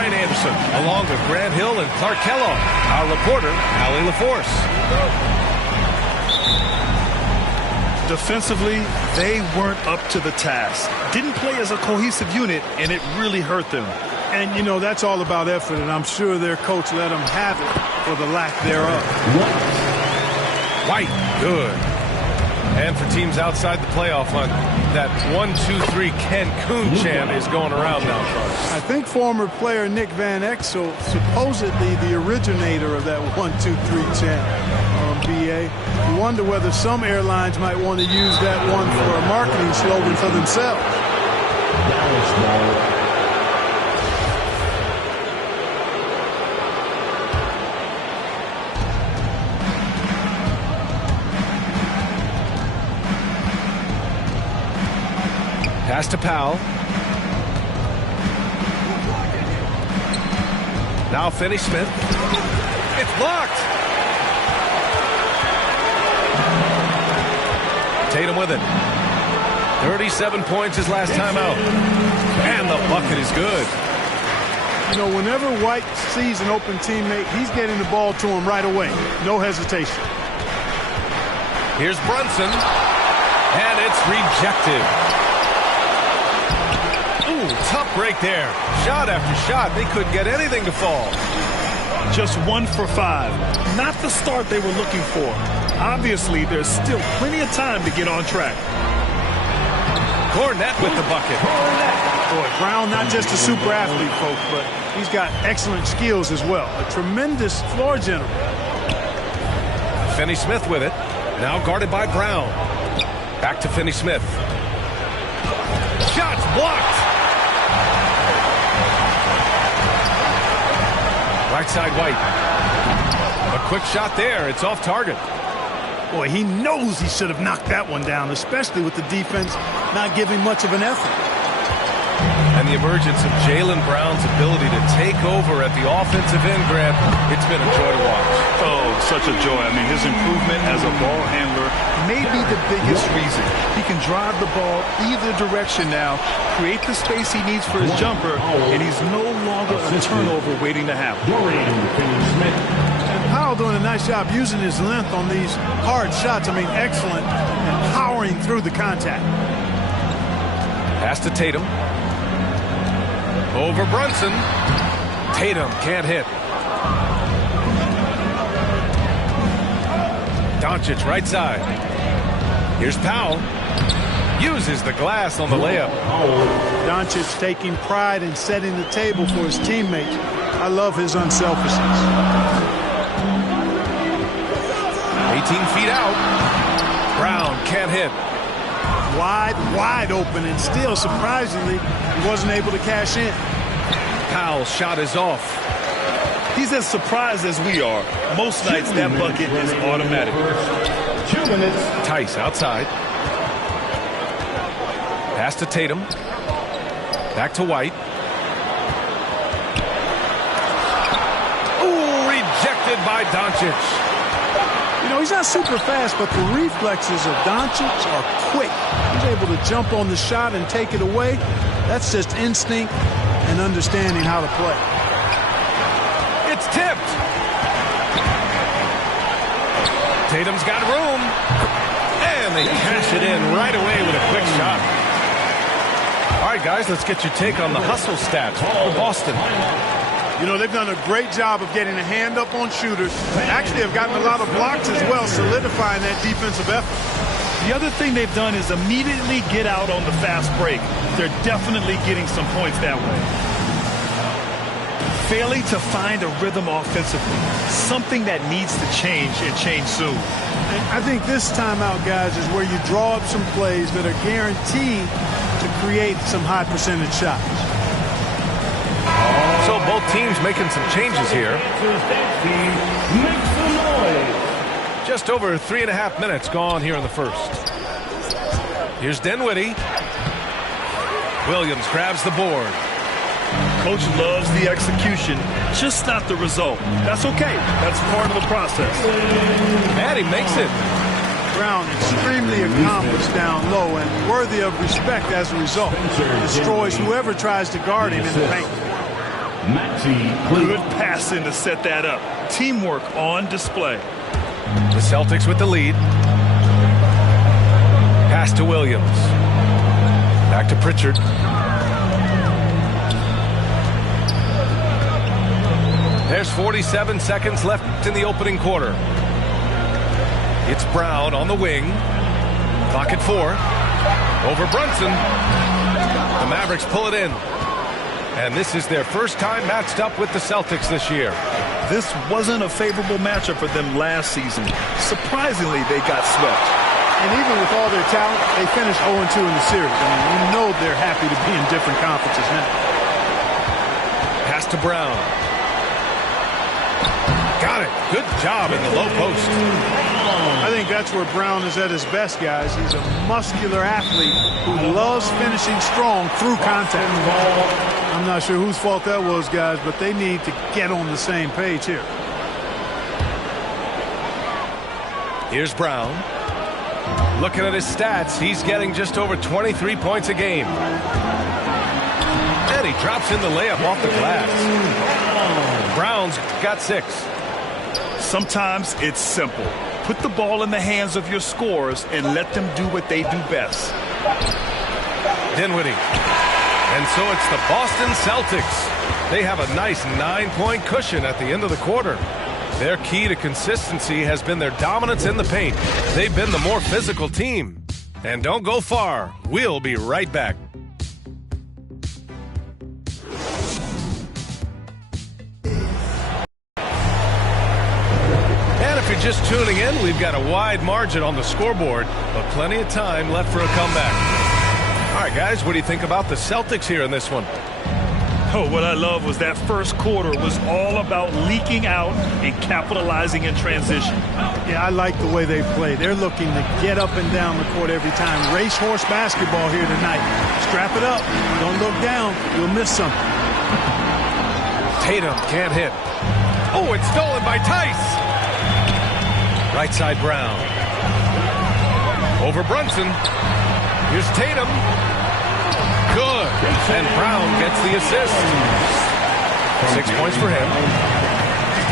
Brian Anderson, along with Grant Hill and Clark Kellogg. Our reporter, Allie LaForce. Defensively, they weren't up to the task. Didn't play as a cohesive unit, and it really hurt them. And, you know, that's all about effort, and I'm sure their coach let them have it for the lack thereof. White, good. And for teams outside the playoff hunt, that 1-2-3 Cancun chant is going around now. I think former player Nick Van Exel, supposedly the originator of that 1-2-3 chant on BA. You wonder whether some airlines might want to use that one for a marketing slogan for themselves. Pass to Powell. Now Finney-Smith. It's blocked. Tatum with it. 37 points his last time out. And the bucket is good. You know, whenever White sees an open teammate, he's getting the ball to him right away. No hesitation. Here's Brunson. And it's rejected. Ooh, tough break there. Shot after shot. They couldn't get anything to fall. Just 1 for 5. Not the start they were looking for. Obviously, there's still plenty of time to get on track. Cornette with the bucket. Boy, Brown, not just a super athlete, folks, but he's got excellent skills as well. A tremendous floor general. Finney-Smith with it. Now guarded by Brown. Back to Finney-Smith. Shots blocked. Right side White. A quick shot there. It's off target. Boy, he knows he should have knocked that one down, especially with the defense not giving much of an effort. And the emergence of Jaylen Brown's ability to take over at the offensive end, Grant, it's been a joy to watch. Oh, such a joy. I mean, his improvement as a ball handler may be the biggest reason. He can drive the ball either direction now, create the space he needs for his jumper, and he's no longer a turnover waiting to happen. And Powell doing a nice job using his length on these hard shots. I mean, excellent, and powering through the contact. Pass to Tatum. Over Brunson. Tatum can't hit. Doncic right side. Here's Powell. Uses the glass on the layup. Doncic taking pride in setting the table for his teammates. I love his unselfishness. 18 feet out. Brown can't hit. Wide open, and still, surprisingly, he wasn't able to cash in. Powell's shot is off. He's as surprised as we are. Most nights, that bucket is automatic. 2 minutes. Tice outside. Pass to Tatum. Back to White. Ooh, rejected by Doncic. You know, he's not super fast, but the reflexes of Doncic are quick. He's able to jump on the shot and take it away. That's just instinct and understanding how to play. It's tipped. Tatum's got room. And they cash it in right away with a quick shot. All right, guys, let's get your take on the hustle stats for Boston. You know, they've done a great job of getting a hand up on shooters. Actually, have gotten a lot of blocks as well, solidifying that defensive effort. The other thing they've done is immediately get out on the fast break. They're definitely getting some points that way. Failing to find a rhythm offensively, something that needs to change and change soon. And I think this timeout, guys, is where you draw up some plays that are guaranteed to create some high percentage shots. So both teams making some changes here. Just over 3.5 minutes gone here in the first. Here's Dinwiddie. Williams grabs the board. Coach loves the execution, just not the result. That's okay. That's part of the process. And he makes it. Brown extremely accomplished down low and worthy of respect as a result. Destroys whoever tries to guard him in the paint. Good passing to set that up. Teamwork on display. The Celtics with the lead. Pass to Williams. Back to Pritchard. There's 47 seconds left in the opening quarter. It's Brown on the wing. Clock at 4. Over Brunson. The Mavericks pull it in. And this is their first time matched up with the Celtics this year. This wasn't a favorable matchup for them last season. Surprisingly, they got swept. And even with all their talent, they finished 0-2 in the series. I mean, you know they're happy to be in different conferences now. Pass to Brown. Got it. Good job in the low post. I think that's where Brown is at his best, guys. He's a muscular athlete who loves finishing strong through contact. I'm not sure whose fault that was, guys, but they need to get on the same page here. Here's Brown. Looking at his stats, he's getting just over 23 points a game. And he drops in the layup off the glass. Brown's got 6. Sometimes it's simple. Put the ball in the hands of your scorers and let them do what they do best. Dinwiddie. And so it's the Boston Celtics. They have a nice 9-point cushion at the end of the quarter. Their key to consistency has been their dominance in the paint. They've been the more physical team. And don't go far. We'll be right back. And if you're just tuning in, we've got a wide margin on the scoreboard, but plenty of time left for a comeback. All right, guys, what do you think about the Celtics here in this one? Oh, what I love was that first quarter was all about leaking out and capitalizing in transition. Yeah, I like the way they play. They're looking to get up and down the court every time. Racehorse basketball here tonight. Strap it up. Don't look down. You'll miss something. Tatum can't hit. Oh, it's stolen by Tice. Right side Brown. Over Brunson. Here's Tatum. Good. And Brown gets the assist. 6 points for him.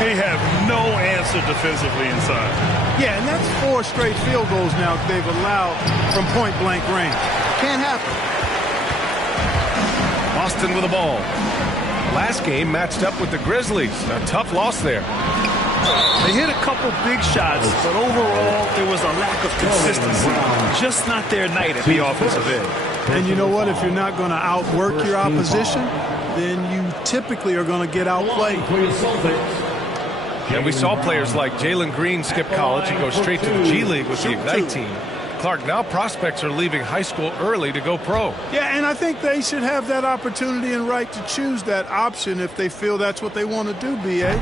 They have no answer defensively inside. Yeah, and that's 4 straight field goals now they've allowed from point-blank range. Can't happen. Boston with the ball. Last game matched up with the Grizzlies. A tough loss there. They hit a couple big shots, but overall there was a lack of consistency. Just not their night at the offensive end. And you know what? If you're not going to outwork your opposition, then you typically are going to get outplayed. And we saw players like Jalen Green skip college and go straight to the G League with the Ignite team. Clark, now prospects are leaving high school early to go pro. Yeah, and I think they should have that opportunity and right to choose that option if they feel that's what they want to do, B.A.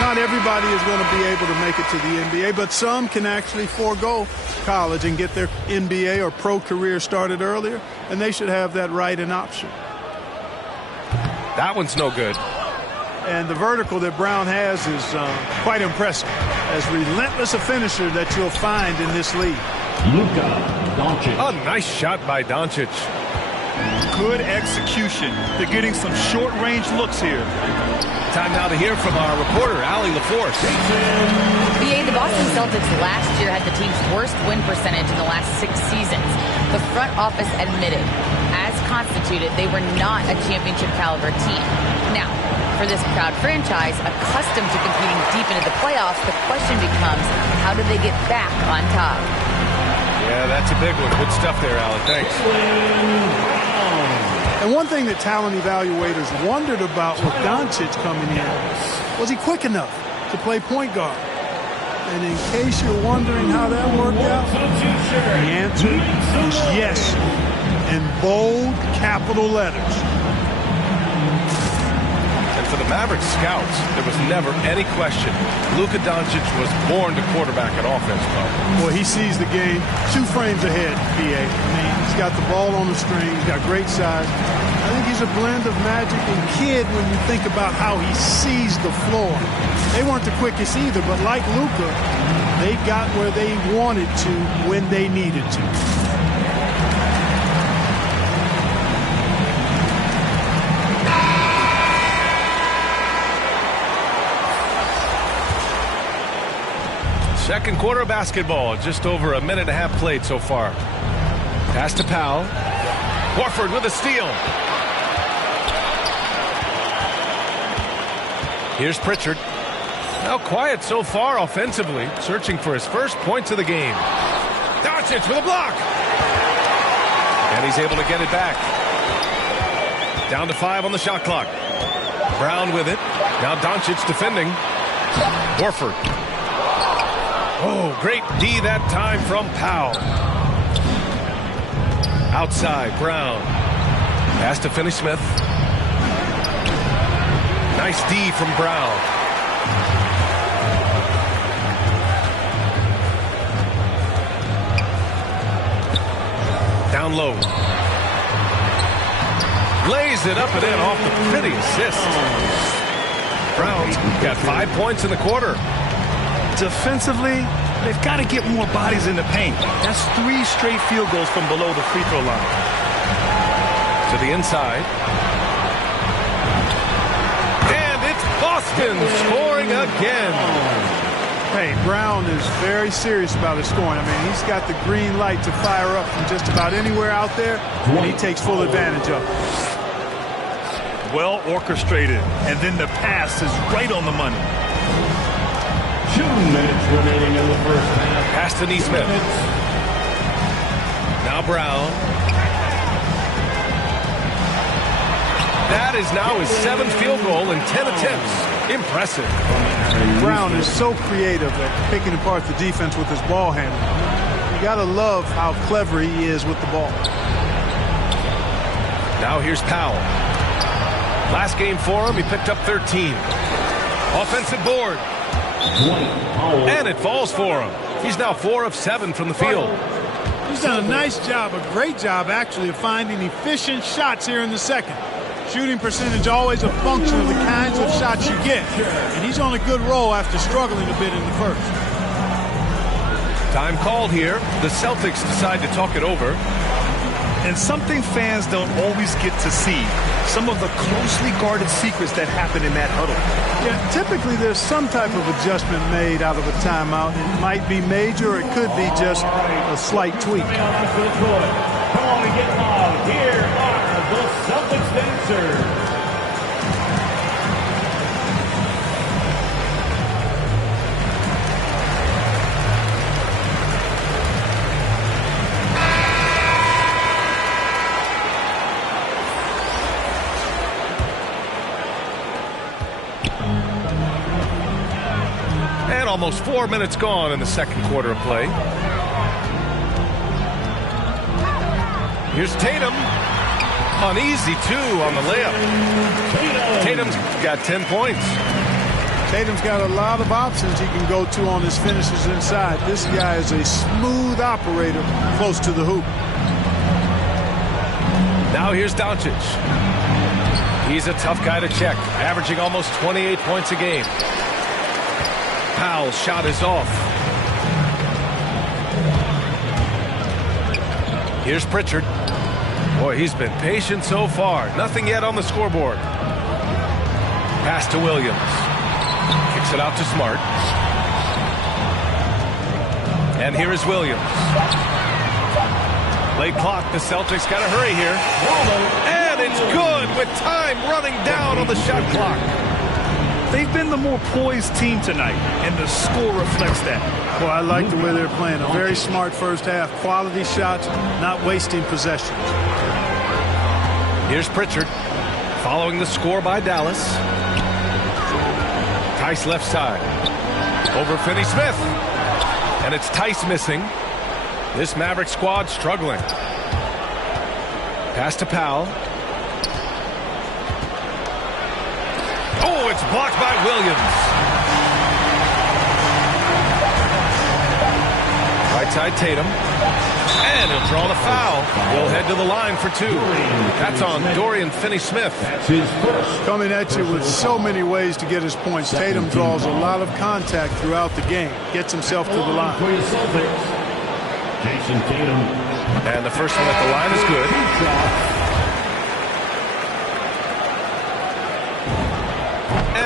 Not everybody is going to be able to make it to the NBA, but some can actually forego college and get their NBA or pro career started earlier, and they should have that right and option. That one's no good. And the vertical that Brown has is quite impressive. As relentless a finisher that you'll find in this league. A nice shot by Doncic. Good execution. They're getting some short-range looks here. Time now to hear from our reporter, Allie LaForce. The Boston Celtics last year had the team's worst win percentage in the last 6 seasons. The front office admitted, as constituted, they were not a championship caliber team. Now, for this proud franchise, accustomed to competing deep into the playoffs, the question becomes, how do they get back on top? Yeah, that's a big one. Good stuff there, Allie. Thanks. And one thing that talent evaluators wondered about with Doncic coming in, was he quick enough to play point guard? And in case you're wondering how that worked out, the answer is yes, in bold capital letters. And for the Mavericks scouts, there was never any question. Luka Doncic was born to quarterback an offense club. Boy, he sees the game 2 frames ahead, B.A. I mean, he's got the ball on the string. He's got great size. I think he's a blend of Magic and Kidd when you think about how he sees the floor. They weren't the quickest either, but like Luka, they got where they wanted to when they needed to. Second quarter of basketball, just over a minute and a half played so far. Pass to Powell. Horford with a steal. Here's Pritchard. Now quiet so far offensively, searching for his first points of the game. Doncic with a block. And he's able to get it back. Down to 5 on the shot clock. Brown with it. Now Doncic defending. Horford. Oh, great D that time from Powell. Outside, Brown. Pass to Finney-Smith. Nice D from Brown. Down low. Lays it up and in off the pretty assist. Brown's got 5 points in the quarter. Defensively, they've got to get more bodies in the paint. That's 3 straight field goals from below the free throw line. To the inside. And it's Boston scoring again. Hey, Brown is very serious about his scoring. I mean, he's got the green light to fire up from just about anywhere out there, and he takes full advantage of it. Well orchestrated, and then the pass is right on the money. 2 minutes remaining in the first half. Pass to Neesmith. Now Brown. That is now his 7th field goal in 10 attempts. Impressive. Brown is so creative at picking apart the defense with his ball handling. You got to love how clever he is with the ball. Now here's Powell. Last game for him, he picked up 13. Offensive board. And it falls for him. He's now 4 of 7 from the field. He's done a nice job, a great job actually, of finding efficient shots here in the second. Shooting percentage always a function of the kinds of shots you get. And he's on a good roll after struggling a bit in the first. Time called here. The Celtics decide to talk it over. And something fans don't always get to see, some of the closely guarded secrets that happen in that huddle. Yeah, typically there's some type of adjustment made out of a timeout. It might be major, or it could be just a slight tweak. Come on and get loud. Here are the Celtics dancers. And almost 4 minutes gone in the second quarter of play. Here's Tatum. An easy 2 on the layup. Tatum's got 10 points. Tatum's got a lot of options he can go to on his finishes inside. This guy is a smooth operator close to the hoop. Now here's Doncic. He's a tough guy to check, averaging almost 28 points a game. Powell's shot is off. Here's Pritchard. Boy, he's been patient so far. Nothing yet on the scoreboard. Pass to Williams. Kicks it out to Smart. And here is Williams. Late clock. The Celtics got to hurry here. And it's good with time running down on the shot clock. They've been the more poised team tonight, and the score reflects that. Boy, I like the way they're playing. A very smart first half. Quality shots, not wasting possessions. Here's Pritchard, following the score by Dallas. Tice left side. Over Finney-Smith. And it's Tice missing. This Maverick squad struggling. Pass to Powell. Oh, it's blocked by Williams. Right side Tatum. And he'll draw the foul. He'll head to the line for 2. That's on Dorian Finney-Smith. Coming at you with so many ways to get his points. Tatum draws a lot of contact throughout the game. Gets himself to the line. Jason Tatum. And the first one at the line is good.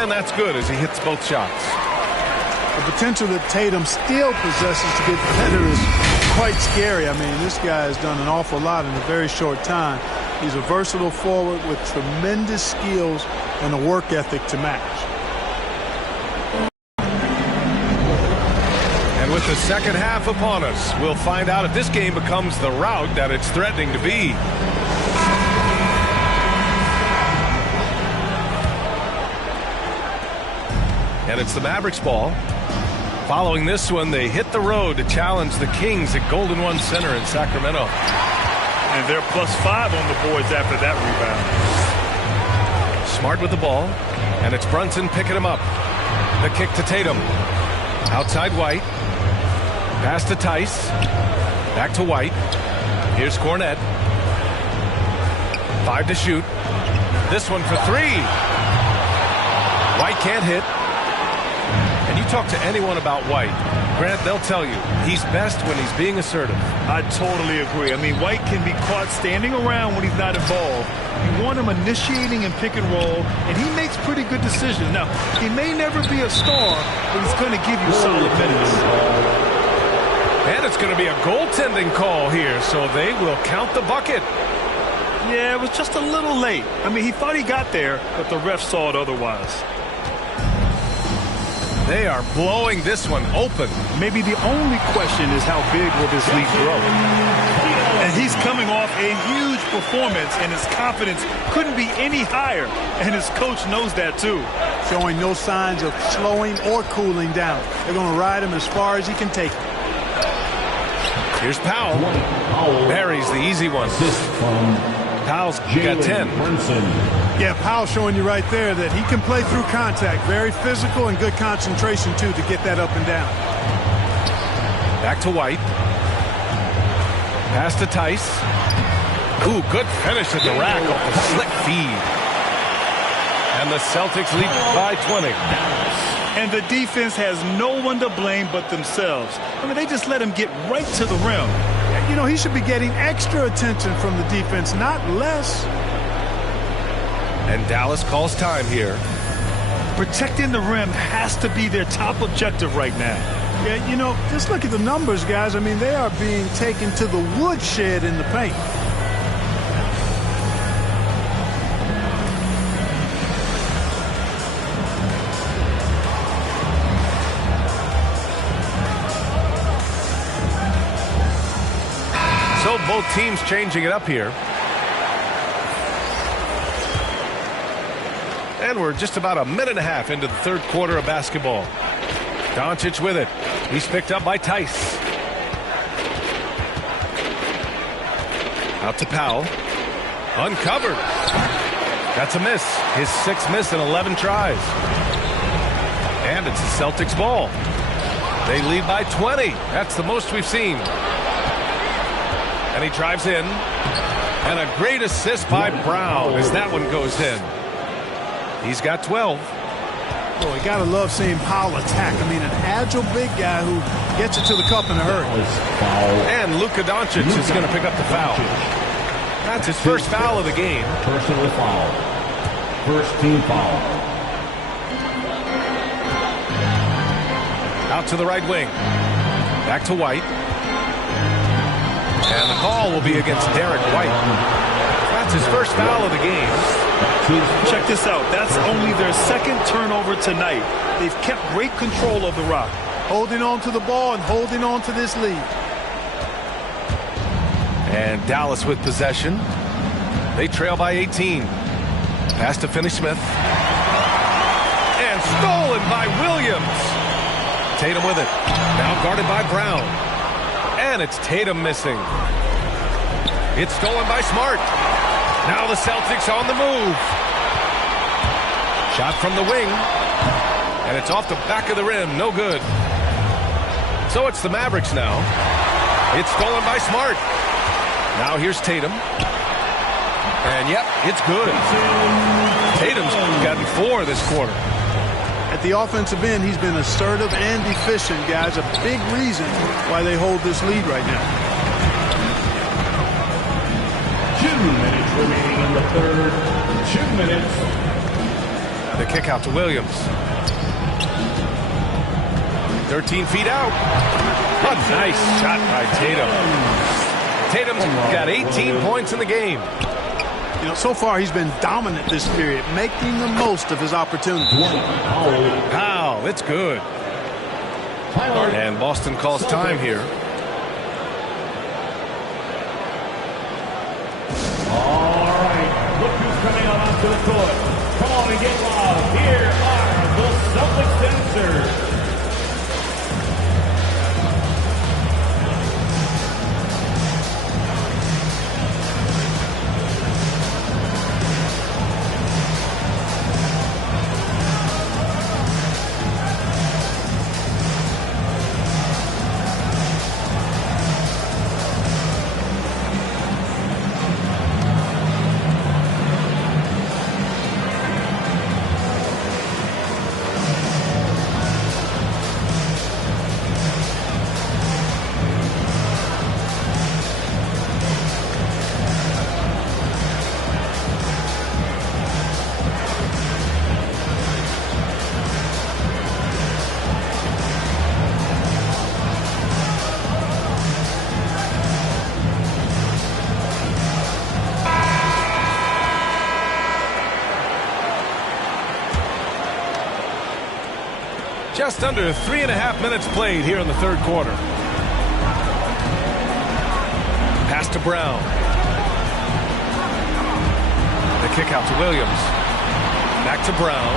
And that's good as he hits both shots. The potential that Tatum still possesses to get better is quite scary. I mean, this guy has done an awful lot in a very short time. He's a versatile forward with tremendous skills and a work ethic to match. And with the second half upon us, we'll find out if this game becomes the rout that it's threatening to be. And it's the Mavericks ball. Following this one, they hit the road to challenge the Kings at Golden One Center in Sacramento. And they're +5 on the boards after that rebound. Smart with the ball, and it's Brunson picking him up. The kick to Tatum. Outside White. Pass to Tice. Back to White. Here's Cornette. 5 to shoot. This one for 3. White can't hit. And you talk to anyone about White, Grant, they'll tell you he's best when he's being assertive. I totally agree. I mean, White can be caught standing around when he's not involved. You want him initiating and pick and roll, and he makes pretty good decisions. Now, he may never be a star, but he's going to give you solid minutes. And it's going to be a goaltending call here, so they will count the bucket. Yeah, it was just a little late. I mean, he thought he got there, but the ref saw it otherwise. They are blowing this one open. Maybe the only question is how big will this lead grow? And he's coming off a huge performance, and his confidence couldn't be any higher. And his coach knows that, too. Showing no signs of slowing or cooling down. They're going to ride him as far as he can take him. Here's Powell. Buries the easy one. Powell's got 10. Yeah, Powell showing you right there that he can play through contact. Very physical and good concentration, too, to get that up and down. Back to White. Pass to Tice. Ooh, good finish at the rack off the slick feed. And the Celtics lead by 20. And the defense has no one to blame but themselves. I mean, they just let him get right to the rim. You know, he should be getting extra attention from the defense, not less. And Dallas calls time here. Protecting the rim has to be their top objective right now. Yeah, you know, just look at the numbers, guys. I mean, they are being taken to the woodshed in the paint. So both teams changing it up here. And we're just about a minute and a half into the third quarter of basketball. Doncic with it. He's picked up by Tice. Out to Powell. Uncovered. That's a miss. His 6th miss in 11 tries. And it's the Celtics ball. They lead by 20. That's the most we've seen. And he drives in. And a great assist by Brown as that one goes in. He's got 12. Boy, you gotta love seeing Powell attack. I mean, an agile big guy who gets it to the cup in a hurry. And Luka Doncic is going to pick up the foul. That's his first foul of the game. Personal foul. First team foul. Out to the right wing. Back to White. And the call will be against Derek White. That's his first foul of the game. Check this out. That's only their 2nd turnover tonight. They've kept great control of the rock. Holding on to the ball and holding on to this lead. And Dallas with possession. They trail by 18. Pass to Finney-Smith. And stolen by Williams. Tatum with it. Now guarded by Brown. And it's Tatum missing. It's stolen by Smart. Now the Celtics on the move. Shot from the wing. And it's off the back of the rim. No good. So it's the Mavericks now. It's stolen by Smart. Now here's Tatum. And yep, it's good. Tatum's gotten 4 this quarter. At the offensive end, he's been assertive and efficient, guys. A big reason why they hold this lead right now. 2 minutes remaining in the third. 2 minutes. The kick out to Williams. 13 feet out. A nice shot by Tatum. Tatum's got 18 points in the game. You know, so far he's been dominant this period, making the most of his opportunities. Wow, it's good. And Boston calls time here. All right, look who's coming out onto the court. Come on and get loud. Here are the Celtics dancers. Just under 3.5 minutes played here in the third quarter. Pass to Brown. The kick out to Williams. Back to Brown.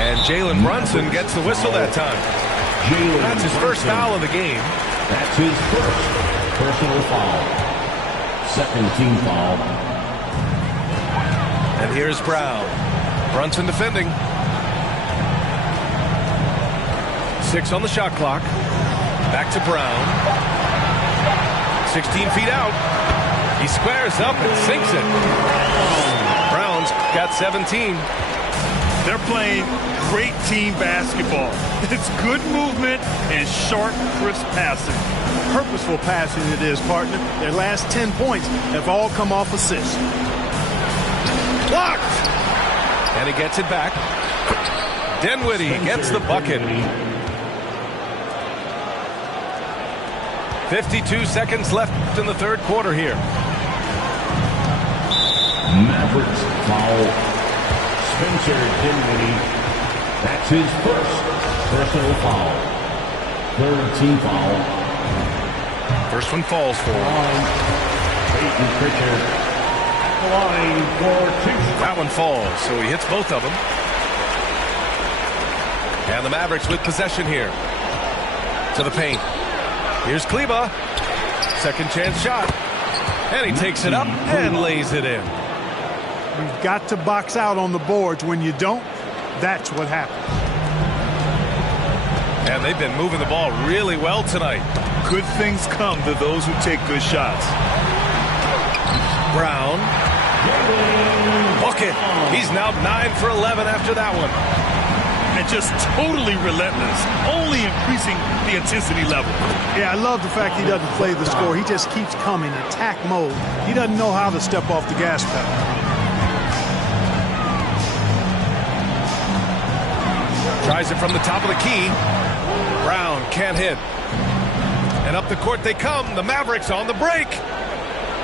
And Jalen Brunson gets the whistle that time. That's his first foul of the game. That's his first personal foul. Second team foul. And here's Brown. Brunson defending. 6 on the shot clock. Back to Brown. 16 feet out. He squares up and sinks it. Brown's got 17. They're playing great team basketball. It's good movement and sharp, crisp passing. Purposeful passing it is, partner. Their last 10 points have all come off assists. Blocked! And he gets it back. Dinwiddie gets the bucket. 52 seconds left in the third quarter here. Mavericks foul. Spencer Dinwiddie. That's his first personal foul. Third team foul. First one falls for him. Peyton Pritchard at the line for 2. That one falls, so he hits both of them. And the Mavericks with possession here. To the paint. Here's Kleba. Second chance shot. And he takes it up and lays it in. You've got to box out on the boards. When you don't, that's what happens. And they've been moving the ball really well tonight. Good things come to those who take good shots. Brown. Bucket. He's now 9 for 11 after that one. And just totally relentless, only increasing the intensity level. Yeah, I love the fact he doesn't play the score. He just keeps coming, attack mode. He doesn't know how to step off the gas pedal. Tries it from the top of the key. Brown can't hit. And up the court they come. The Mavericks on the break.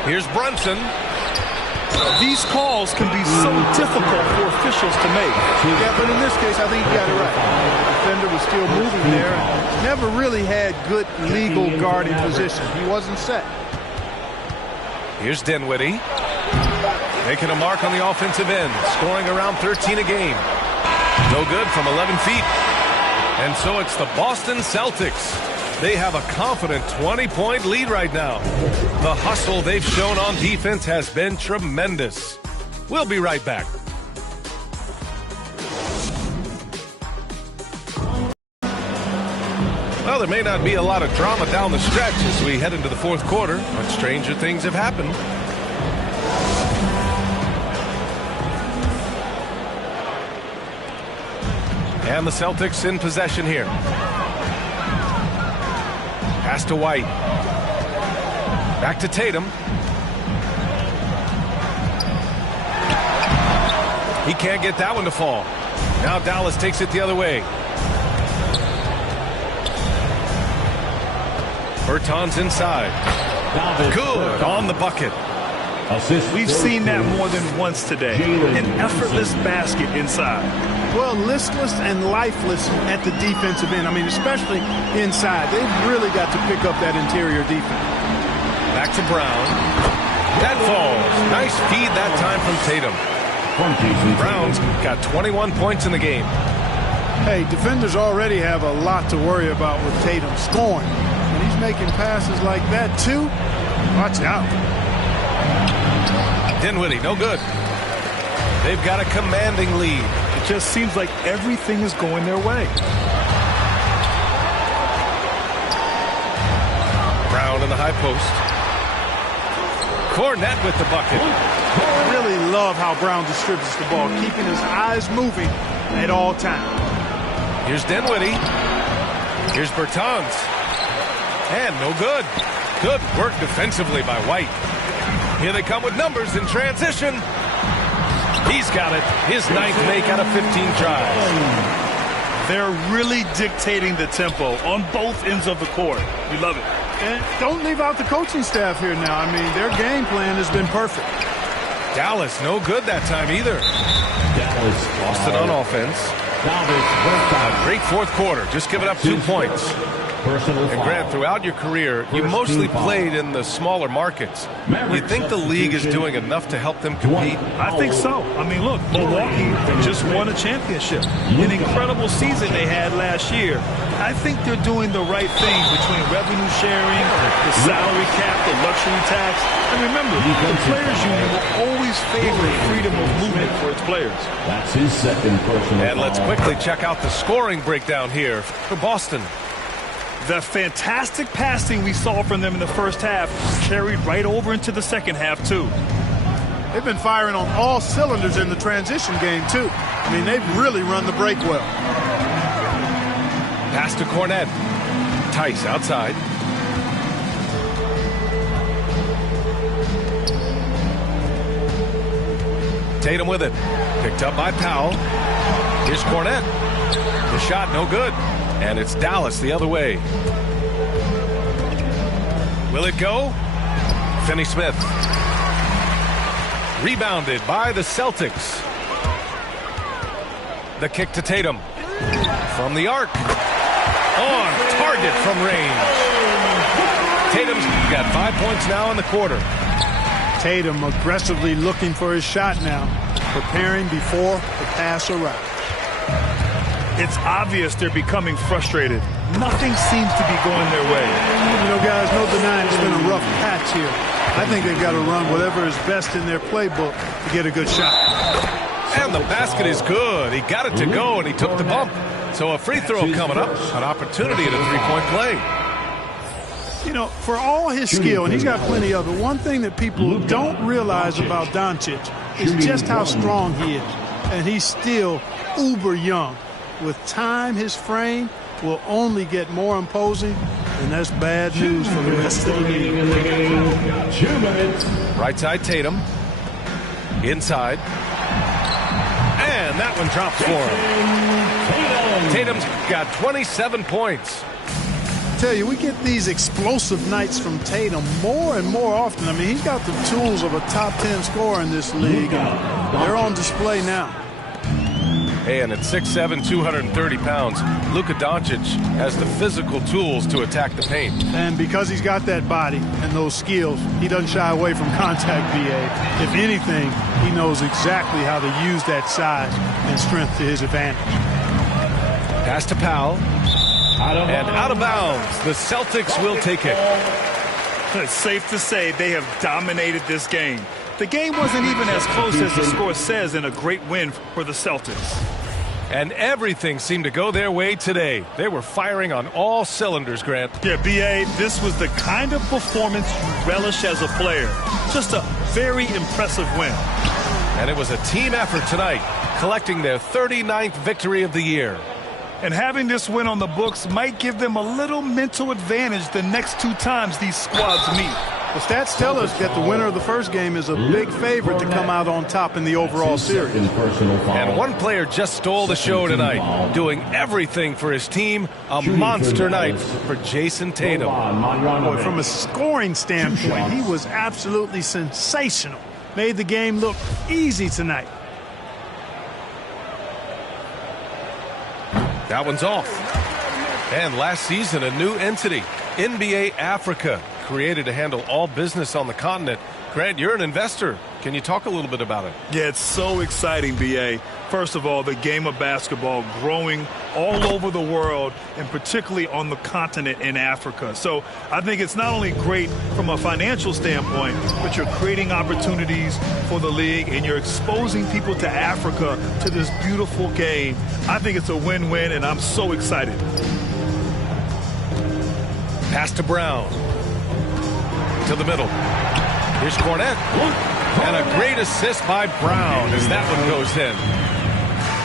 Here's Brunson. These calls can be so difficult for officials to make. Yeah, but in this case, I think he got it right. The defender was still moving there. Never really had good legal guarding position. He wasn't set. Here's Dinwiddie. Making a mark on the offensive end. Scoring around 13 a game. No good from 11 feet. And so it's the Boston Celtics. They have a confident 20-point lead right now. The hustle they've shown on defense has been tremendous. We'll be right back. Well, there may not be a lot of drama down the stretch as we head into the fourth quarter, but stranger things have happened. And the Celtics in possession here. Pass to White. Back to Tatum. He can't get that one to fall. Now Dallas takes it the other way. Bertans inside. Good on the bucket. We've seen that more than once today. An effortless basket inside. Well, listless and lifeless at the defensive end. I mean, especially inside. They've really got to pick up that interior defense. Back to Brown. That falls. Nice feed that time from Tatum. Brown's got 21 points in the game. Hey, defenders already have a lot to worry about with Tatum scoring. And he's making passes like that, too. Watch out. Dinwiddie, no good. They've got a commanding lead. It just seems like everything is going their way. Brown in the high post. Cornette with the bucket. I really love how Brown distributes the ball, keeping his eyes moving at all times. Here's Dinwiddie. Here's Bertans. And no good. Good work defensively by White. Here they come with numbers in transition. He's got it. His 9th make out of 15 tries. They're really dictating the tempo on both ends of the court. We love it. And don't leave out the coaching staff here now. I mean, their game plan has been perfect. Dallas, no good that time either. Boston on offense. A great fourth quarter. Just giving up 2 points. And Grant, throughout your career, you mostly played in the smaller markets. You think the league is doing enough to help them compete? I think so. I mean, look, Milwaukee just won a championship. An incredible season they had last year. I think they're doing the right thing between revenue sharing, the salary cap, the luxury tax. And remember, the players' union will always favor freedom of movement for its players. That's his second personal And let's quickly check out the scoring breakdown here for Boston. The fantastic passing we saw from them in the first half carried right over into the second half, too. They've been firing on all cylinders in the transition game, too. I mean, they've really run the break well. Pass to Cornette. Tice outside. Tatum with it. Picked up by Powell. Here's Cornette. The shot no good. And it's Dallas the other way. Will it go? Finney-Smith. Rebounded by the Celtics. The kick to Tatum. From the arc. On target from range. Tatum's got 5 points now in the quarter. Tatum aggressively looking for his shot now. Preparing before the pass arrives. It's obvious they're becoming frustrated. Nothing seems to be going their way. You know, guys, no denying it's been a rough patch here. I think they've got to run whatever is best in their playbook to get a good shot. And the basket is good. He got it to go, and he took the bump. So a free throw coming up. An opportunity at a three-point play. You know, for all his skill, and he's got plenty of it, one thing that people don't realize about Doncic is just how strong he is. And he's still uber young. With time, his frame will only get more imposing, and that's bad news for the rest of the league. 2 minutes. Right side Tatum. Inside. And that one drops for him. Tatum's got 27 points. I tell you, we get these explosive nights from Tatum more and more often. I mean, he's got the tools of a top 10 scorer in this league. They're on display now. Hey, and at 6'7", 230 pounds, Luka Doncic has the physical tools to attack the paint. And because he's got that body and those skills, he doesn't shy away from contact, B.A. If anything, he knows exactly how to use that size and strength to his advantage. Pass to Powell. And out of bounds. The Celtics will take it. It's safe to say they have dominated this game. The game wasn't even as close as the score says in a great win for the Celtics. And everything seemed to go their way today. They were firing on all cylinders, Grant. Yeah, B.A., this was the kind of performance you relish as a player. Just a very impressive win. And it was a team effort tonight, collecting their 39th victory of the year. And having this win on the books might give them a little mental advantage the next 2 times these squads meet. The stats tell us that the winner of the first game is a big favorite to come out on top in the overall series. And one player just stole the show tonight, doing everything for his team. A monster night for Jason Tatum. Boy, from a scoring standpoint, he was absolutely sensational. Made the game look easy tonight. That one's off. And last season, a new entity, NBA Africa, created to handle all business on the continent. Grant, you're an investor. Can you talk a little bit about it? Yeah, it's so exciting, B.A. First of all, the game of basketball growing all over the world, and particularly on the continent in Africa. So I think it's not only great from a financial standpoint, but you're creating opportunities for the league, and you're exposing people to Africa, to this beautiful game. I think it's a win-win, and I'm so excited. Pass to Brown. To the middle. Here's Cornette. And a great assist by Brown as that one goes in.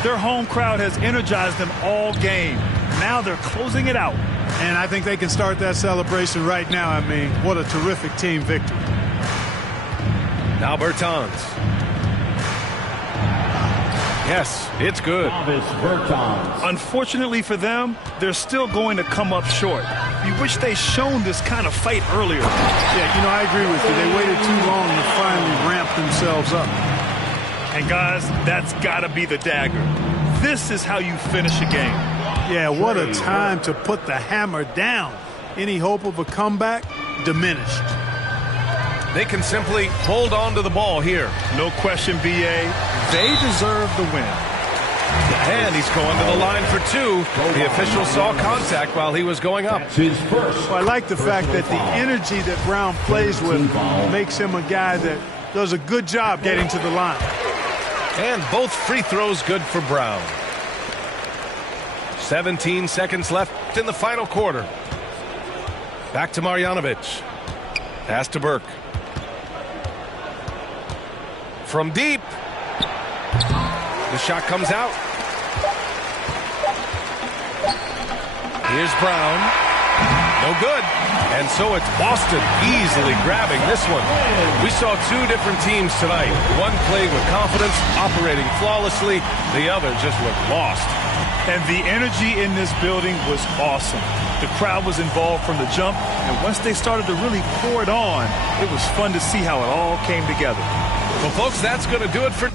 Their home crowd has energized them all game. Now they're closing it out. And I think they can start that celebration right now. I mean, what a terrific team victory. Now Bertans. Yes, it's good. Unfortunately for them, they're still going to come up short. You wish they shown this kind of fight earlier. Yeah, you know, I agree with you. They waited too long to finally ramp themselves up. And guys, that's got to be the dagger. This is how you finish a game. Yeah, what a time to put the hammer down. Any hope of a comeback? Diminished. They can simply hold on to the ball here. No question, B.A. They deserve the win. And he's going to the line for two. The official saw contact while he was going up. Well, I like the fact that the energy that Brown plays with makes him a guy that does a good job getting to the line. And both free throws good for Brown. 17 seconds left in the final quarter. Back to Marjanovic. Pass to Burke. From deep. The shot comes out. Here's Brown. No good. And so it's Boston easily grabbing this one. We saw two different teams tonight. One played with confidence, operating flawlessly. The other just looked lost. And the energy in this building was awesome. The crowd was involved from the jump, and once they started to really pour it on, it was fun to see how it all came together. Well, folks, that's going to do it for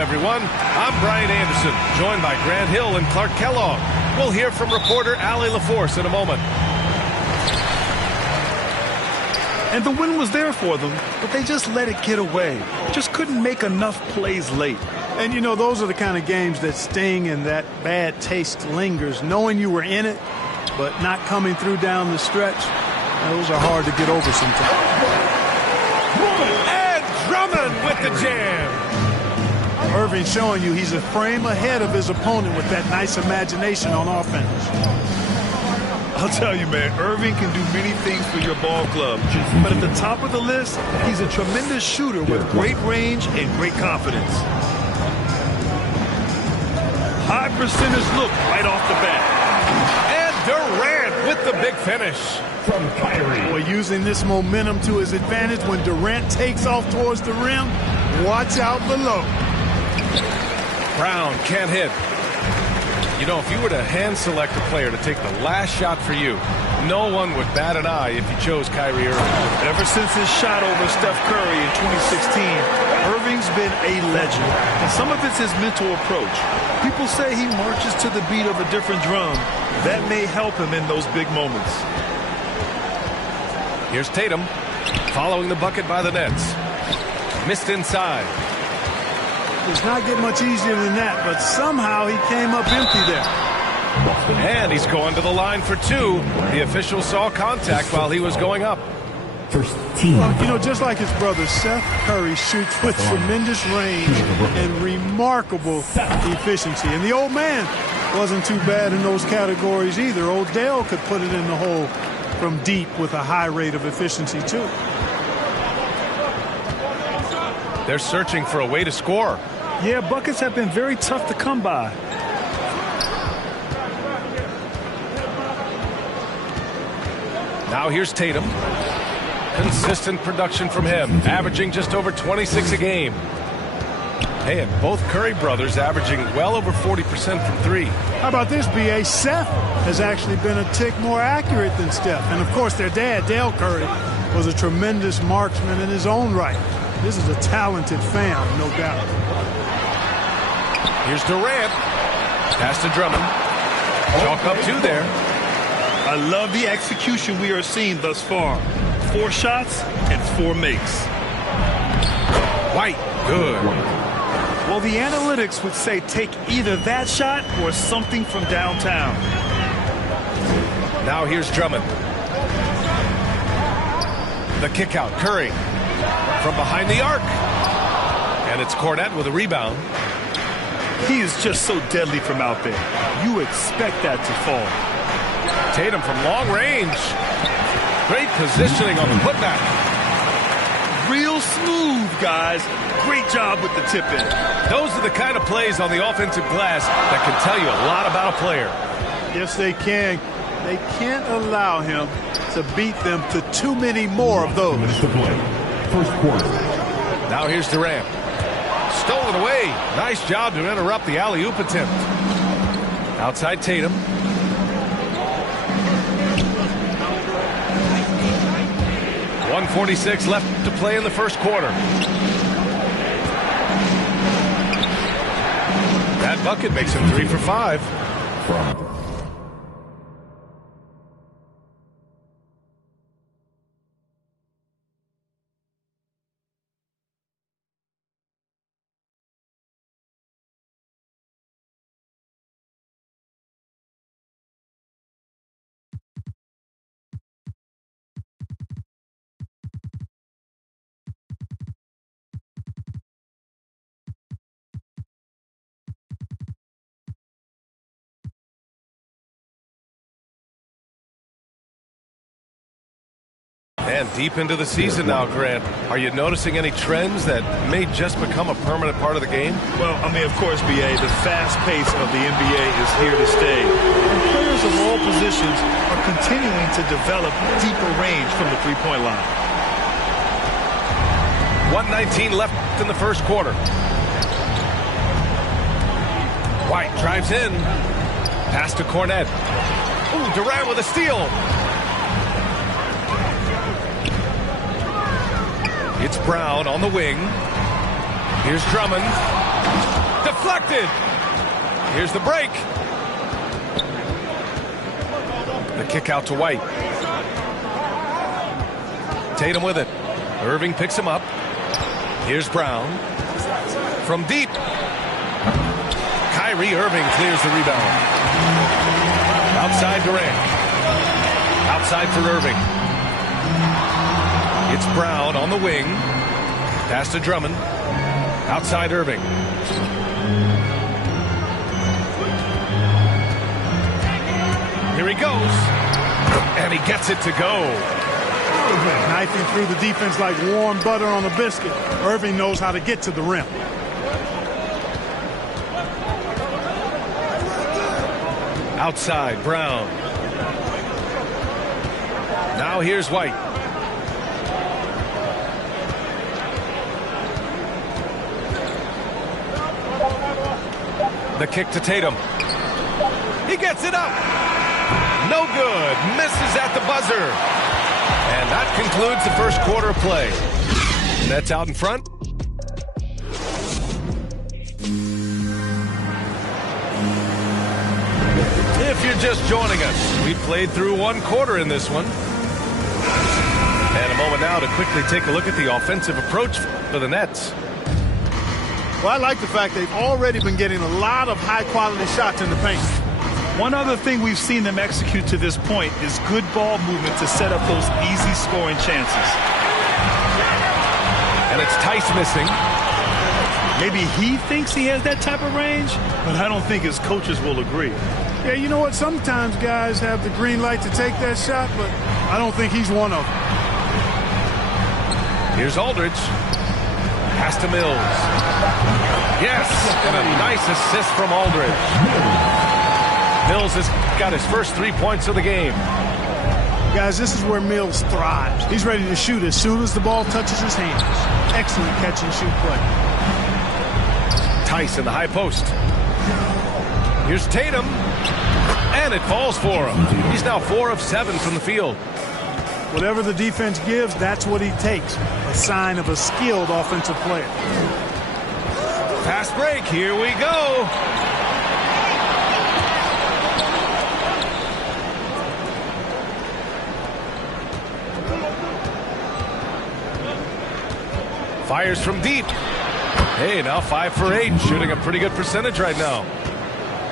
everyone. I'm Brian Anderson, joined by Grant Hill and Clark Kellogg. We'll hear from reporter Allie LaForce in a moment. And the win was there for them, but they just let it get away. Just couldn't make enough plays late. And, you know, those are the kind of games that sting and that bad taste lingers. Knowing you were in it, but not coming through down the stretch, those are hard to get over sometimes. And Drummond with the jam. Irving showing you he's a frame ahead of his opponent with that nice imagination on offense. I'll tell you, man, Irving can do many things for your ball club. But at the top of the list, he's a tremendous shooter with great range and great confidence. High percentage look right off the bat. And Durant with the big finish. From Kyrie. Boy, using this momentum to his advantage when Durant takes off towards the rim, watch out below. Brown can't hit. You know, if you were to hand select a player to take the last shot for you, no one would bat an eye if you chose Kyrie Irving. Ever since his shot over Steph Curry in 2016, Irving's been a legend. And some of it's his mental approach. People say he marches to the beat of a different drum. That may help him in those big moments. Here's Tatum, following the bucket by the Nets. Missed inside. Does not get much easier than that, but somehow he came up empty there. And he's going to the line for two. The official saw contact while he was going up. First team. Well, you know, just like his brother, Seth Curry shoots with tremendous range and remarkable efficiency. And the old man wasn't too bad in those categories either. Odell could put it in the hole from deep with a high rate of efficiency, too. They're searching for a way to score. Yeah, buckets have been very tough to come by. Now here's Tatum. Consistent production from him, averaging just over 26 a game. Hey, and both Curry brothers averaging well over 40% from three. How about this, B.A.? Seth has actually been a tick more accurate than Steph. And, of course, their dad, Dale Curry, was a tremendous marksman in his own right. This is a talented fam, no doubt. Here's Durant. Pass to Drummond. Chalk up two there. I love the execution we are seeing thus far. 4 shots and 4 makes. White, good. Well, the analytics would say take either that shot or something from downtown. Now here's Drummond. The kick out, Curry. From behind the arc. And it's Cornette with a rebound. He is just so deadly from out there. You expect that to fall. Tatum from long range. Great positioning on the putback. Real smooth, guys. Great job with the tip in. Those are the kind of plays on the offensive glass that can tell you a lot about a player. Yes, they can. They can't allow him to beat them to too many more of those. First quarter. Now here's Durant. Stolen away. Nice job to interrupt the alley-oop attempt. Outside Tatum. .146 left to play in the first quarter. That bucket makes him 3 for 5. And deep into the season now, Grant. Are you noticing any trends that may just become a permanent part of the game? Well, I mean, of course, B.A., the fast pace of the NBA is here to stay. And players of all positions are continuing to develop deeper range from the three-point line. 1:19 left in the first quarter. White drives in. Pass to Cornette. Ooh, Durant with a steal. It's Brown on the wing. Here's Drummond. Deflected. Here's the break. The kick out to White. Tatum with it. Irving picks him up. Here's Brown. From deep. Kyrie Irving clears the rebound. Outside Durant. Outside for Irving. It's Brown on the wing. Pass to Drummond. Outside Irving. Here he goes. And he gets it to go. Knifing through the defense like warm butter on a biscuit. Irving knows how to get to the rim. Outside, Brown. Now here's White. The kick to Tatum. He gets it up. No good. Misses at the buzzer. And that concludes the first quarter of play. Nets out in front. If you're just joining us, we played through one quarter in this one. And a moment now to quickly take a look at the offensive approach for the Nets. Well, I like the fact they've already been getting a lot of high-quality shots in the paint. One other thing we've seen them execute to this point is good ball movement to set up those easy scoring chances. And it's Tice missing. Maybe he thinks he has that type of range, but I don't think his coaches will agree. Yeah, you know what? Sometimes guys have the green light to take that shot, but I don't think he's one of them. Here's Aldridge. Pass to Mills. Yes, and a nice assist from Aldridge. Mills has got his first 3 points of the game. Guys, this is where Mills thrives. He's ready to shoot as soon as the ball touches his hands. Excellent catch and shoot play. Tice in the high post. Here's Tatum. And it falls for him. He's now 4 of 7 from the field. Whatever the defense gives, that's what he takes. A sign of a skilled offensive player. Fast break. Here we go. Fires from deep. Hey, now 5 for 8. Shooting a pretty good percentage right now.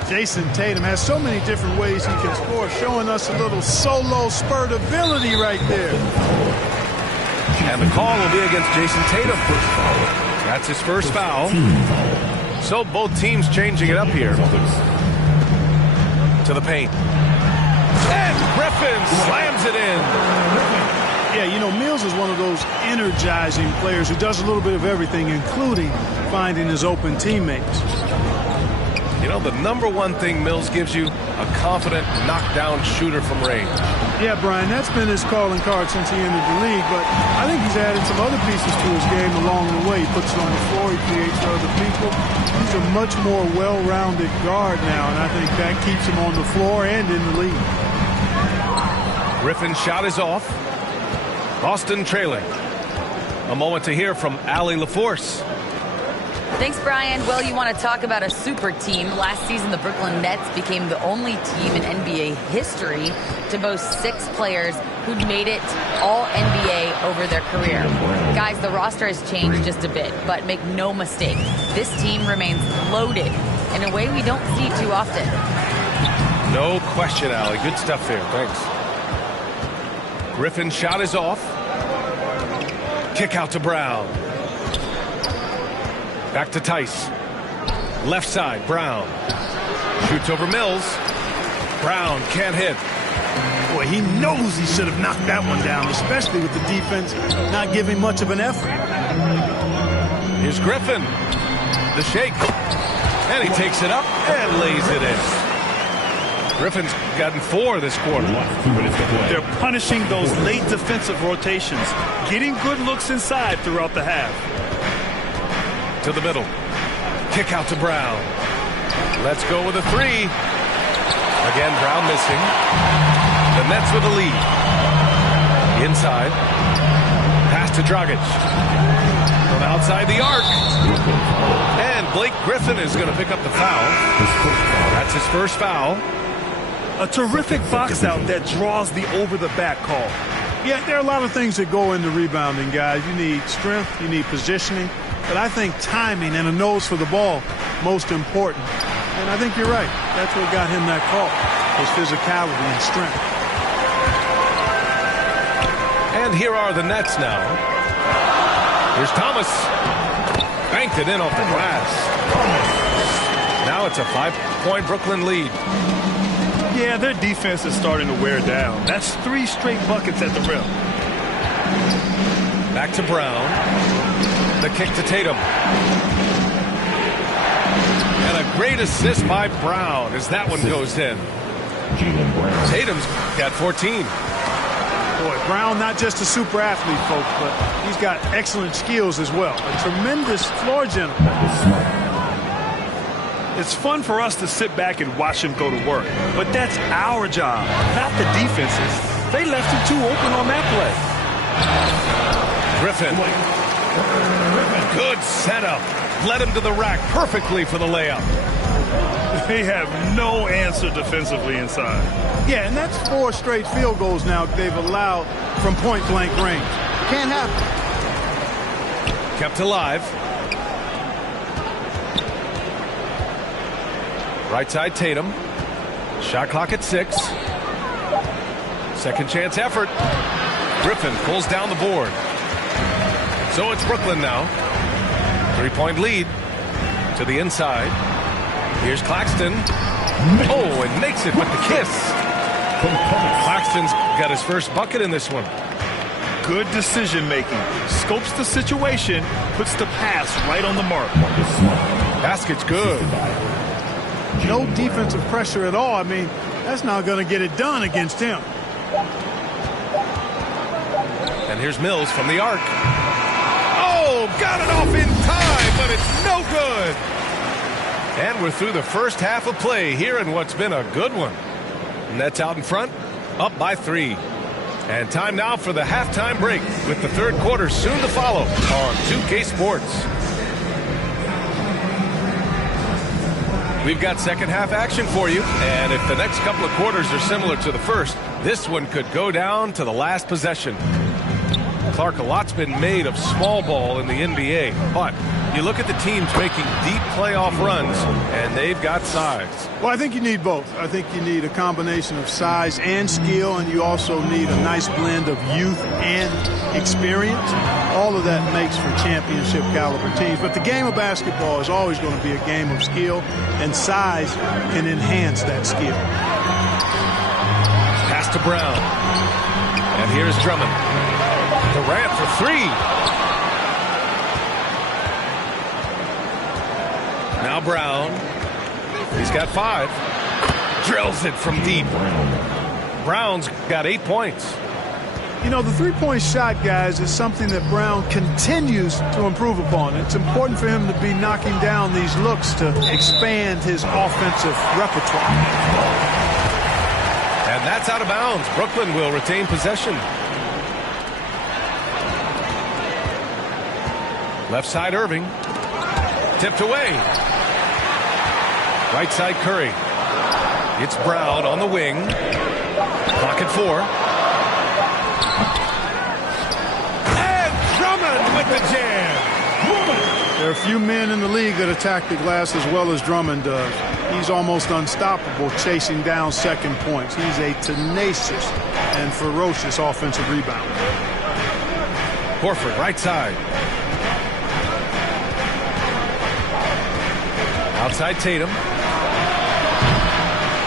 Jason Tatum has so many different ways he can score, showing us a little solo spurt ability right there. And the call will be against Jason Tatum. That's his first foul. So both teams changing it up here. To the paint. And Griffin slams it in. Yeah, you know, Mills is one of those energizing players who does a little bit of everything, including finding his open teammates. You know, the number one thing Mills gives you, a confident knockdown shooter from range. Yeah, Brian, that's been his calling card since he entered the league, but I think he's added some other pieces to his game along the way. He puts it on the floor, he creates for other people. He's a much more well-rounded guard now, and I think that keeps him on the floor and in the league. Griffin's shot is off. Boston trailing. A moment to hear from Allie LaForce. Thanks, Brian. Well, you want to talk about a super team. Last season, the Brooklyn Nets became the only team in NBA history to boast 6 players who'd made it all NBA over their career. Guys, the roster has changed just a bit, but make no mistake, this team remains loaded in a way we don't see too often. No question, Allie. Good stuff there. Thanks. Griffin's shot is off. Kick out to Brown. Back to Tice. Left side, Brown. Shoots over Mills. Brown can't hit. Boy, he knows he should have knocked that one down, especially with the defense not giving much of an effort. Here's Griffin. The shake. And he takes it up and lays it in. Griffin's gotten 4 this quarter. They're punishing those late defensive rotations, getting good looks inside throughout the half. To the middle. Kick out to Brown. Let's go with a 3. Again, Brown missing. The Nets with a lead. Inside. Pass to Dragic. From outside the arc. And Blake Griffin is going to pick up the foul. That's his first foul. A terrific box out that draws the over-the-back call. Yeah, there are a lot of things that go into rebounding, guys. You need strength, you need positioning, but I think timing and a nose for the ball most important. And I think you're right. That's what got him that call, was physicality and strength. And here are the Nets now. Here's Thomas. Banked it in off the glass. Now it's a 5-point Brooklyn lead. Yeah, their defense is starting to wear down. That's 3 straight buckets at the rim. Back to Brown. The kick to Tatum. And a great assist by Brown as that one goes in. Tatum's got 14. Boy, Brown not just a super athlete, folks, but he's got excellent skills as well. A tremendous floor general. It's fun for us to sit back and watch him go to work, but that's our job, not the defense's. They left him too open on that play. Griffin. Good setup. Led him to the rack perfectly for the layup. They have no answer defensively inside. Yeah, and that's 4 straight field goals now they've allowed from point-blank range. Can't happen. Kept alive. Right side Tatum. Shot clock at 6. Second chance effort. Griffin pulls down the board. So it's Brooklyn now. 3-point lead to the inside. Here's Claxton. Oh, and makes it with the kiss. Claxton's got his first bucket in this one. Good decision making. Scopes the situation, puts the pass right on the mark. Basket's good. No defensive pressure at all. I mean, that's not going to get it done against him. And here's Mills from the arc. Oh, got it off in time, but it's no good. And we're through the first half of play here in what's been a good one. Nets out in front, up by 3. And time now for the halftime break with the third quarter soon to follow on 2K Sports. We've got second half action for you, and if the next couple of quarters are similar to the first, this one could go down to the last possession. Clark, a lot's been made of small ball in the NBA, but you look at the teams making deep playoff runs, and they've got size. Well, I think you need both. I think you need a combination of size and skill, and you also need a nice blend of youth and experience. All of that makes for championship caliber teams. But the game of basketball is always going to be a game of skill, and size can enhance that skill. Pass to Brown. And here's Drummond. Durant for 3. Now Brown. He's got 5. Drills it from deep. Brown's got 8 points. You know, the three-point shot, guys, is something that Brown continues to improve upon. It's important for him to be knocking down these looks to expand his offensive repertoire. And that's out of bounds. Brooklyn will retain possession. Left side Irving. Tipped away. Right side Curry. It's Brown on the wing. Clock at 4. And Drummond with the jam. There are a few men in the league that attack the glass as well as Drummond does. He's almost unstoppable chasing down second points. He's a tenacious and ferocious offensive rebounder. Horford right side. Outside Tatum.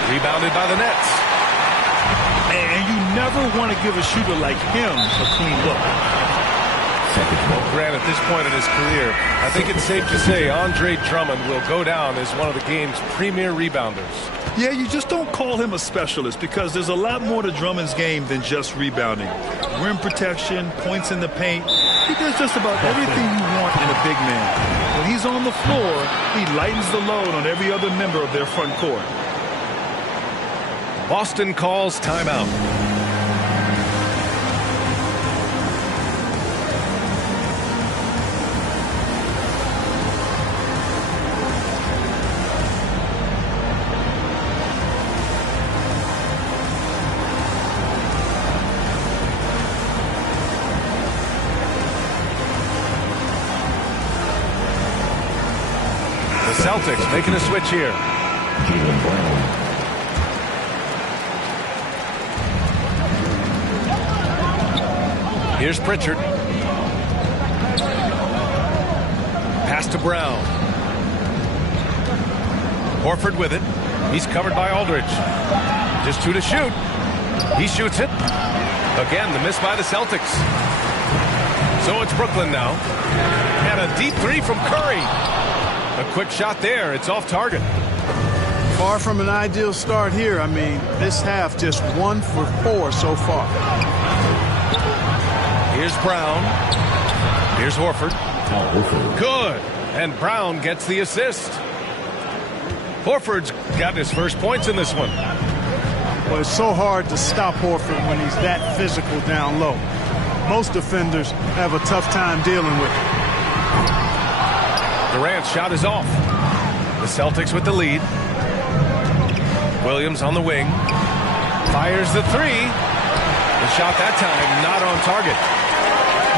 Rebounded by the Nets. And you never want to give a shooter like him a clean look. Well, Grant, at this point in his career, I think it's safe to say Andre Drummond will go down as one of the game's premier rebounders. Yeah, you just don't call him a specialist because there's a lot more to Drummond's game than just rebounding. Rim protection, points in the paint. He does just about everything you want in a big man. When he's on the floor, he lightens the load on every other member of their front court. Boston calls timeout. Celtics making a switch here. Here's Pritchard. Pass to Brown. Horford with it. He's covered by Aldridge. Just 2 to shoot. He shoots it. Again, the miss by the Celtics. So it's Brooklyn now. And a deep 3 from Curry. A quick shot there. It's off target. Far from an ideal start here. I mean, this half just 1 for 4 so far. Here's Brown. Here's Horford. Good. And Brown gets the assist. Horford's got his first points in this one. Well, it's so hard to stop Horford when he's that physical down low. Most defenders have a tough time dealing with it. Durant's shot is off. The Celtics with the lead. Williams on the wing. Fires the 3. The shot that time not on target.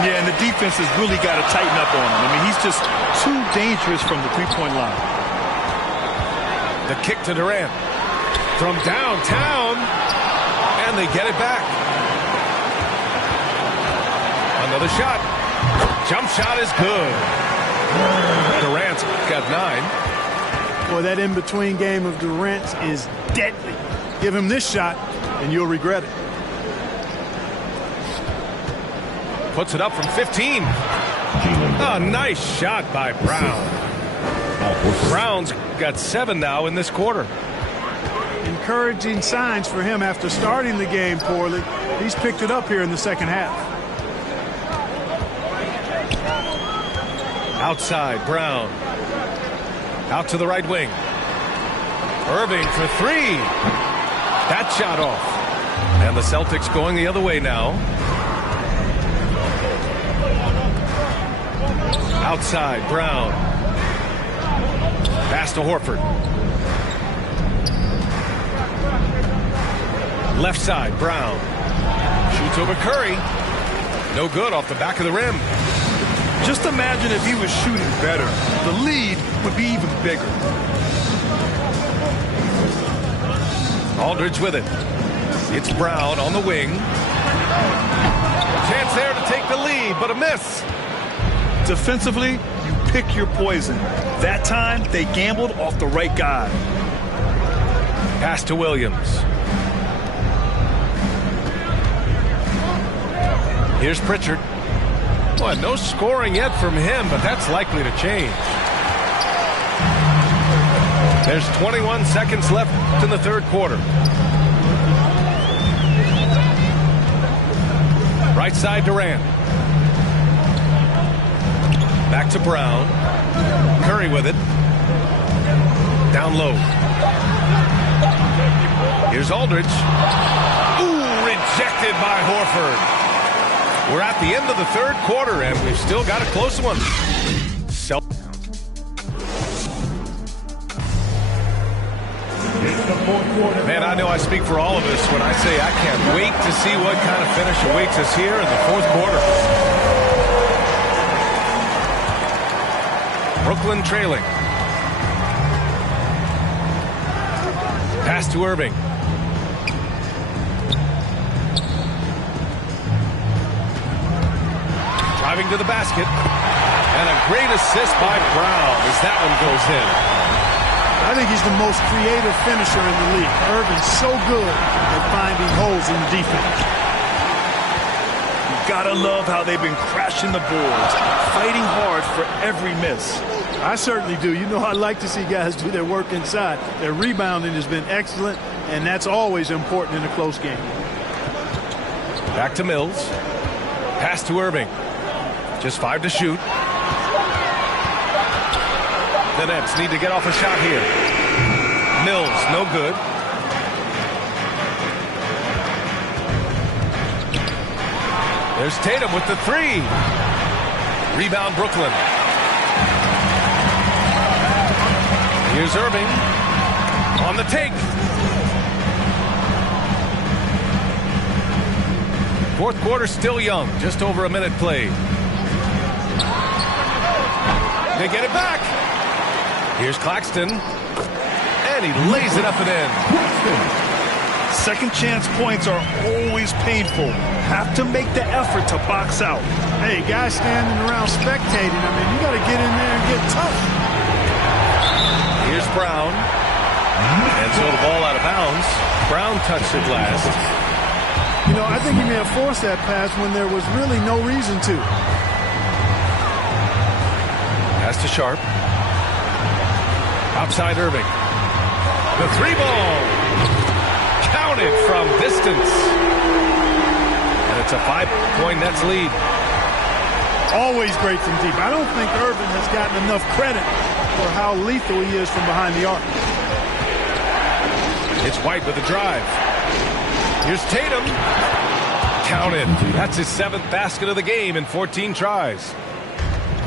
Yeah, and the defense has really got to tighten up on him. I mean, he's just too dangerous from the three-point line. The kick to Durant. From downtown. And they get it back. Another shot. Jump shot is good. Durant's got 9. Boy, that in-between game of Durant's is deadly. Give him this shot, and you'll regret it. Puts it up from 15. A nice shot by Brown. Brown's got 7 now in this quarter. Encouraging signs for him after starting the game poorly. He's picked it up here in the second half. Outside, Brown. Out to the right wing. Irving for 3. That shot off. And the Celtics going the other way now. Outside, Brown. Pass to Horford. Left side, Brown. Shoots over Curry. No good off the back of the rim. Just imagine if he was shooting better. The lead would be even bigger. Aldridge with it. It's Brown on the wing. Chance there to take the lead, but a miss. Defensively, you pick your poison. That time, they gambled off the right guy. Pass to Williams. Here's Pritchard. Boy, no scoring yet from him, but that's likely to change. There's 21 seconds left in the third quarter. Right side, Durant. Back to Brown. Curry with it. Down low. Here's Aldridge. Ooh, rejected by Horford. We're at the end of the third quarter, and we've still got a close one. Man, I know I speak for all of us when I say I can't wait to see what kind of finish awaits us here in the fourth quarter. Brooklyn trailing. Pass to Irving. Driving to the basket. And a great assist by Brown as that one goes in. I think he's the most creative finisher in the league. Irving's so good at finding holes in defense. You gotta love how they've been crashing the boards, fighting hard for every miss. I certainly do. You know, I like to see guys do their work inside. Their rebounding has been excellent, and that's always important in a close game. Back to Mills. Pass to Irving. Just 5 to shoot. The Nets need to get off a shot here. Mills, no good. There's Tatum with the 3. Rebound, Brooklyn. Here's Irving on the take. Fourth quarter still young, just over a minute played. They get it back. Here's Claxton. And he lays it up and in. Second chance points are always painful. Have to make the effort to box out. Hey, guys standing around spectating. I mean, you got to get in there and get tough. Here's Brown. And so the ball out of bounds. Brown touched it last. You know, I think he may have forced that pass when there was really no reason to. Pass to Sharp. Outside Irving. The three ball. Counted from distance. And it's a 5-point Nets lead. Always great from deep. I don't think Irving has gotten enough credit for how lethal he is from behind the arc. It's White with the drive. Here's Tatum. Counted. That's his 7th basket of the game in 14 tries.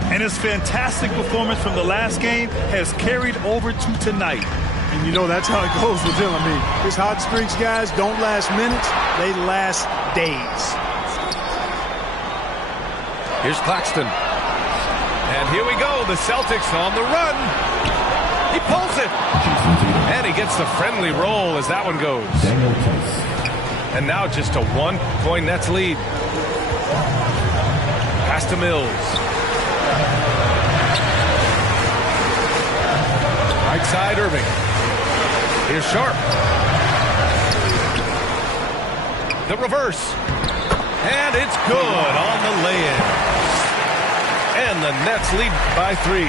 And his fantastic performance from the last game has carried over to tonight. And you know that's how it goes with him. I mean, his hot streaks, guys, don't last minutes. They last days. Here's Claxton. And here we go. The Celtics on the run. He pulls it. And he gets the friendly roll as that one goes. And now just a 1-point Nets lead. Pass to Mills. Right side, Irving. Here's Sharp. The reverse. And it's good on the lay-in. And the Nets lead by 3.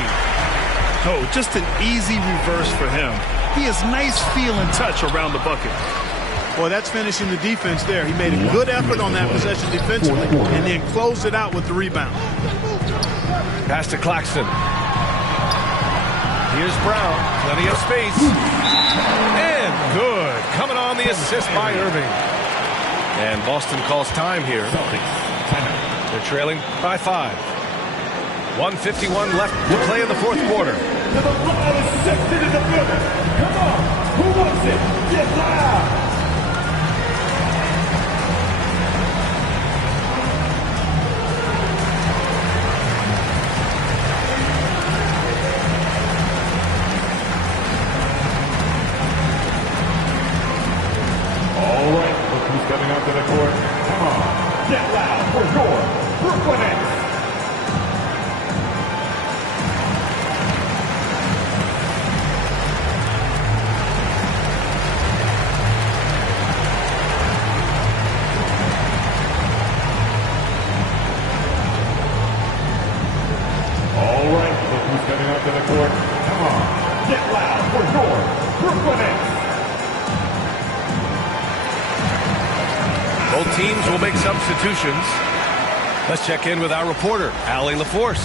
Oh, just an easy reverse for him. He has nice feel and touch around the bucket. Boy, that's finishing the defense there. He made a good effort on that possession defensively and then closed it out with the rebound. Pass to Claxton. Here's Brown. Plenty of space. And good. Coming on the assist by Irving. And Boston calls time here. They're trailing by 5. 1:51 left to play in the 4th quarter. To the loudest section in the building. Come on. Who wants it? Get loud. All right, look who's coming out to the court. Come on, get loud for your Brooklyn Nets. All right, look who's coming out to the court. Come on, get loud for your Brooklyn Nets. Both teams will make substitutions. Let's check in with our reporter, Allie LaForce.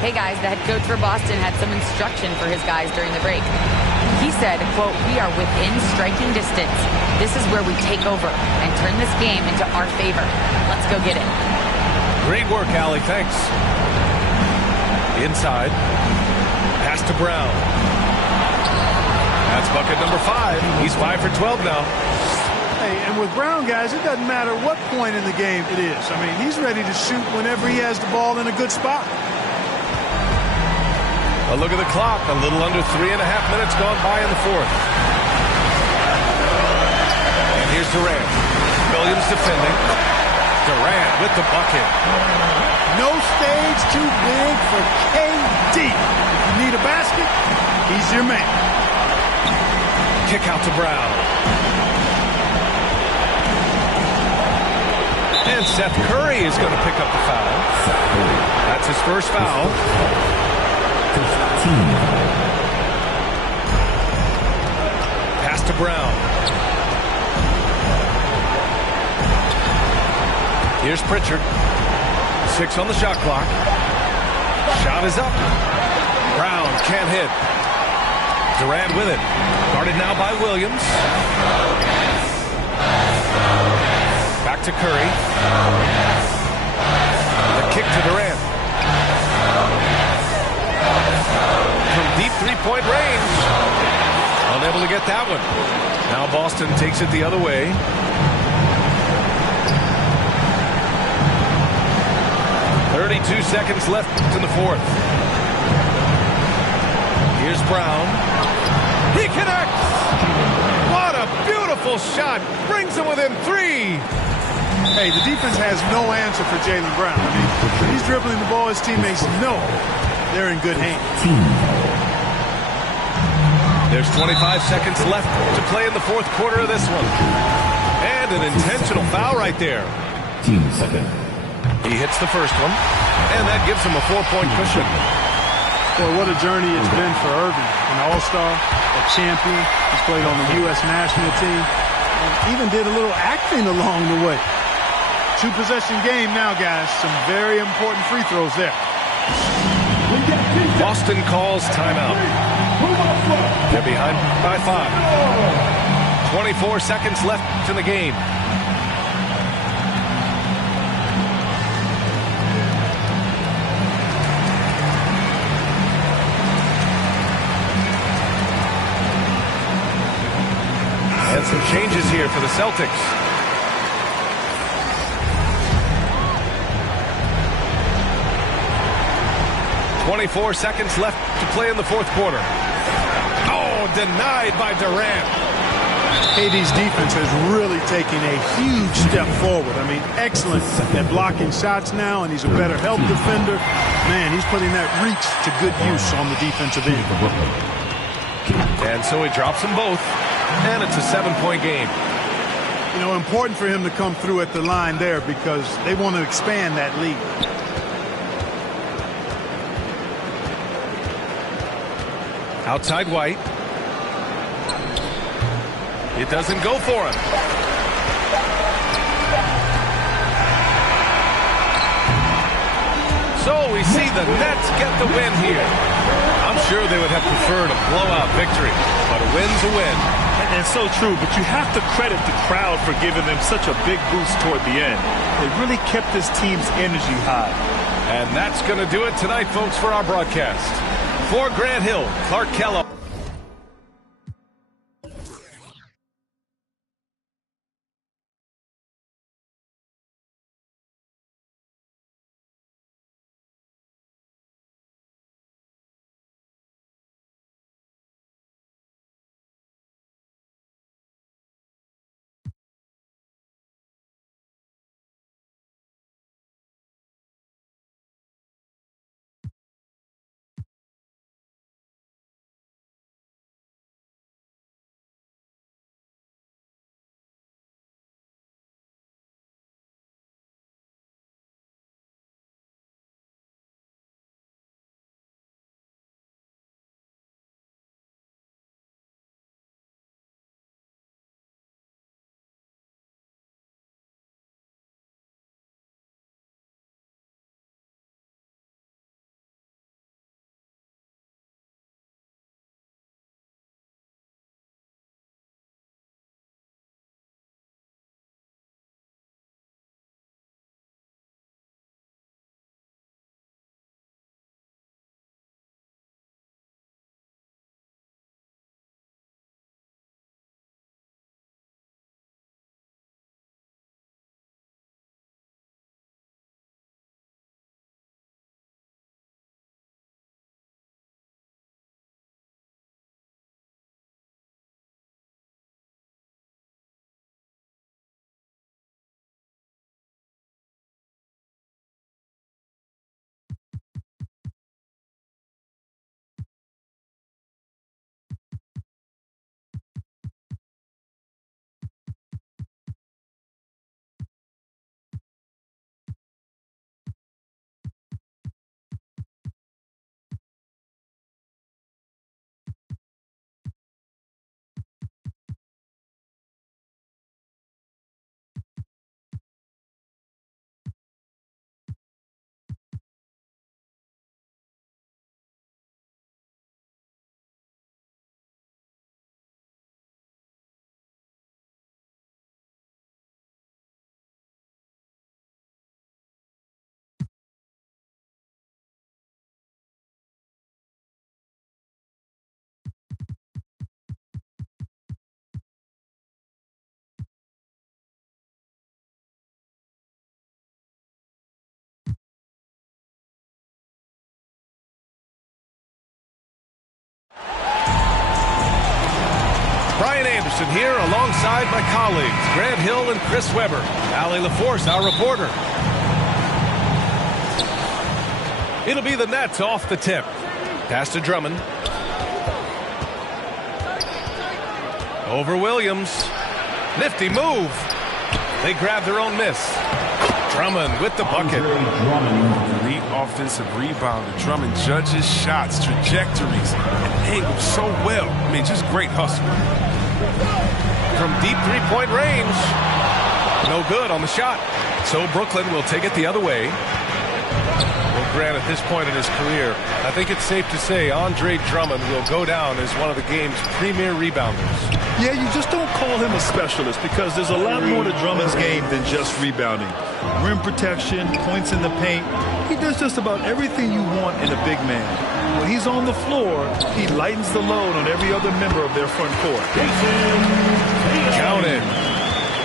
Hey guys, the head coach for Boston had some instruction for his guys during the break. He said, quote, "We are within striking distance. This is where we take over and turn this game into our favor. Let's go get it." Great work, Allie. Thanks. Inside. Pass to Brown. That's bucket number 5. He's 5 for 12 now. Hey, and with Brown, guys, it doesn't matter what point in the game it is. I mean, he's ready to shoot whenever he has the ball in a good spot. A look at the clock. A little under 3.5 minutes gone by in the 4th. And here's Durant. Williams defending. Durant with the bucket. No stage too big for KD. If you need a basket, he's your man. Kick out to Brown. And Seth Curry is going to pick up the foul. That's his first foul. Pass to Brown. Here's Pritchard. 6 on the shot clock. Shot is up. Brown can't hit. Durant with it. Guarded now by Williams. Back to Curry. The kick to Durant. From deep three-point range. Unable to get that one. Now Boston takes it the other way. .32 seconds left in the 4th. Here's Brown. He connects! What a beautiful shot! Brings him within 3. Hey, the defense has no answer for Jaylen Brown. I mean, when he's dribbling the ball, his teammates know they're in good hands. There's 25 seconds left to play in the fourth quarter of this one. And an intentional foul right there. Team second. He hits the first one, and that gives him a 4-point cushion. Boy, what a journey it's been for Irving. An all-star, a champion. He's played on the U.S. national team. And even did a little acting along the way. 2-possession game now, guys. Some very important free throws there. Boston calls timeout. They're behind by 5. 24 seconds left in the game. And some changes here for the Celtics. 24 seconds left to play in the fourth quarter. Oh, denied by Durant. KD's defense has really taken a huge step forward. I mean, excellent at blocking shots now, and he's a better help defender. Man, he's putting that reach to good use on the defensive end. And so he drops them both, and it's a 7-point game. You know, important for him to come through at the line there because they want to expand that lead. Outside White. It doesn't go for him. So we see the Nets get the win here. I'm sure they would have preferred a blowout victory, but a win's a win. And so true, but you have to credit the crowd for giving them such a big boost toward the end. It really kept this team's energy high. And that's going to do it tonight, folks, for our broadcast. For Grant Hill, Clark Kellogg. Anderson here alongside my colleagues, Grant Hill and Chris Webber. Allie LaForce, our reporter. It'll be the Nets off the tip. Pass to Drummond. Over Williams. Nifty move. They grab their own miss. Drummond with the bucket. Elite offensive rebounder. Drummond judges shots, trajectories, and angles so well. I mean, just great hustle. From deep three-point range. No good on the shot. So Brooklyn will take it the other way. Well, Grant, at this point in his career, I think it's safe to say Andre Drummond will go down as one of the game's premier rebounders. Yeah, you just don't call him a specialist because there's a lot more to Drummond's game than just rebounding. Rim protection, points in the paint. He does just about everything you want in a big man. When he's on the floor, he lightens the load on every other member of their front court. Counted.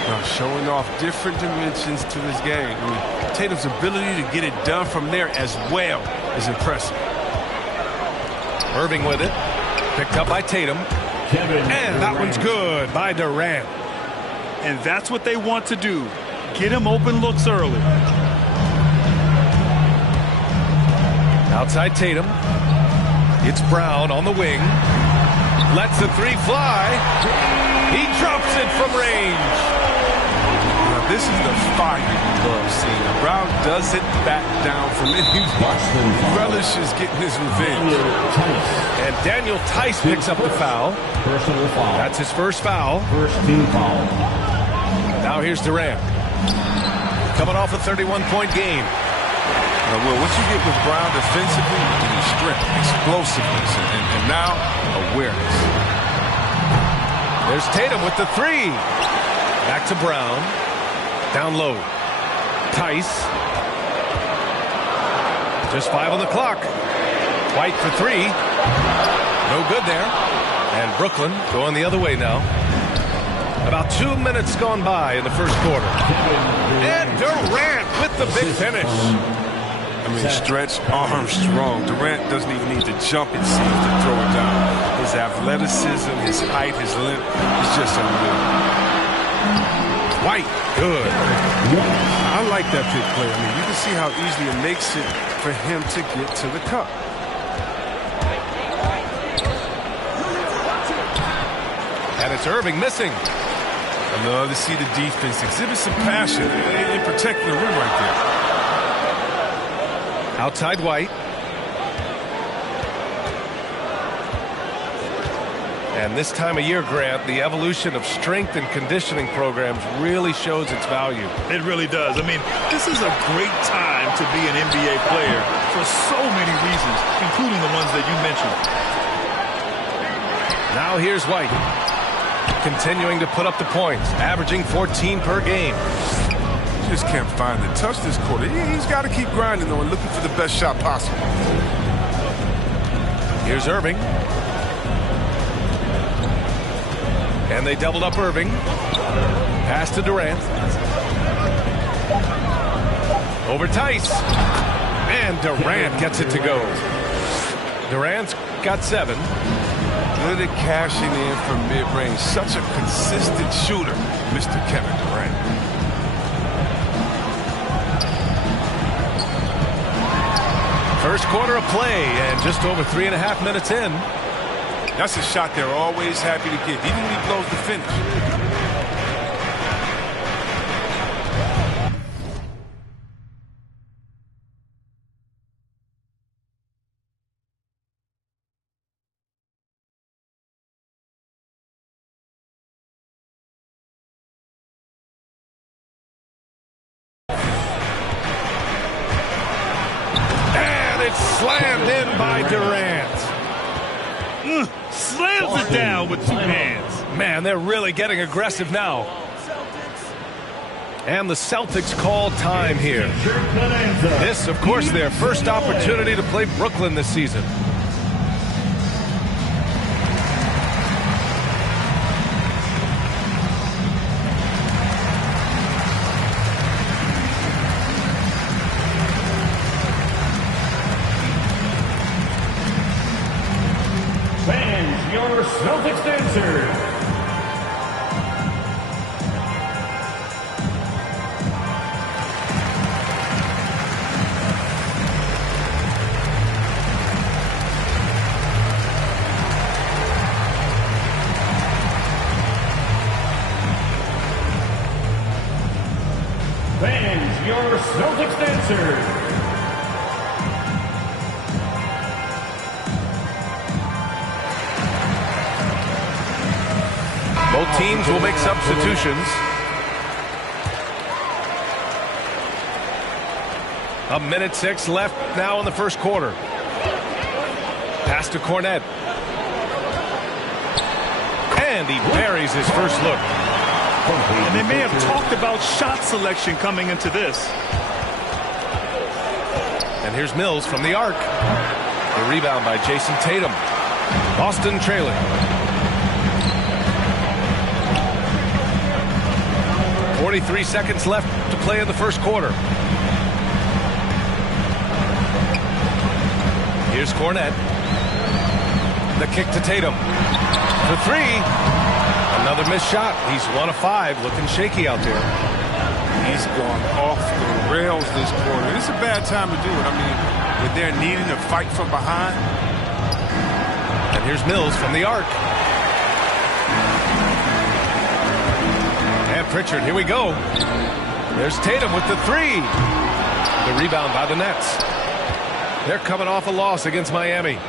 Now showing off different dimensions to his game. I mean, Tatum's ability to get it done from there as well is impressive. Irving with it. Picked up by Tatum. And that one's good by Durant. And that's what they want to do. Get him open looks early. Outside Tatum. It's Brown on the wing. Lets the three fly. He drops it from range. Now this is the fire you love seeing. Brown doesn't back down from anyone. He relishes getting his revenge. And Daniel Tice picks up the foul. Personal foul. That's his first foul. First team foul. Now here's Durant. Coming off a 31-point game. Well, what you get with Brown defensively is strength, explosiveness, and now awareness. There's Tatum with the three. Back to Brown. Down low. Tice. Just 5 on the clock. White for three. No good there. And Brooklyn going the other way now. About 2 minutes gone by in the first quarter. And Durant with the big finish. I mean, stretch, arm strong. Durant doesn't even need to jump, it seems, to throw it down. His athleticism, his height, his length is just unreal. White, good. I like that big play. I mean, you can see how easily it makes it for him to get to the cup. And it's Irving missing. I love to see the defense exhibit some passion in protecting the rim right there. Outside White. And this time of year, Grant, the evolution of strength and conditioning programs really shows its value. It really does. I mean, this is a great time to be an NBA player for so many reasons, including the ones that you mentioned. Now here's White. Continuing to put up the points, averaging 14 per game. Just can't find the touch this quarter. He's got to keep grinding, though, and looking for the best shot possible. Here's Irving. And they doubled up Irving. Pass to Durant. Over Tice. And Durant gets it to go. Durant's got 7. Good at cashing in from mid-range. Such a consistent shooter, Mr. Kevin Durant. First quarter of play, and just over 3.5 minutes in. That's a shot they're always happy to get, even when he blows the finish. Slammed in by Durant. Slams it down with 2 hands. Man, they're really getting aggressive now. And the Celtics call time here. This, of course, their first opportunity to play Brooklyn this season. Fans, your Celtics dancers. your Celtics dancers. Both teams will make substitutions. A minute 6 left now in the first quarter. Pass to Cornette. And he buries his first look. And they may have talked about shot selection coming into this. And here's Mills from the arc. The rebound by Jason Tatum. Boston trailing. 43 seconds left to play in the first quarter. Here's Cornette. The kick to Tatum. For three. Another missed shot. He's 1 of 5. Looking shaky out there. He's gone off the rails this quarter. It's a bad time to do it. I mean, when they're needing to fight from behind. And here's Mills from the arc. And Pritchard, here we go. There's Tatum with the 3. The rebound by the Nets. They're coming off a loss against Miami.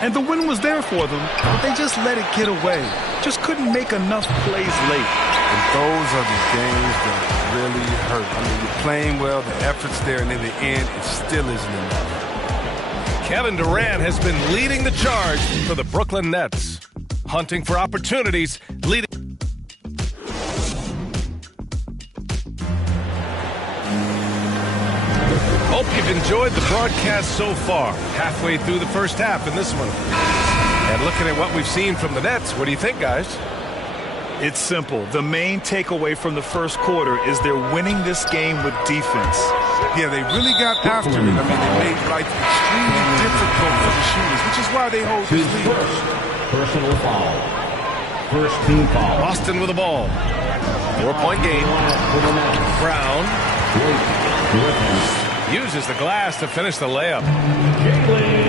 And the win was there for them, but they just let it get away. Just couldn't make enough plays late. And those are the games that really hurt. I mean, you're playing well, the effort's there, and in the end, it still isn't enough. Kevin Durant has been leading the charge for the Brooklyn Nets. Hunting for opportunities, leading. Hope you've enjoyed the broadcast so far. Halfway through the first half in this one. And looking at what we've seen from the Nets, what do you think, guys? It's simple. The main takeaway from the first quarter is they're winning this game with defense. Yeah, they really got after it. I mean, they made life extremely difficult for the shooters, which is why they hold this lead. Personal foul. First team foul. Boston with the ball. 4-point game. Brown uses the glass to finish the layup.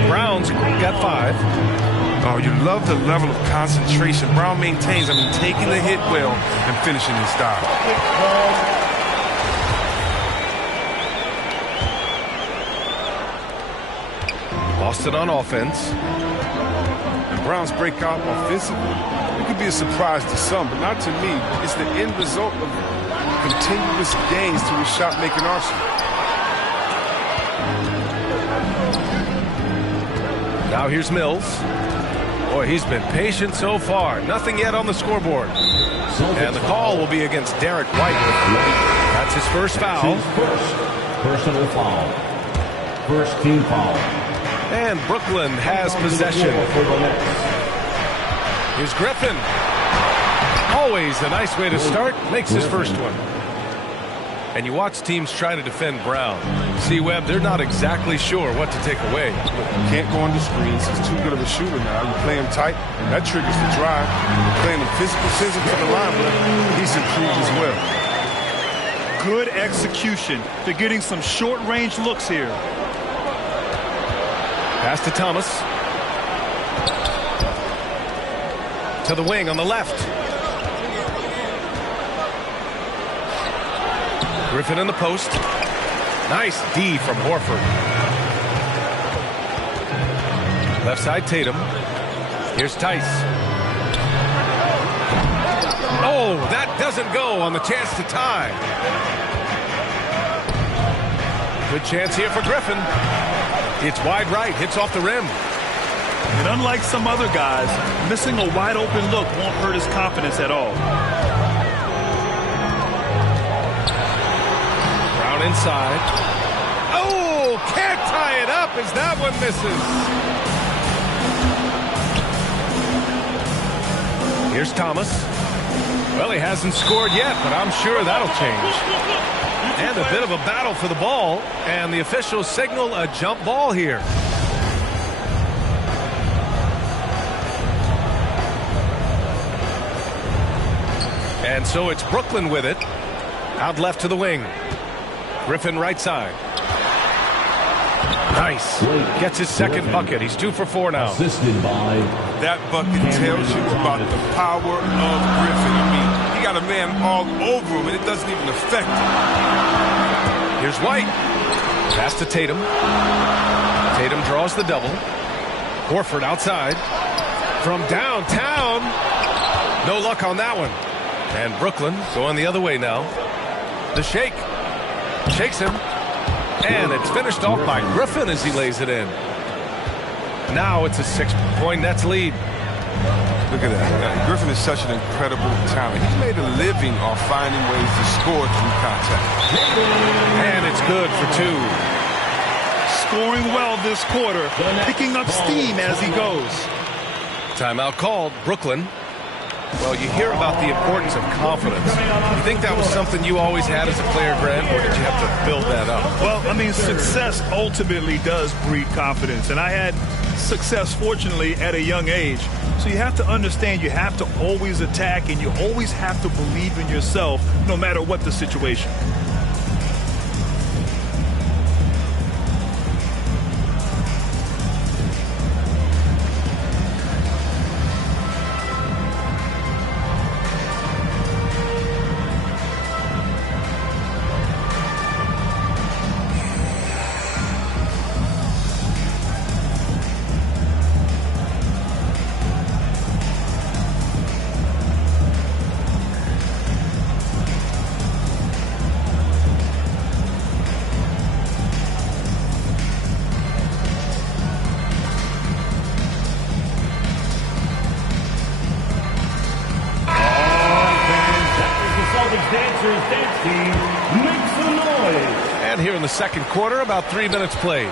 Brown's got 5. Oh, you love the level of concentration Brown maintains. I mean, taking the hit well and finishing in style. Boston on offense. And Brown's breakout offensively, it could be a surprise to some, but not to me. It's the end result of continuous gains to his shot-making arsenal. Now here's Mills. Boy, he's been patient so far. Nothing yet on the scoreboard. And the call will be against Derek White. That's his first foul. Personal foul. First team foul. And Brooklyn has possession. Here's Griffin. Always a nice way to start. Makes his first one. And you watch teams try to defend Brown. See, Webb, they're not exactly sure what to take away. You can't go on the screens. He's too good of a shooter now. You play him tight, that triggers the drive. You're playing him physical, sends him to the line, but he's improved as well. Good execution. They're getting some short-range looks here. Pass to Thomas. To the wing on the left. Griffin in the post. Nice D from Horford. Left side Tatum. Here's Tice. Oh, that doesn't go on the chance to tie. Good chance here for Griffin. It's wide right, hits off the rim. And unlike some other guys, missing a wide open look won't hurt his confidence at all. Brown inside. Oh, can't tie it up as that one misses. Here's Thomas. Well, he hasn't scored yet, but I'm sure that'll change. And a bit of a battle for the ball, and the officials signal a jump ball here. And so it's Brooklyn with it. Out left to the wing. Griffin right side. Nice. Gets his second bucket. He's 2 for 4 now. Assisted by that bucket tells you about the power of Griffin. I mean, he got a man all over him, and it doesn't even affect him. Here's White. Pass to Tatum. Tatum draws the double. Horford outside. From downtown. No luck on that one. And Brooklyn going the other way now. The shake. Shakes him. And it's finished off by Griffin as he lays it in. Now it's a 6-point Nets lead. Look at that. Griffin is such an incredible talent. He's made a living off finding ways to score through contact. And it's good for 2. Scoring well this quarter, picking up steam as he goes. Timeout called. Brooklyn. Well, you hear about the importance of confidence. You think that was something you always had as a player, Grant, or did you have to build that up? Well, I mean, success ultimately does breed confidence. And I had success, fortunately, at a young age. So you have to understand you have to always attack and you always have to believe in yourself no matter what the situation. And here in the second quarter, about 3 minutes played.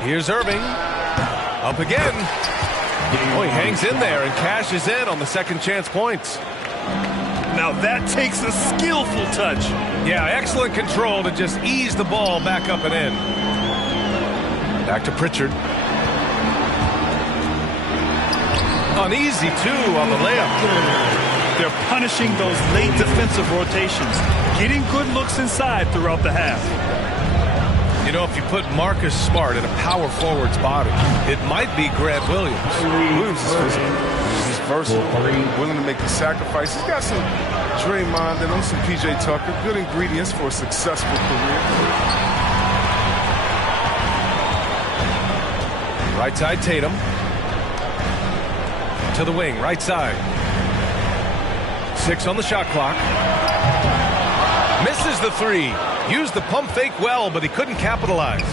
Here's Irving. Up again. Oh, he hangs in there and cashes in on the second chance points. Now that takes a skillful touch. Yeah, excellent control to just ease the ball back up and in. Back to Pritchard. Uneasy, too, on the layup. They're punishing those late defensive rotations, getting good looks inside throughout the half. You know, if you put Marcus Smart in a power forward's body, it might be Grant Williams. Williams is physical. He's versatile, willing to make the sacrifice. He's got some Draymond and some P.J. Tucker. Good ingredients for a successful career. Right side, Tatum. To the wing, right side. 6 on the shot clock. Misses the 3. Used the pump fake well, but he couldn't capitalize.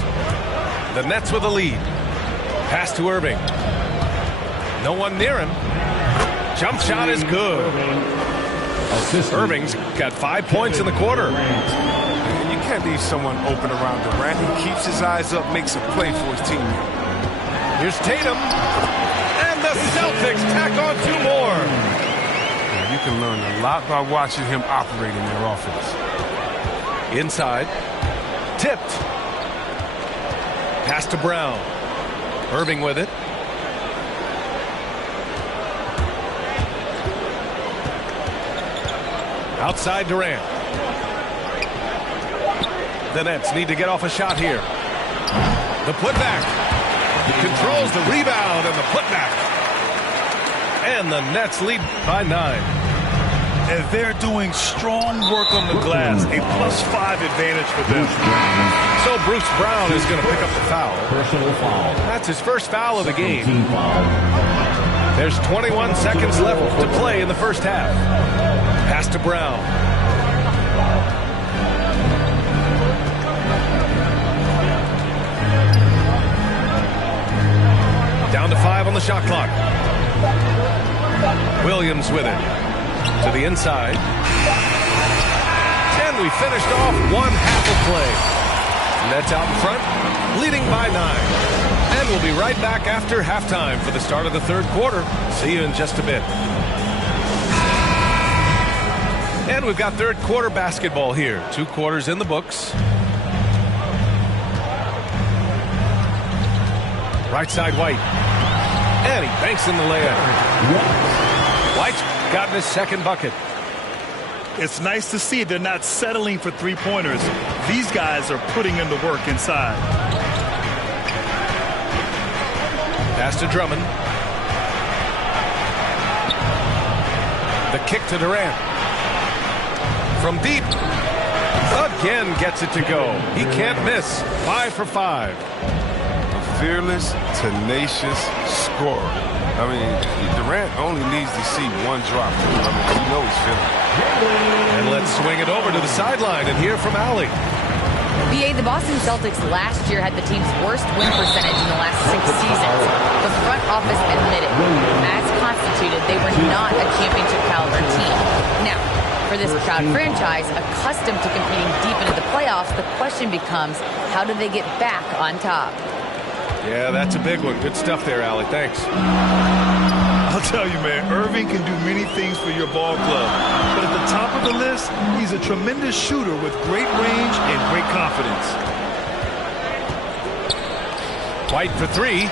The Nets with a lead. Pass to Irving. No one near him. Jump shot is good. Irving's got 5 points in the quarter. You can't leave someone open around Durant. He keeps his eyes up, makes a play for his team. Here's Tatum. And the Celtics tack on 2 more. You can learn a lot by watching him operate in their offense. Inside. Tipped. Pass to Brown. Irving with it. Outside Durant. The Nets need to get off a shot here. The putback. Controls the rebound and the putback. And the Nets lead by 9. And they're doing strong work on the glass. A +5 advantage for them. So Bruce Brown is going to pick up the foul. Personal foul. That's his first foul of the game. There's 21 seconds left to play in the first half. Pass to Brown. Down to 5 on the shot clock. Williams with it. To the inside. And we finished off 1 half of play. Nets out in front, leading by 9. And we'll be right back after halftime for the start of the third quarter. See you in just a bit. And we've got third quarter basketball here. 2 quarters in the books. Right side White. And he banks in the layup. White's gotten his second bucket. It's nice to see they're not settling for three-pointers. These guys are putting in the work inside. Pass to Drummond. The kick to Durant. From deep. Again gets it to go. He can't miss. 5 for 5. A fearless, tenacious scorer. I mean, Durant only needs to see one drop. I mean, you know he's feeling it. And let's swing it over to the sideline and hear from Allie. BA, the Boston Celtics last year had the team's worst win percentage in the last 6 seasons. The front office admitted, as constituted, they were not a championship caliber team. Now, for this proud franchise, accustomed to competing deep into the playoffs, the question becomes, how do they get back on top? Yeah, that's a big one. Good stuff there, Allie. Thanks. I'll tell you, man, Irving can do many things for your ball club. But at the top of the list, he's a tremendous shooter with great range and great confidence. White for 3.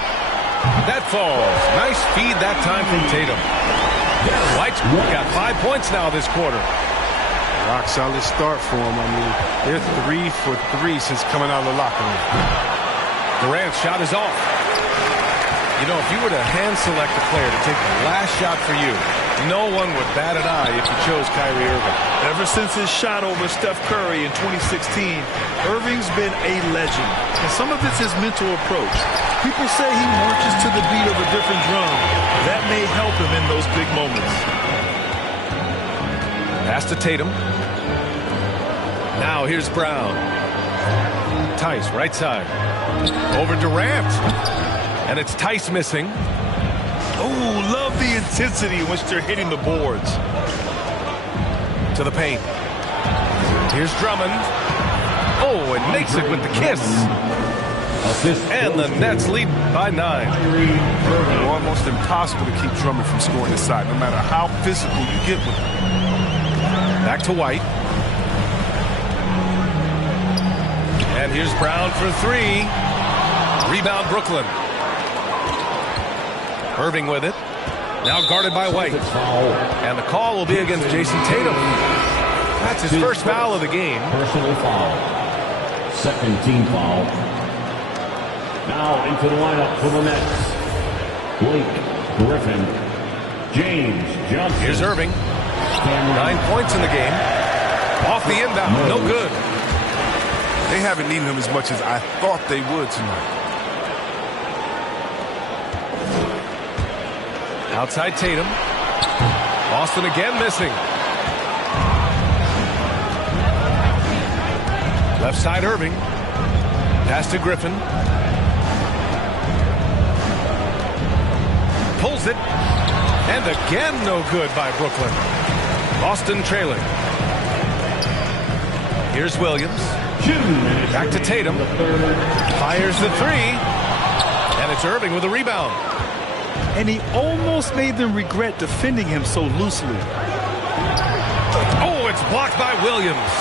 That falls. Nice feed that time from Tatum. White's got 5 points now this quarter. Rock solid start for him. I mean, they're 3 for 3 since coming out of the locker room. Durant's shot is off. You know, if you were to hand select a player to take the last shot for you, no one would bat an eye if you chose Kyrie Irving. Ever since his shot over Steph Curry in 2016, Irving's been a legend. And some of it's his mental approach. People say he marches to the beat of a different drum. That may help him in those big moments. Pass to Tatum. Now here's Brown. Tice, right side. Over Durant. And it's Tice missing. Oh, love the intensity in which they're hitting the boards. To the paint. Here's Drummond. Oh, and makes it with the kiss. And the Nets lead by 9. Almost impossible to keep Drummond from scoring inside, no matter how physical you get with him. Back to White. And here's Brown for 3. Rebound Brooklyn. Irving with it. Now guarded by White. And the call will be against Jason Tatum. That's his first foul of the game. Personal foul. Second team foul. Now into the lineup for the Nets. Blake Griffin. James Johnson. Here's Irving. 9 points in the game. Off the inbound. No good. They haven't needed him as much as I thought they would tonight. Outside Tatum. Boston again missing. Left side Irving. Pass to Griffin. Pulls it. And again no good by Brooklyn. Boston trailing. Here's Williams. Back to Tatum. Fires the 3. And it's Irving with a rebound. And he almost made them regret defending him so loosely. Oh, it's blocked by Williams.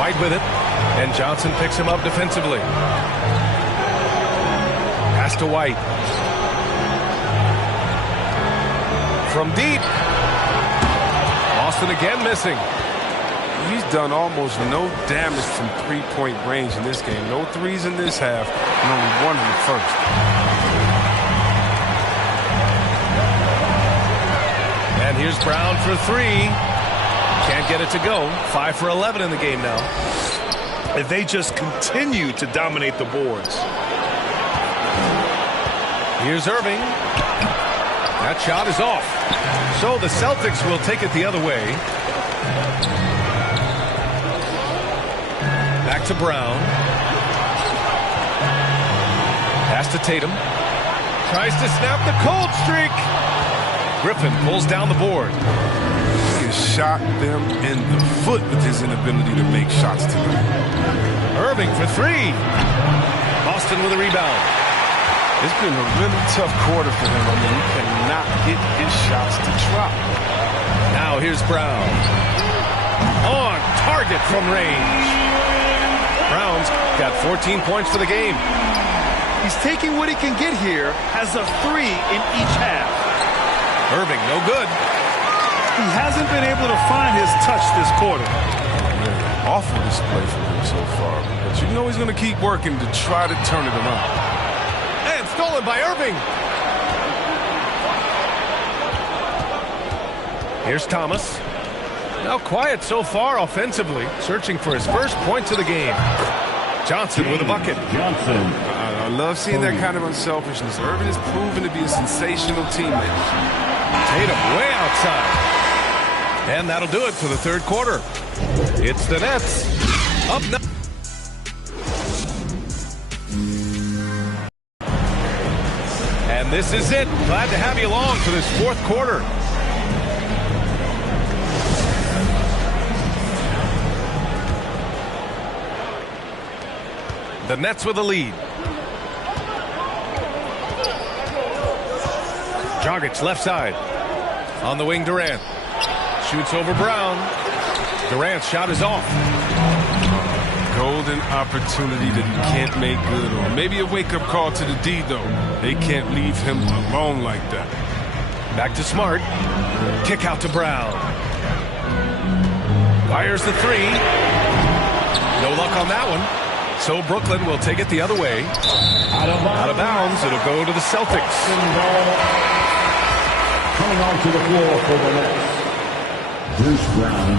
White with it. And Johnson picks him up defensively. Pass to White. From deep. Boston again missing. He's done almost no damage from three-point range in this game. No threes in this half, and only 1 in the first. And here's Brown for 3. Can't get it to go. 5 for 11 in the game now. If they just continue to dominate the boards. Here's Irving. That shot is off. So the Celtics will take it the other way. Back to Brown. Pass to Tatum. Tries to snap the cold streak. Griffin pulls down the board. He has shot them in the foot with his inability to make shots tonight. Irving for 3. Boston with a rebound. It's been a really tough quarter for him. I mean, he cannot get his shots to drop. Now here's Brown. On target from range. Brown's got 14 points for the game. He's taking what he can get here, has a 3 in each half. Irving, no good. He hasn't been able to find his touch this quarter. Awful display from him so far. But you know he's going to keep working to try to turn it around. And stolen by Irving. Here's Thomas. Now quiet so far offensively, searching for his first points of the game. Johnson with a bucket. Johnson. I love seeing that kind of unselfishness. Irvin is proven to be a sensational teammate. Tatum way outside. And that'll do it for the third quarter. It's the Nets. Up now. And this is it. Glad to have you along for this fourth quarter. The Nets with a lead. Dragic left side. On the wing, Durant. Shoots over Brown. Durant's shot is off. Golden opportunity that he can't make good on. Maybe a wake-up call to the D, though. They can't leave him alone like that. Back to Smart. Kick out to Brown. Fires the three. No luck on that one. So Brooklyn will take it the other way. Out of bounds. It'll go to the Celtics. Coming onto the floor for the Nets, Bruce Brown.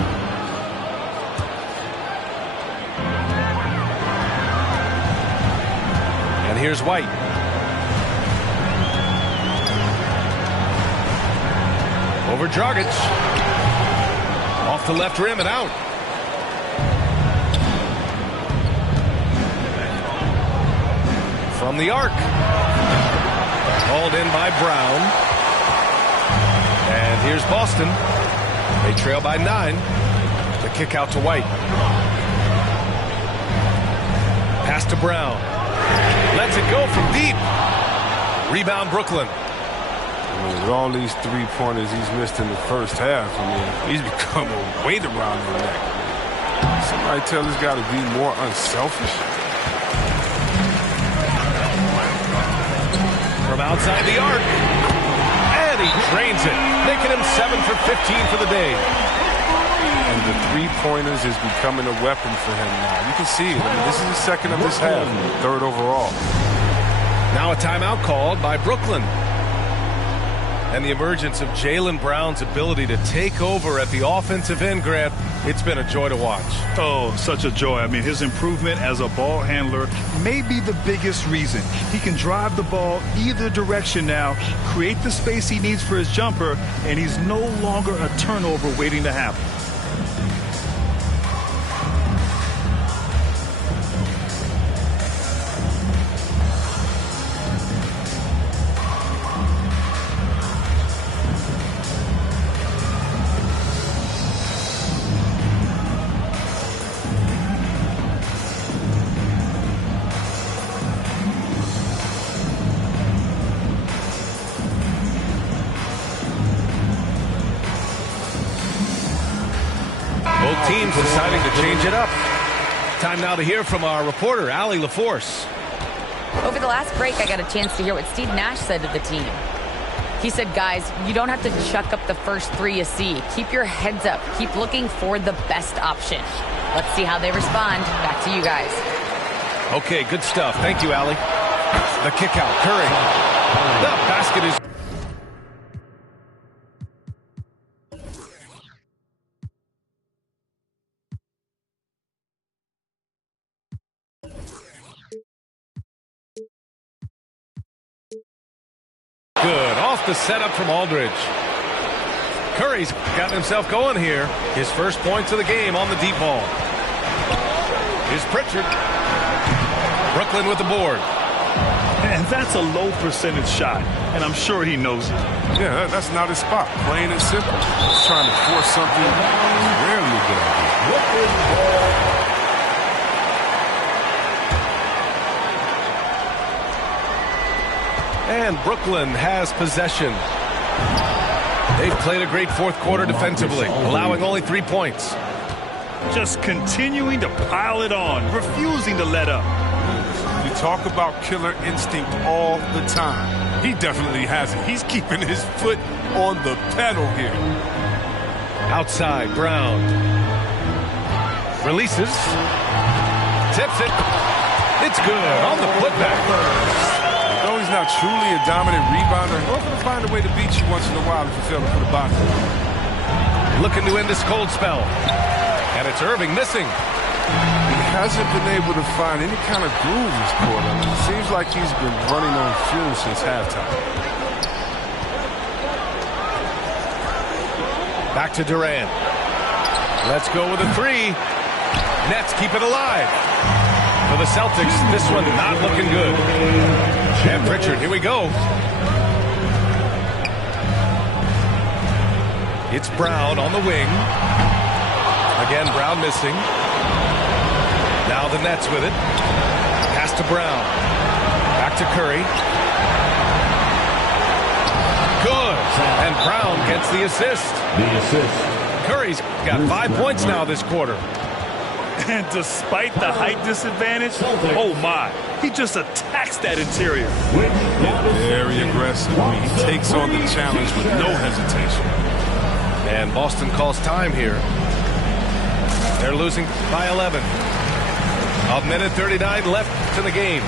And here's White. Over Dragic. Off the left rim and out. From the arc. Called in by Brown. And here's Boston. They trail by 9. The kick out to White. Pass to Brown. Lets it go from deep. Rebound Brooklyn. With all these three-pointers he's missed in the first half, I mean, he's become a weight around the neck. Somebody tell this guy to be more unselfish. From outside the arc. And he drains it, making him 7 for 15 for the day. And the three-pointers is becoming a weapon for him now. You can see it. I mean, this is the second of this half, third overall. Now a timeout called by Brooklyn. And the emergence of Jaylen Brown's ability to take over at the offensive end, Grant, it's been a joy to watch. Oh, such a joy. I mean, his improvement as a ball handler may be the biggest reason. He can drive the ball either direction now, create the space he needs for his jumper, and he's no longer a turnover waiting to happen. Both teams deciding to change it up. Time now to hear from our reporter, Allie LaForce. Over the last break, I got a chance to hear what Steve Nash said to the team. He said, guys, you don't have to chuck up the first three you see. Keep your heads up. Keep looking for the best option. Let's see how they respond. Back to you guys. Okay, good stuff. Thank you, Allie. The kick out, Curry. The basket is... good. Off the setup from Aldridge. Curry's got himself going here. His first points of the game on the deep ball. Here's Pritchard. Brooklyn with the board. And that's a low percentage shot, and I'm sure he knows it. Yeah, that's not his spot. Plain and simple. He's trying to force something is rarely a good idea. And Brooklyn has possession. They've played a great fourth quarter defensively, allowing only 3 points. Just continuing to pile it on, refusing to let up. You talk about killer instinct all the time. He definitely has it. He's keeping his foot on the pedal here. Outside, Brown. Releases. Tips it. It's good on the putback. Though he's not truly a dominant rebounder, he's going to find a way to beat you once in a while if you fail to put a box in. looking to end this cold spell. And it's Irving missing. He hasn't been able to find any kind of groove this quarter. It seems like he's been running on fuel since halftime. Back to Durant. Let's go with a three. Nets keep it alive. For the Celtics, this one not looking good. And Pritchard, here we go. It's Brown on the wing. Again, Brown missing. Now the Nets with it. Pass to Brown. Back to Curry. Good. And Brown gets the assist. Curry's got 5 points now this quarter. And despite the height disadvantage, oh my, he just attacks that interior. Very aggressive. I mean, he takes on the challenge with no hesitation. And Boston calls time here. They're losing by 11. A minute 39 left in the game.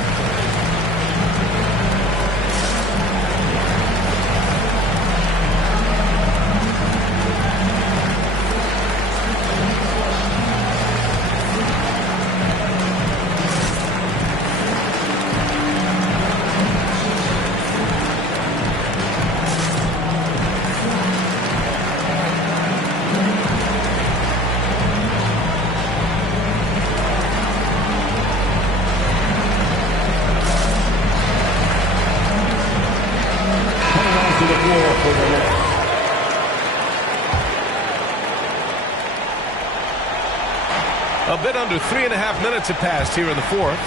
A bit under 3.5 minutes have passed here in the fourth.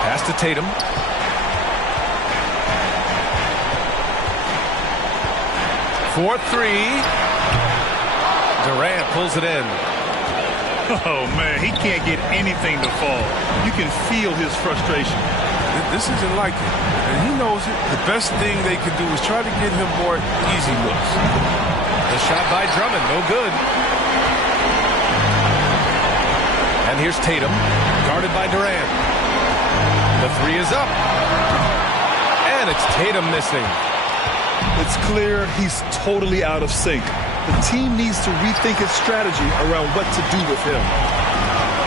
Pass to Tatum. 4-3. Durant pulls it in. Oh, man, he can't get anything to fall. You can feel his frustration. This isn't like it, and he knows it. The best thing they could do is try to get him more easy looks. The shot by Drummond, no good. And here's Tatum, guarded by Durant. The three is up. And it's Tatum missing. It's clear he's totally out of sync. The team needs to rethink its strategy around what to do with him.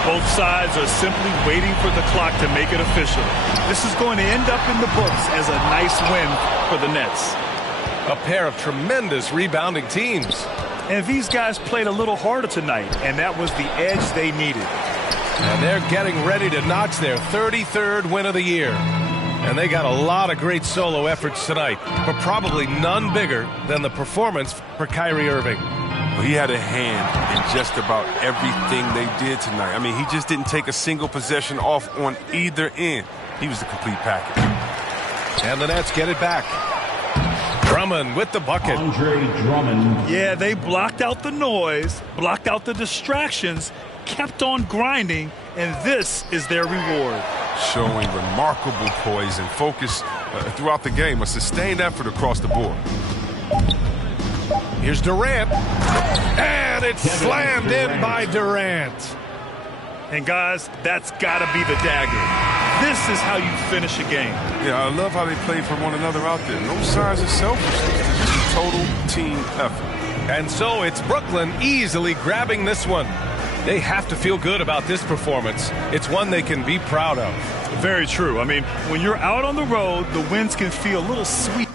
Both sides are simply waiting for the clock to make it official. This is going to end up in the books as a nice win for the Nets. A pair of tremendous rebounding teams. And these guys played a little harder tonight, and that was the edge they needed. And they're getting ready to notch their 33rd win of the year. And they got a lot of great solo efforts tonight, but probably none bigger than the performance for Kyrie Irving. Well, he had a hand in just about everything they did tonight. I mean, he just didn't take a single possession off on either end. He was the complete package. And the Nets get it back. Drummond with the bucket. Andre Drummond. Yeah, they blocked out the noise, blocked out the distractions, kept on grinding, and this is their reward. Showing remarkable poise and focus throughout the game. A sustained effort across the board. Here's Durant. And it's slammed in by Durant. And guys, that's got to be the dagger. This is how you finish a game. Yeah, I love how they play for one another out there. No signs of selfishness. It's just a total team effort. And so it's Brooklyn easily grabbing this one. They have to feel good about this performance. It's one they can be proud of. Very true. I mean, when you're out on the road, the wins can feel a little sweet.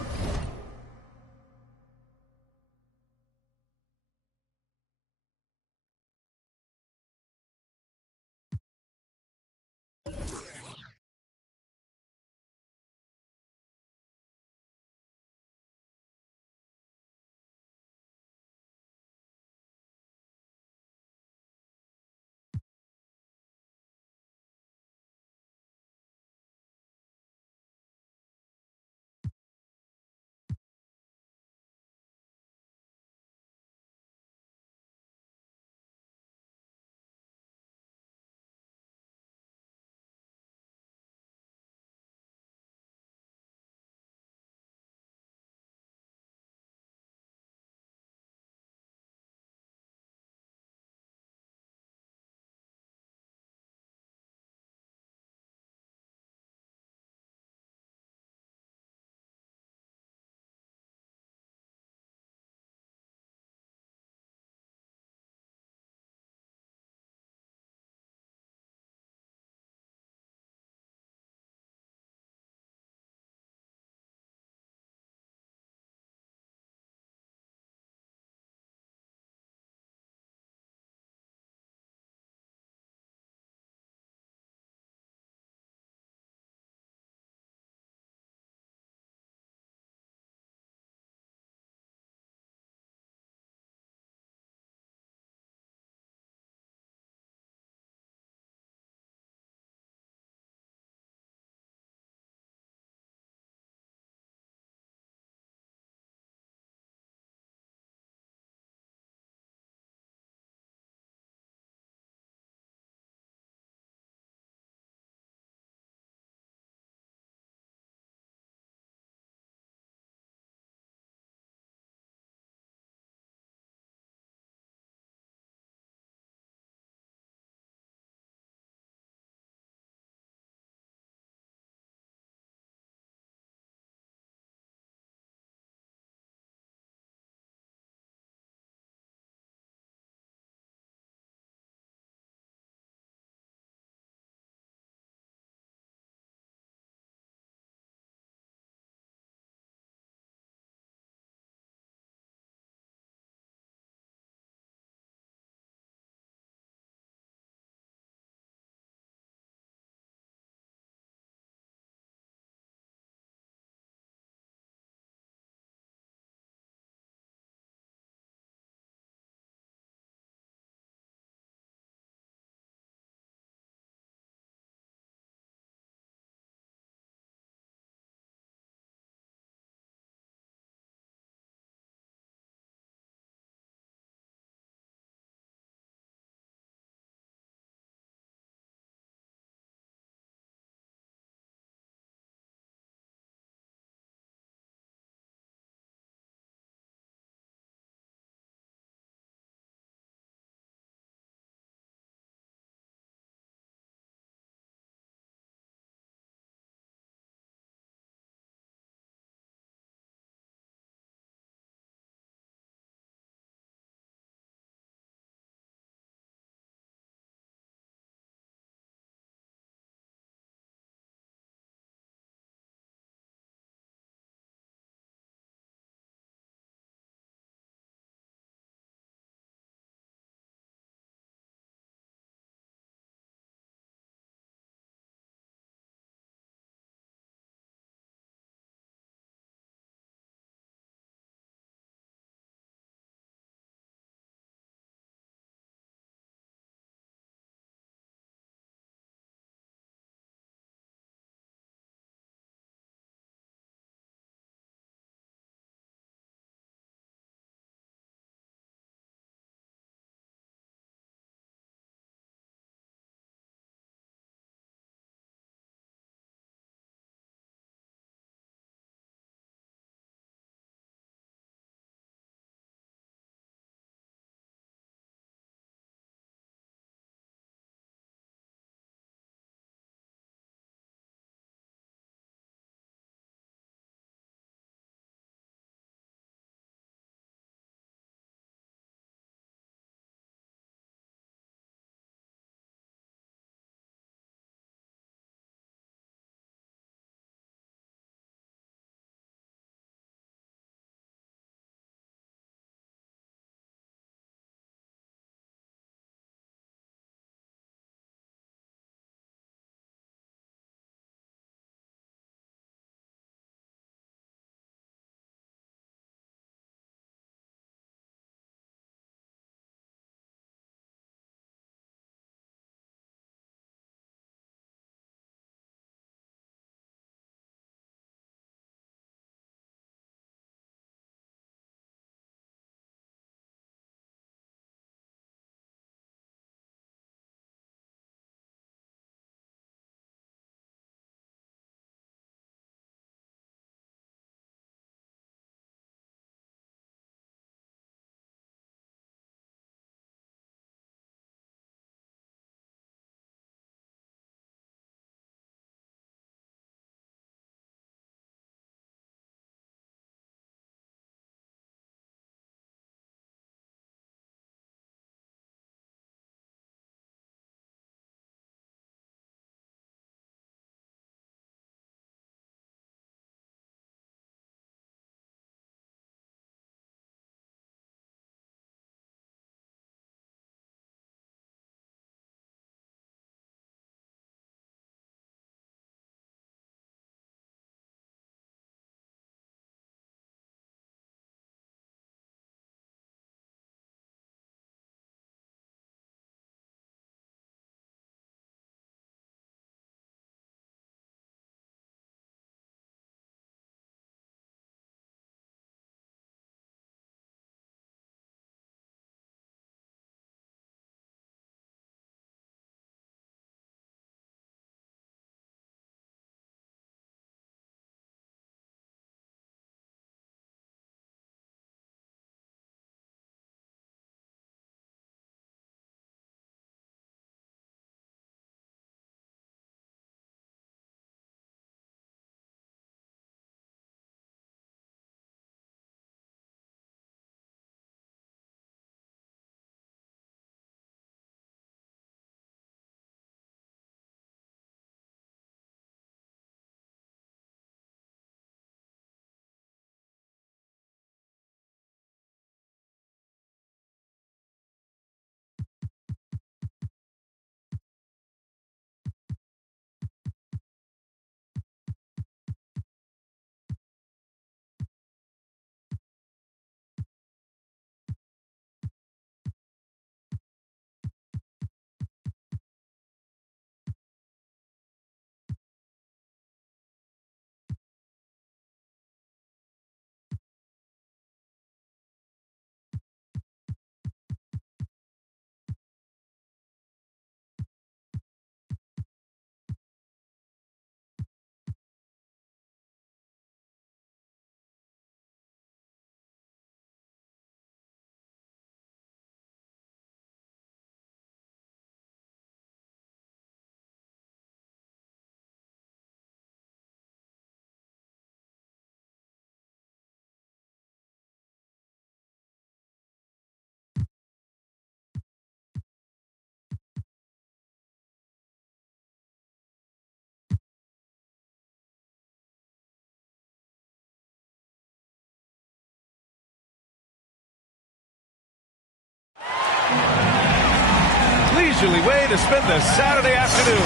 leisurely way to spend the Saturday afternoon.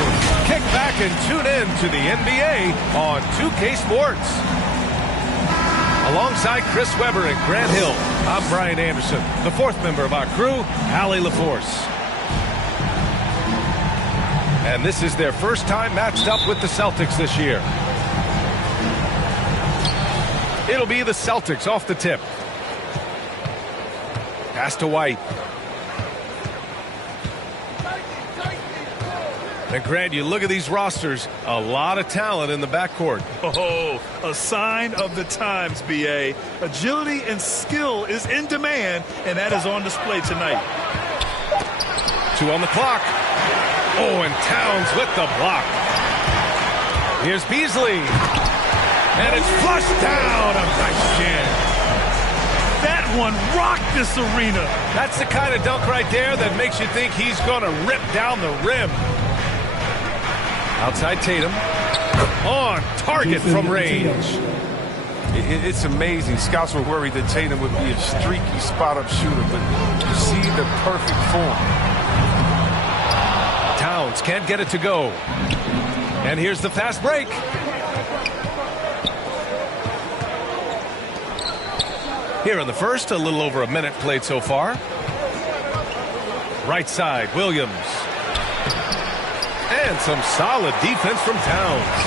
Kick back and tune in to the NBA on 2K Sports. Alongside Chris Webber and Grant Hill, I'm Brian Anderson, the fourth member of our crew, Allie LaForce. And this is their first time matched up with the Celtics this year. It'll be the Celtics off the tip. Pass to White. And Grant, you look at these rosters, a lot of talent in the backcourt. Oh, a sign of the times, B.A. Agility and skill is in demand, and that is on display tonight. 2 on the clock. Oh, and Towns with the block. Here's Beasley. And it's flushed down. A nice jam. That one rocked this arena. That's the kind of dunk right there that makes you think he's going to rip down the rim. Outside Tatum. On target from range. It's amazing. Scouts were worried that Tatum would be a streaky spot-up shooter, but you see the perfect form. Towns can't get it to go. And here's the fast break. Here in the first, a little over a minute played so far. Right side, Williams. And some solid defense from Towns.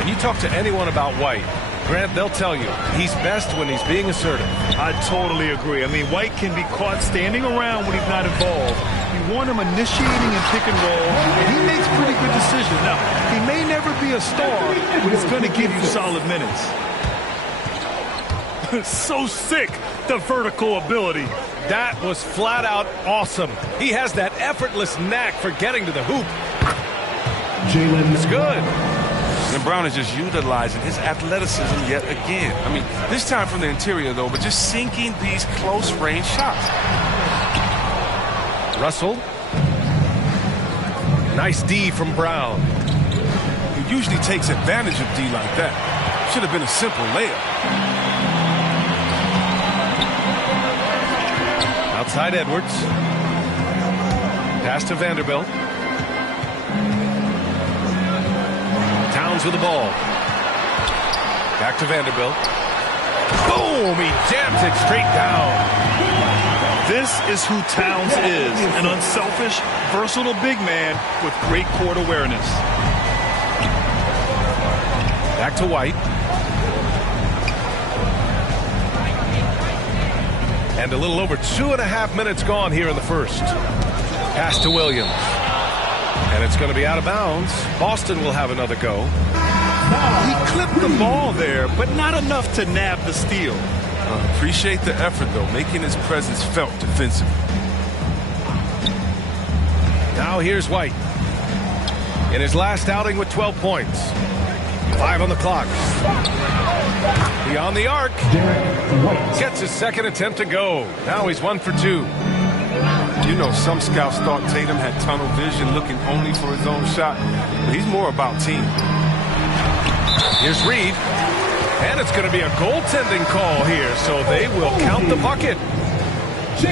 And you talk to anyone about White, Grant, they'll tell you he's best when he's being assertive. I totally agree. I mean, White can be caught standing around when he's not involved. You want him initiating and pick and roll, and he makes pretty good decisions. Now, he may never be a star, but he's going to give you solid minutes. So sick, the vertical ability. That was flat out awesome. He has that effortless knack for getting to the hoop. It's good. And Brown is just utilizing his athleticism yet again. I mean, this time from the interior, though, but just sinking these close-range shots. Russell. Nice D from Brown. He usually takes advantage of D like that. Should have been a simple layup. Outside Edwards. Pass to Vanderbilt. Towns with the ball. Back to Vanderbilt. Boom! He jams it straight down. This is who Towns is. An unselfish, versatile big man with great court awareness. Back to White. And a little over 2.5 minutes gone here in the first. Pass to Williams. And it's going to be out of bounds. Boston will have another go. He clipped the ball there, but not enough to nab the steal. Appreciate the effort, though, making his presence felt defensively. Now here's White. In his last outing with 12 points. 5 on the clock. Beyond the arc. Gets his second attempt to go. Now he's 1 for 2. You know, some scouts thought Tatum had tunnel vision, looking only for his own shot. But he's more about team. Here's Reed. And it's going to be a goaltending call here, so they will count the bucket.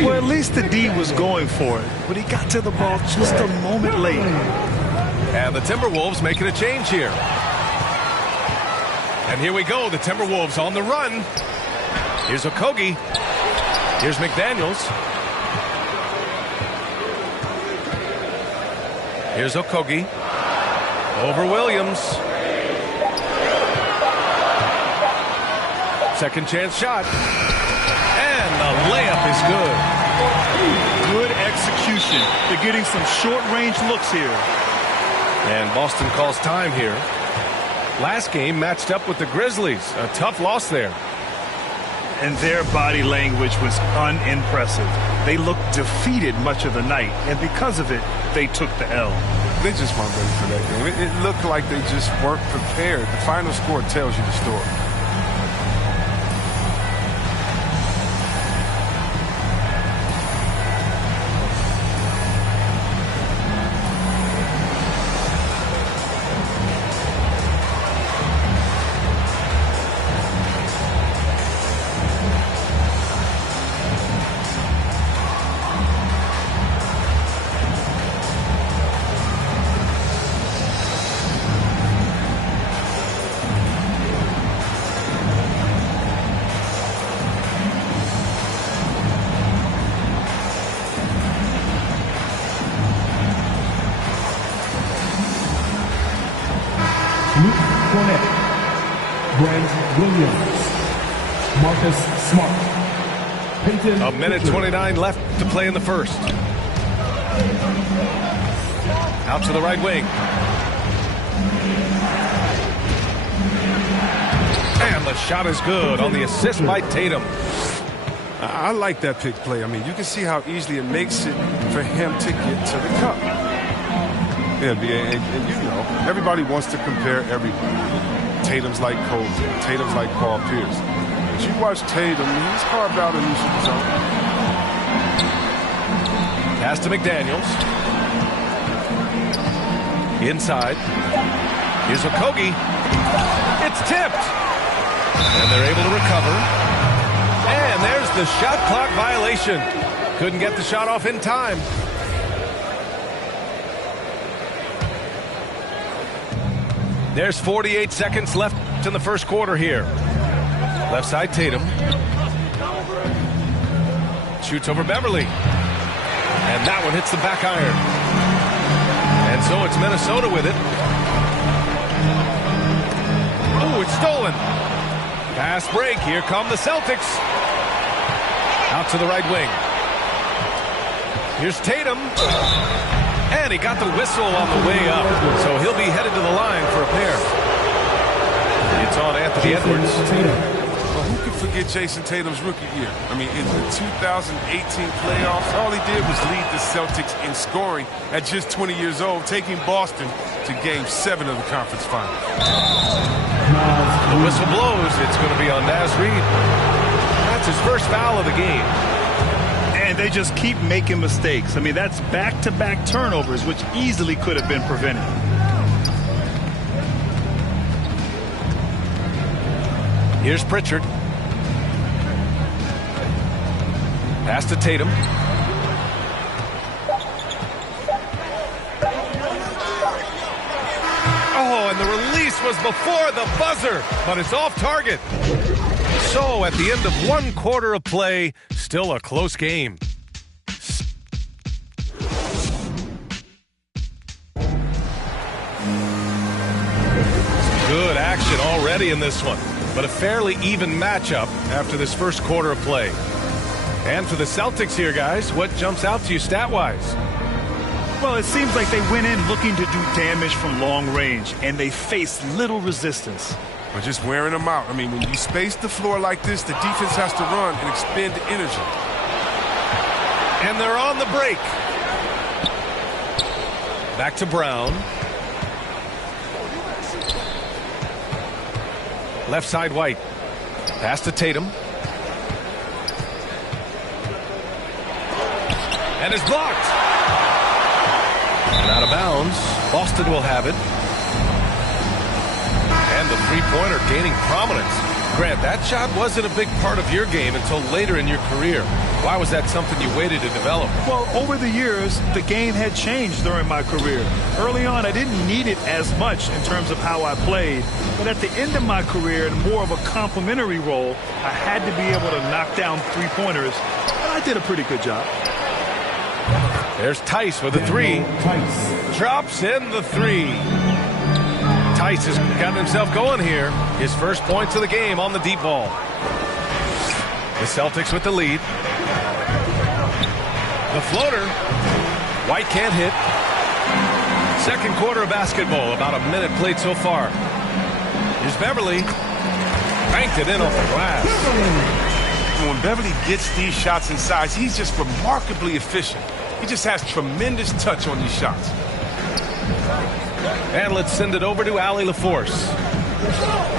Well, at least the D was going for it, but he got to the ball just a moment late. And the Timberwolves making a change here. And here we go, the Timberwolves on the run. Here's Okogie. Here's McDaniels. Here's Okogie. Over Williams. Second chance shot. And the layup is good. Good execution. They're getting some short-range looks here. And Boston calls time here. Last game matched up with the Grizzlies. A tough loss there. And their body language was unimpressive. They looked defeated much of the night, and because of it, they took the L. They just weren't ready for that game. It looked like they just weren't prepared. The final score tells you the story. Williams. Marcus Smart. Peyton A minute 29 left to play in the first. Out to the right wing. And the shot is good on the assist by Tatum. I like that pick play. I mean, you can see how easily it makes it for him to get to the cup. Yeah, and you know, everybody wants to compare everybody. Tatum's like Kobe. Tatum's like Paul Pierce. But you watch Tatum, he's carved out a niche of his own. Pass to McDaniels. Inside. Here's Okogie. It's tipped. And they're able to recover. And there's the shot clock violation. Couldn't get the shot off in time. There's 48 seconds left in the first quarter here. Left side, Tatum. Shoots over Beverly. And that one hits the back iron. And so it's Minnesota with it. Oh, it's stolen. Pass break. Here come the Celtics. Out to the right wing. Here's Tatum. And he got the whistle on the way up. So he'll be headed to the line for a pair. It's on Anthony Edwards. Well, who could forget Jason Tatum's rookie year? I mean, in the 2018 playoffs, all he did was lead the Celtics in scoring at just 20 years old, taking Boston to Game 7 of the conference final. The whistle blows. It's going to be on Naz Reid. That's his first foul of the game. And they just keep making mistakes. I mean, that's back-to-back turnovers, which easily could have been prevented. Here's Pritchard. Pass to Tatum. Oh, and the release was before the buzzer, but it's off target. So at the end of one quarter of play, still a close game. Good action already in this one, but a fairly even matchup after this first quarter of play. And for the Celtics here, guys, what jumps out to you stat-wise? Well, it seems like they went in looking to do damage from long range, and they faced little resistance. Or just wearing them out. I mean, when you space the floor like this, the defense has to run and expend energy. And they're on the break. Back to Brown. Left side, White. Pass to Tatum. And it's blocked. And out of bounds. Boston will have it. And the three-pointer gaining prominence. Grant, that shot wasn't a big part of your game until later in your career. Why was that something you waited to develop? Well, over the years, the game had changed during my career. Early on, I didn't need it as much in terms of how I played. But at the end of my career, in more of a complementary role, I had to be able to knock down three-pointers. And I did a pretty good job. There's Tice with a three. Drops in the three. Tice has got himself going here. His first points of the game on the deep ball. The Celtics with the lead. The floater. White can't hit. Second quarter of basketball. About a minute played so far. Here's Beverly. Banked it in off the glass. When Beverly gets these shots inside, he's just remarkably efficient. He just has tremendous touch on these shots. And let's send it over to Allie LaForce.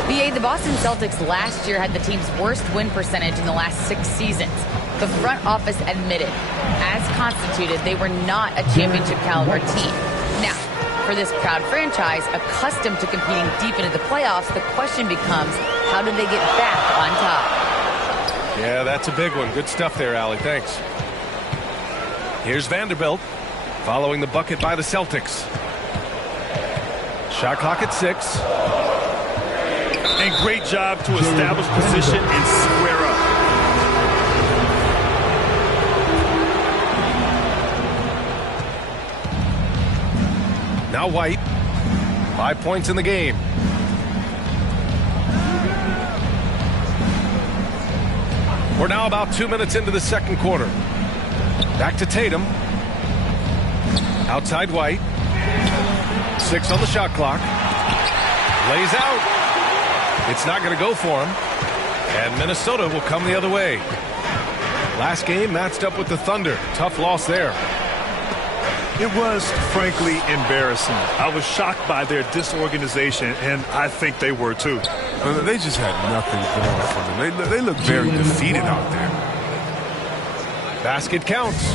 BA, the Boston Celtics last year had the team's worst win percentage in the last 6 seasons. The front office admitted, as constituted, they were not a championship caliber team. Now, for this proud franchise, accustomed to competing deep into the playoffs, the question becomes, how do they get back on top? Yeah, that's a big one. Good stuff there, Allie. Thanks. Here's Vanderbilt, following the bucket by the Celtics. Shot clock at 6. And great job to establish position and square up. Now White. 5 points in the game. We're now about 2 minutes into the second quarter. Back to Tatum. Outside White. 6 on the shot clock. Lays out. It's not going to go for him. And Minnesota will come the other way. Last game matched up with the Thunder. Tough loss there. It was, frankly, embarrassing. I was shocked by their disorganization, and I think they were, too. Well, they just had nothing going for them. They look very defeated out there. Basket counts.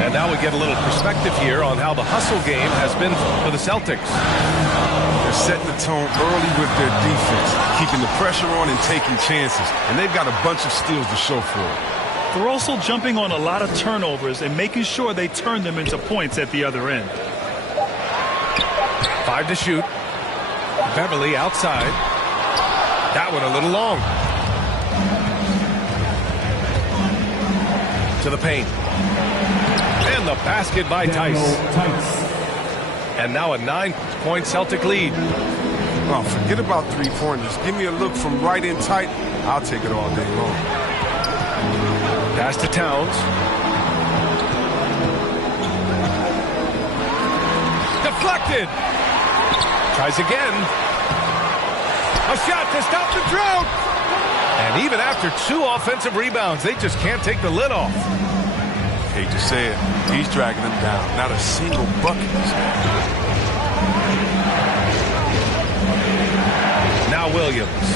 And now we get a little perspective here on how the hustle game has been for the Celtics. They're setting the tone early with their defense, keeping the pressure on and taking chances. And they've got a bunch of steals to show for it. They're also jumping on a lot of turnovers and making sure they turn them into points at the other end. 5 to shoot. Beverly outside. That one a little long. To the paint. And the basket by Tice. And now a 9-point Celtic lead. Oh, forget about three-pointers. Give me a look from right in tight. I'll take it all day long. Pass to Towns. Deflected. Tries again. A shot to stop the drought. And even after 2 offensive rebounds, they just can't take the lid off. Hate to say it, he's dragging them down. Not a single bucket. Now Williams.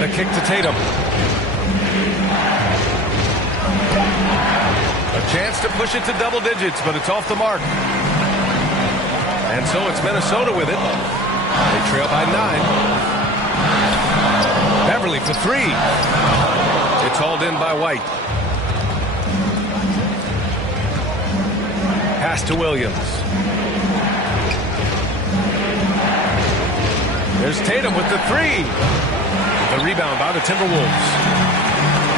The kick to Tatum. A chance to push it to double digits, but it's off the mark. And so it's Minnesota with it. They trail by 9. Beverly for 3. It's hauled in by White. Pass to Williams. There's Tatum with the 3. The rebound by the Timberwolves.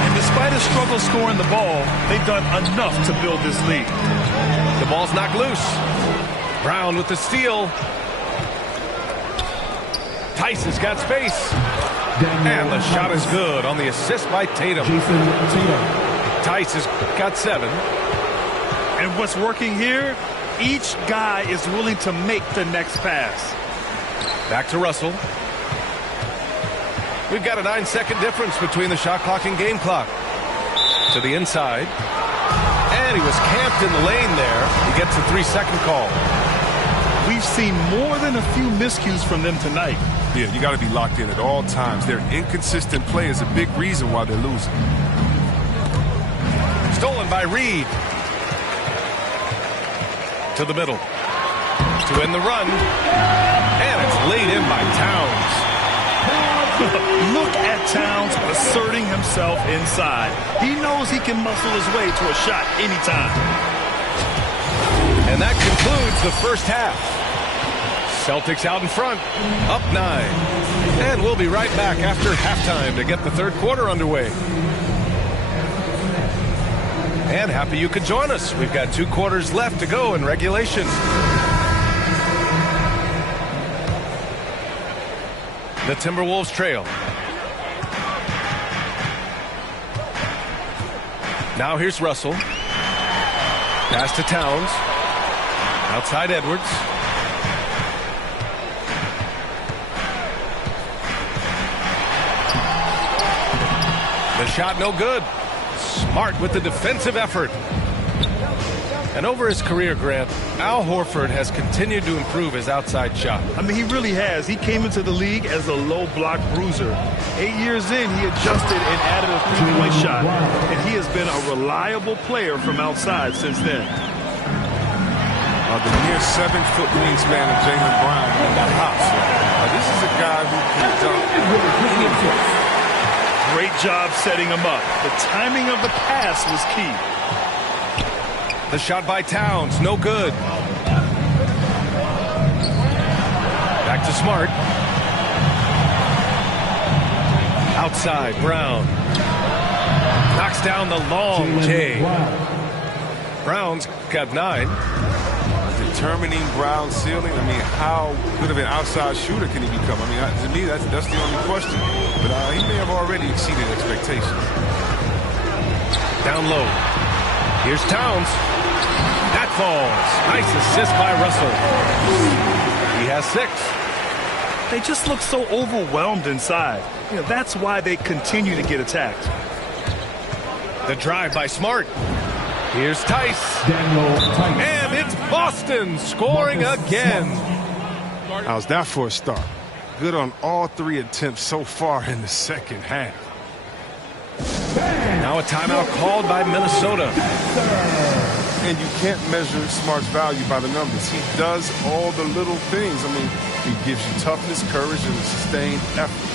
And despite a struggle scoring the ball, they've done enough to build this lead. The ball's knocked loose. Brown with the steal. Tice has got space. And the shot is good on the assist by Tatum. Tice has got 7. And what's working here, each guy is willing to make the next pass. Back to Russell. We've got a 9-second difference between the shot clock and game clock. To the inside. And he was camped in the lane there. He gets a 3-second call. We've seen more than a few miscues from them tonight. Yeah, you got to be locked in at all times. Their inconsistent play is a big reason why they're losing. Stolen by Reed. To the middle. To win the run. And it's laid in by Towns. Look at Towns asserting himself inside. He knows he can muscle his way to a shot anytime. And that concludes the first half. Celtics out in front, up 9. And we'll be right back after halftime to get the third quarter underway. And happy you could join us. We've got 2 quarters left to go in regulation. The Timberwolves trail. Now here's Russell. Pass to Towns. Outside Edwards. The shot no good. Smart with the defensive effort. And over his career, Grant, Al Horford has continued to improve his outside shot. I mean, he really has. He came into the league as a low block bruiser. 8 years in, he adjusted and added a 3-point shot. And he has been a reliable player from outside since then. The near 7-foot wingspan of Jaylen Brown in that house. This is a guy who can dunk. Great job setting him up. The timing of the pass was key. The shot by Towns, no good. Back to Smart. Outside, Brown. Knocks down the long J. Brown's got 9. The determining Brown's ceiling. I mean, how good of an outside shooter can he become? I mean, to me, that's the only question. But he may have already exceeded expectations. Down low. Here's Towns. That falls. Nice assist by Russell. He has 6. They just look so overwhelmed inside. You know, that's why they continue to get attacked. The drive by Smart. Here's Tice. And it's Boston scoring again. How's that for a start? Good on all 3 attempts so far in the second half. Now a timeout called by Minnesota. And you can't measure Smart's value by the numbers. He does all the little things. I mean, he gives you toughness, courage, and sustained effort.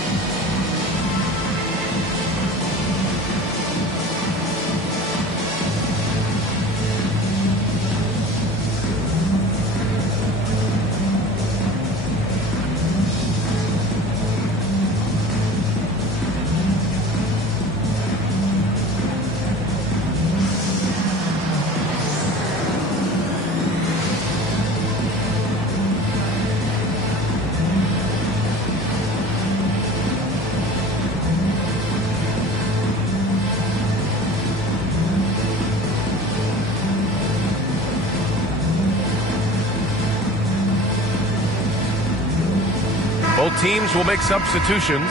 Both teams will make substitutions.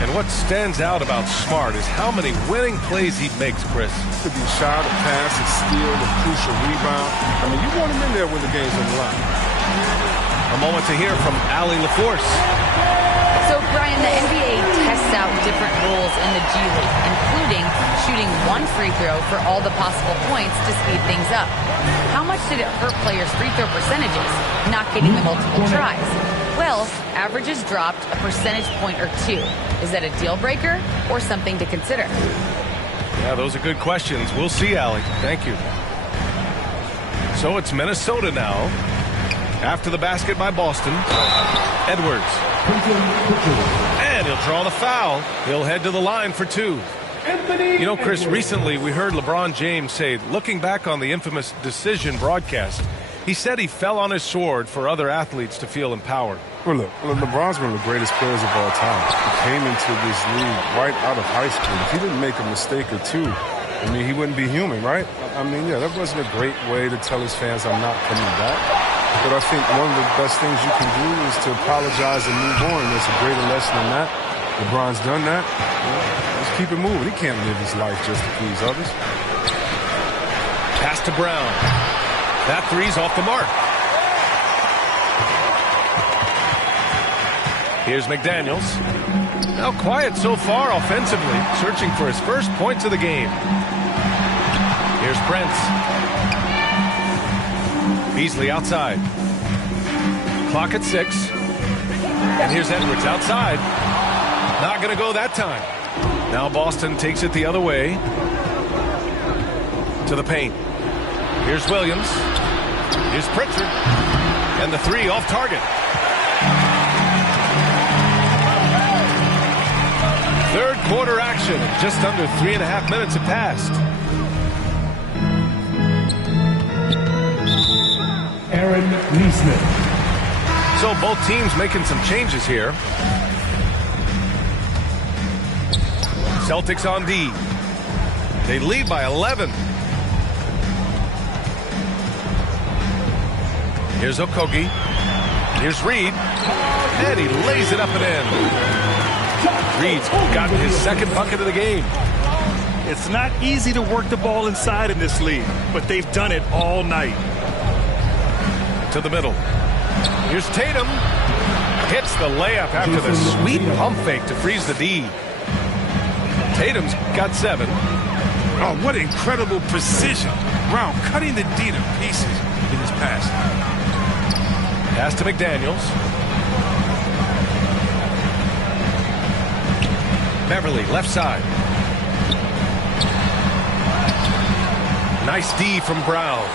And what stands out about Smart is how many winning plays he makes, Chris. Could be a shot, a pass, a steal, a crucial rebound. I mean, you want him in there when the game's on the line. A moment to hear from Allie LaForce. So, Brian, the NBA tests out different rules in the G League, including shooting 1 free throw for all the possible points to speed things up. How much did it hurt players' free throw percentages, not getting the multiple tries? Well, averages dropped a percentage point or 2. Is that a deal breaker or something to consider? Yeah, those are good questions. We'll see, Allie. Thank you. So it's Minnesota now. After the basket by Boston, Edwards. And he'll draw the foul. He'll head to the line for 2. You know, Chris, recently we heard LeBron James say, looking back on the infamous decision broadcast, he said he fell on his sword for other athletes to feel empowered. Well, look, LeBron's one of the greatest players of all time. He came into this league right out of high school. If he didn't make a mistake or 2, I mean, he wouldn't be human, right? I mean, yeah, that wasn't a great way to tell his fans, I'm not coming back. But I think one of the best things you can do is to apologize and move on. There's a greater lesson than that. LeBron's done that. Let's keep it moving. He can't live his life just to please others. Pass to Brown. That 3's off the mark. Here's McDaniels. Now quiet so far offensively, searching for his first points of the game. Here's Prince. Beasley outside. Clock at 6. And here's Edwards outside. Not going to go that time. Now Boston takes it the other way. To the paint. Here's Williams. Here's Pritchard. And the 3 off target. Third quarter action. Just under 3.5 minutes have passed. Aaron Neesmith. So both teams making some changes here. Celtics on D. They lead by 11. Here's Okogie. Here's Reed. And he lays it up and in. Reed's gotten his second bucket of the game. It's not easy to work the ball inside in this league, but they've done it all night. To the middle. Here's Tatum. Hits the layup after the sweet pump fake to freeze the D. Tatum's got 7. Oh, what incredible precision. Brown cutting the D to pieces in his pass. Pass to McDaniels. Beverly, left side. Nice D from Brown.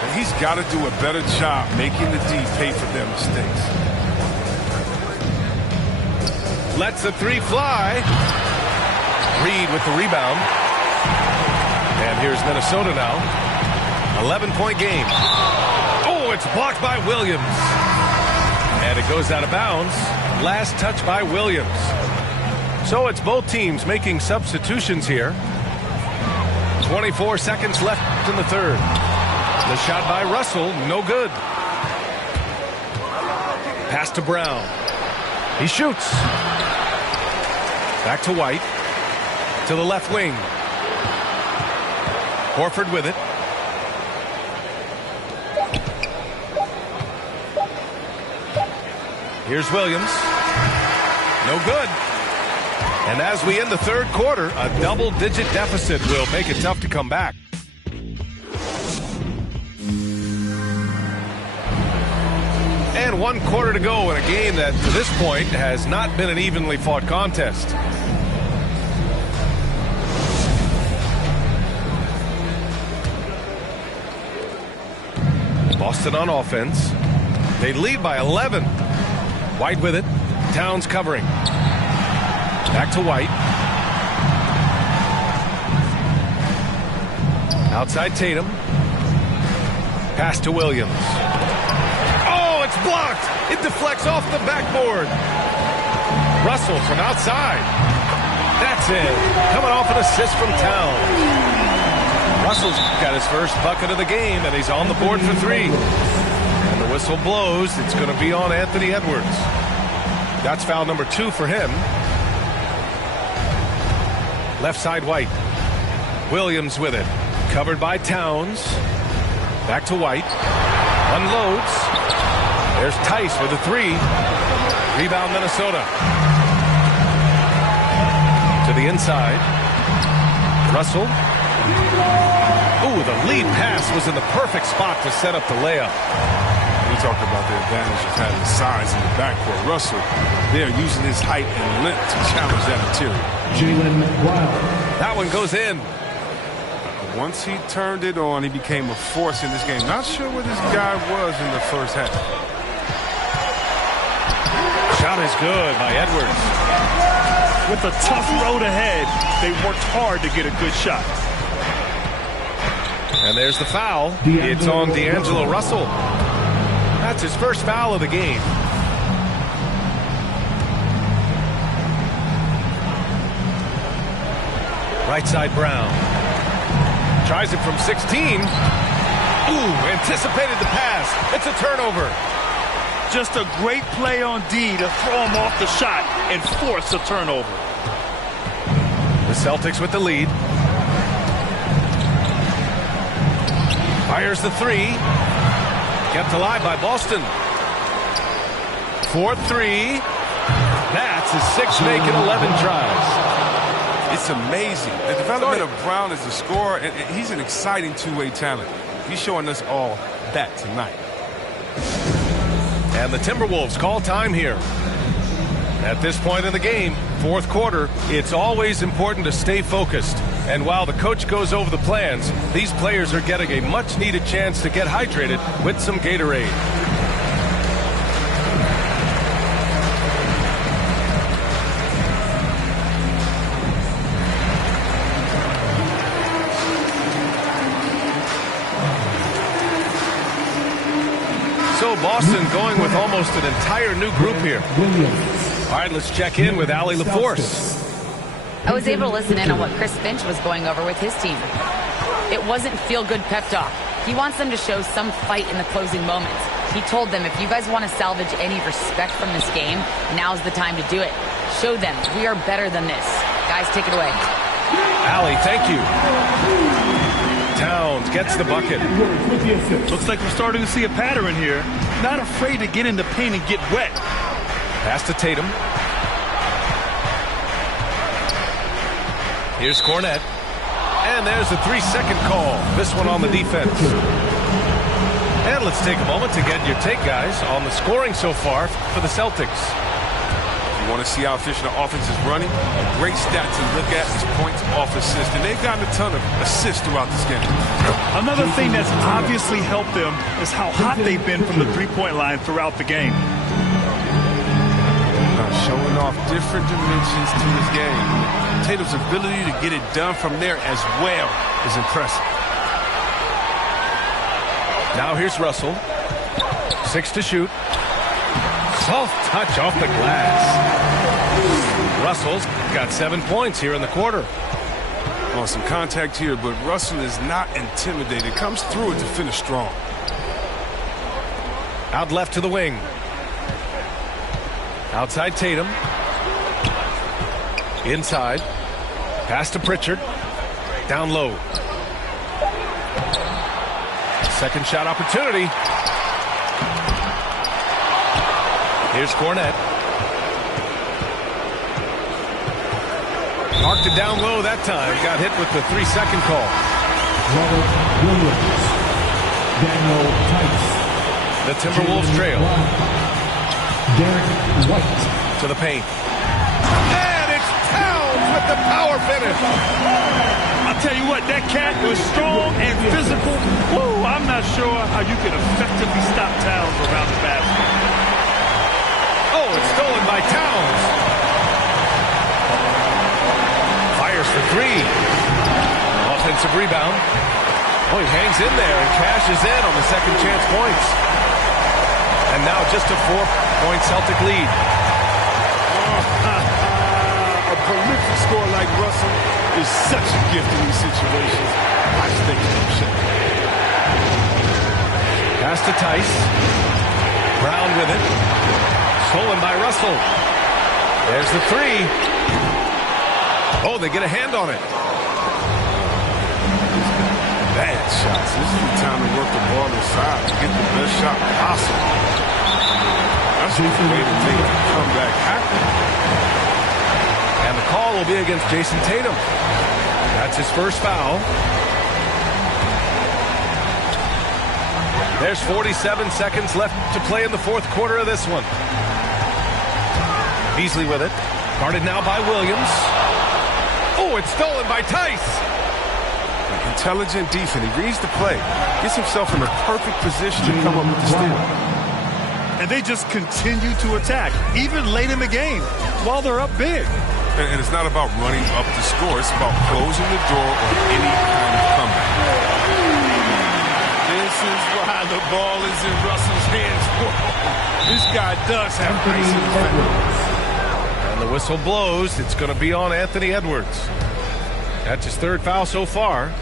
And he's got to do a better job making the D pay for their mistakes. Lets the 3 fly. Reed with the rebound. And here's Minnesota now. 11-point game. Oh, it's blocked by Williams. And it goes out of bounds. Last touch by Williams. So it's both teams making substitutions here. 24 seconds left in the third. The shot by Russell, no good. Pass to Brown. He shoots. Back to White. To the left wing. Horford with it. Here's Williams. No good. And as we end the third quarter, a double-digit deficit will make it tough to come back. And 1 quarter to go in a game that, to this point, has not been an evenly fought contest. Boston on offense. They lead by 11. White with it. Towns covering. Back to White. Outside Tatum. Pass to Williams. Oh, it's blocked. It deflects off the backboard. Russell from outside. That's it. Coming off an assist from Towns. Russell's got his first bucket of the game, and he's on the board for 3. And the whistle blows. It's going to be on Anthony Edwards. That's foul number 2 for him. Left side White. Williams with it. Covered by Towns. Back to White. Unloads. There's Tice with a 3. Rebound Minnesota. To the inside. Russell. Ooh, the lead pass was in the perfect spot to set up the layup. We talked about the advantage of having size in the backcourt. Russell, they're using his height and length to challenge that material. Jaylen Brown. That one goes in. Once he turned it on, he became a force in this game. Not sure where this guy was in the first half. Shot is good by Edwards. With a tough road ahead, they worked hard to get a good shot. And there's the foul. It's on D'Angelo Russell. That's his first foul of the game. Right side Brown. Tries it from 16. Ooh, anticipated the pass. It's a turnover. Just a great play on D to throw him off the shot and force a turnover. The Celtics with the lead. Fires the 3. Kept alive by Boston. 4-3. That's his 6th make in 11 tries. It's amazing. The development of Brown as a scorer, and he's an exciting two-way talent. He's showing us all that tonight. And the Timberwolves call time here. At this point in the game, fourth quarter, it's always important to stay focused. And while the coach goes over the plans, these players are getting a much-needed chance to get hydrated with some Gatorade. So Boston going with almost an entire new group here. All right, let's check in with Allie LaForce. I was able to listen in on what Chris Finch was going over with his team. It wasn't feel-good pep talk. He wants them to show some fight in the closing moments. He told them, if you guys want to salvage any respect from this game, now's the time to do it. Show them we are better than this. Guys, take it away. Allie, thank you. Towns gets the bucket. Looks like we're starting to see a pattern here. Not afraid to get in the paint and get wet. Pass to Tatum. Here's Cornette. And there's the 3-second call. This one on the defense. And let's take a moment to get your take, guys, on the scoring so far for the Celtics. You want to see how efficient the offense is running? A great stat to look at is points off assist. And they've gotten a ton of assists throughout this game. Another thing that's obviously helped them is how hot they've been from the three-point line throughout the game. Showing off different dimensions to his game. Tatum's ability to get it done from there as well is impressive. Now here's Russell. 6 to shoot. Soft touch off the glass. Russell's got 7 points here in the quarter. Oh, some contact here, but Russell is not intimidated. Comes through it to finish strong. Out left to the wing. Outside Tatum. Inside. Pass to Pritchard. Down low. Second shot opportunity. Here's Cornette. Marked it down low that time. Got hit with the 3-second call. Robert Williams. Daniel Tice. The Timberwolves trail. Derek White. To the paint. And it's Towns with the power finish. I'll tell you what, that cat was strong and physical. Woo, I'm not sure how you can effectively stop Towns around the basket. Oh, it's stolen by Towns. Fires for 3. Offensive rebound. Oh, he hangs in there and cashes in on the second chance points. And now just a 4-point Celtic lead. A prolific scorer like Russell is such a gift in these situations. I just think it's no shot. Pass to Tice. Brown with it. Stolen by Russell. There's the 3. Oh, they get a hand on it. Bad shots. This is the time to work the ball inside to get the best shot possible. That's the way to make the comeback happen. And the call will be against Jason Tatum. That's his first foul. There's 47 seconds left to play in the fourth quarter of this one. Beasley with it. Guarded now by Williams. Oh, it's stolen by Tice. Intelligent defense. He reads the play. Gets himself in a perfect position to come up with the steal. And they just continue to attack, even late in the game, while they're up big. And it's not about running up the score. It's about closing the door on any kind of comeback. This is why the ball is in Russell's hands. This guy does have ice in his fingers. And the whistle blows. It's going to be on Anthony Edwards. That's his third foul so far.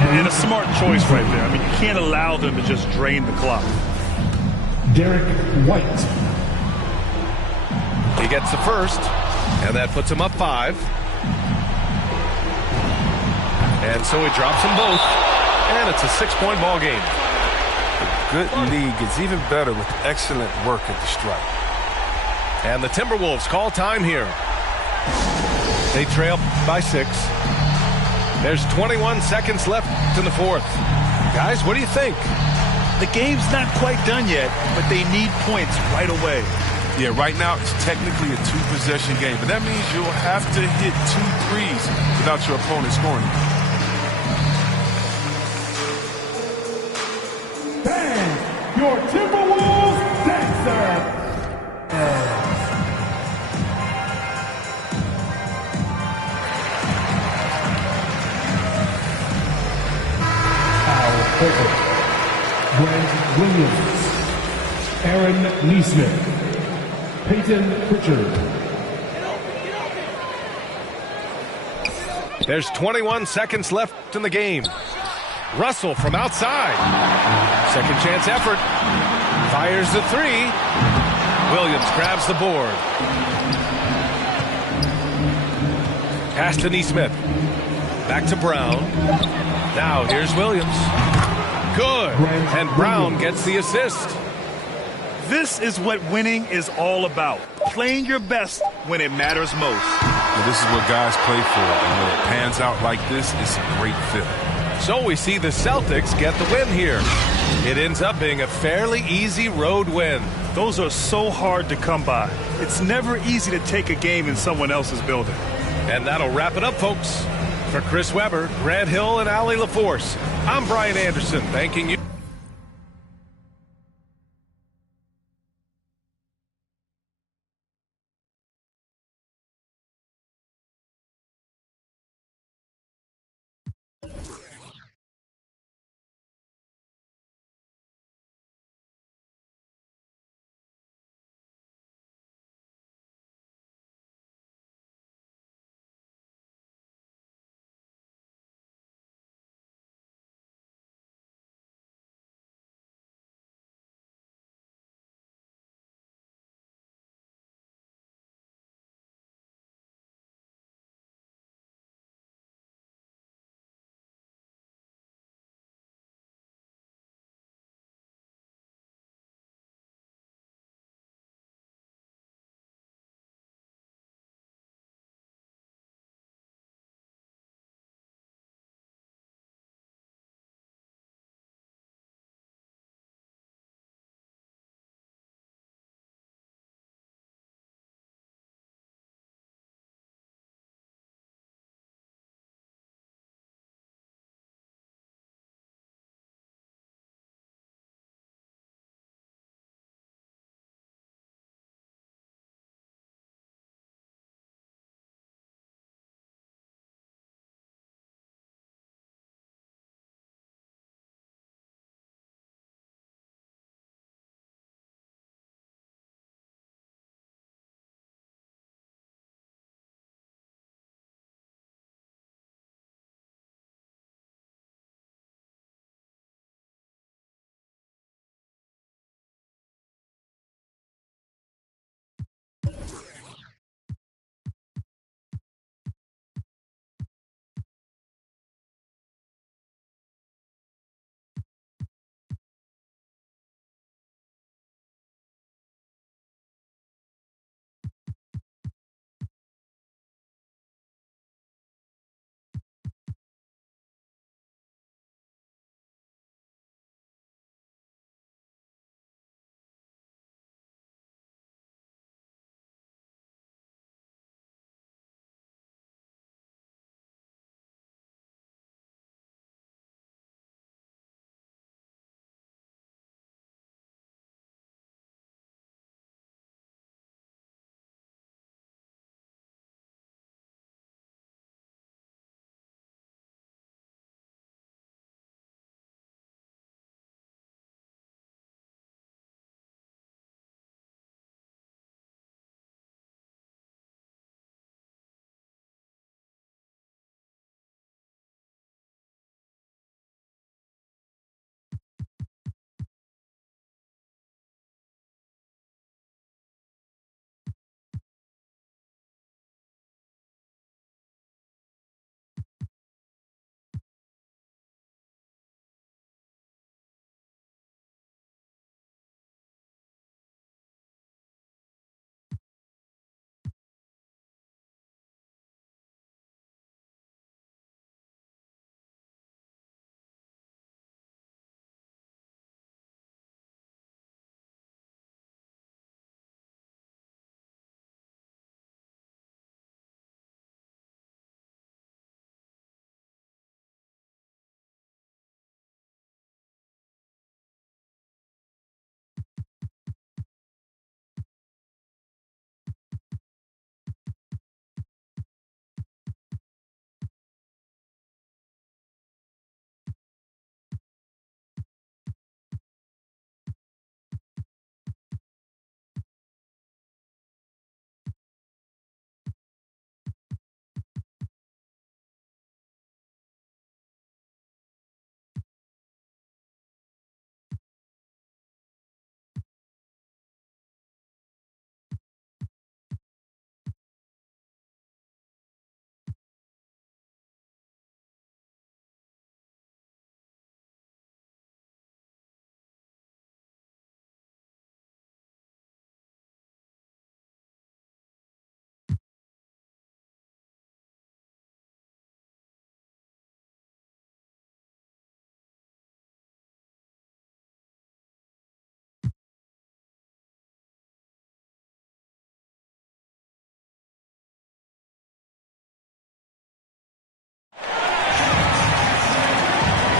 And a smart choice right there. I mean, you can't allow them to just drain the clock. Derek White. He gets the first, and that puts him up 5. And so he drops them both, and it's a 6-point ball game. A good lead gets even better with excellent work at the stripe. And the Timberwolves call time here. They trail by 6. There's 21 seconds left in the fourth. Guys, what do you think? The game's not quite done yet, but they need points right away. Yeah, right now it's technically a 2-possession game, but that means you'll have to hit 2 threes without your opponent scoring. Bang! Your Timberwolves dancer! Perfect. Grant Williams, Aaron Neesmith, Peyton Pritchard. There's 21 seconds left in the game. Russell from outside. Second chance effort. Fires the 3. Williams grabs the board. Pass to Neesmith. Back to Brown. Now here's Williams. Good. And Brown gets the assist. This is what winning is all about. Playing your best when it matters most. And this is what guys play for. And when it pans out like this, it's a great fit. So we see the Celtics get the win here. It ends up being a fairly easy road win. Those are so hard to come by. It's never easy to take a game in someone else's building. And that'll wrap it up, folks. For Chris Webber, Grant Hill, and Allie LaForce, I'm Brian Anderson, thanking you.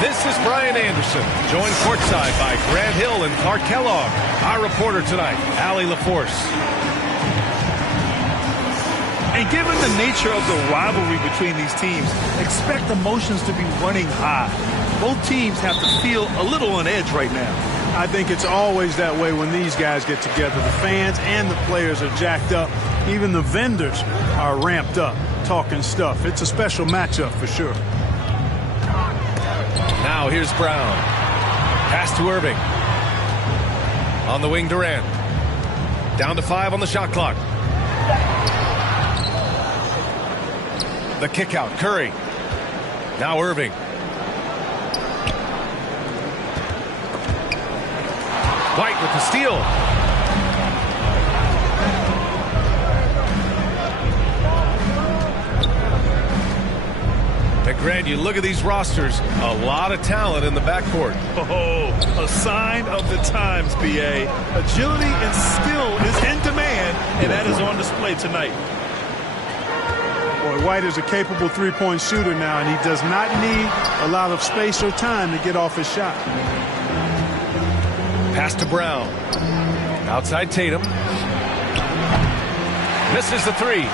This is Brian Anderson, joined courtside by Grant Hill and Clark Kellogg. Our reporter tonight, Allie LaForce. And given the nature of the rivalry between these teams, expect emotions to be running high. Both teams have to feel a little on edge right now. I think it's always that way when these guys get together. The fans and the players are jacked up. Even the vendors are ramped up, talking stuff. It's a special matchup for sure. Now here's Brown. Pass to Irving. On the wing, Durant. Down to 5 on the shot clock. The kick out, Curry. Now Irving. White with the steal. And Grant, you look at these rosters, a lot of talent in the backcourt. Oh, a sign of the times, B.A. Agility and skill is in demand, and that is on display tonight. Boy, White is a capable three-point shooter now, and he does not need a lot of space or time to get off his shot. Pass to Brown. Outside Tatum. Misses the three.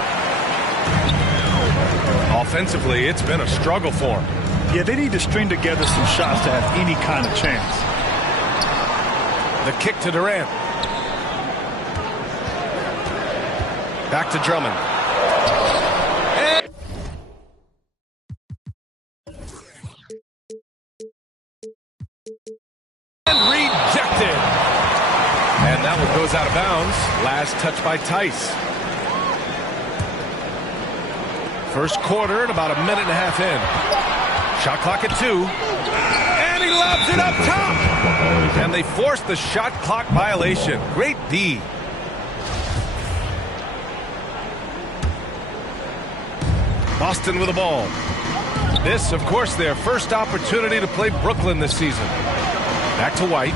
Offensively, it's been a struggle for him. Yeah, they need to string together some shots to have any kind of chance. The kick to Durant. Back to Drummond. And rejected. And that one goes out of bounds. Last touch by Tice. First quarter and about a minute and a half in. Shot clock at 2. And he lobs it up top. And they force the shot clock violation. Great D. Boston with the ball. This, of course, their first opportunity to play Brooklyn this season. Back to White.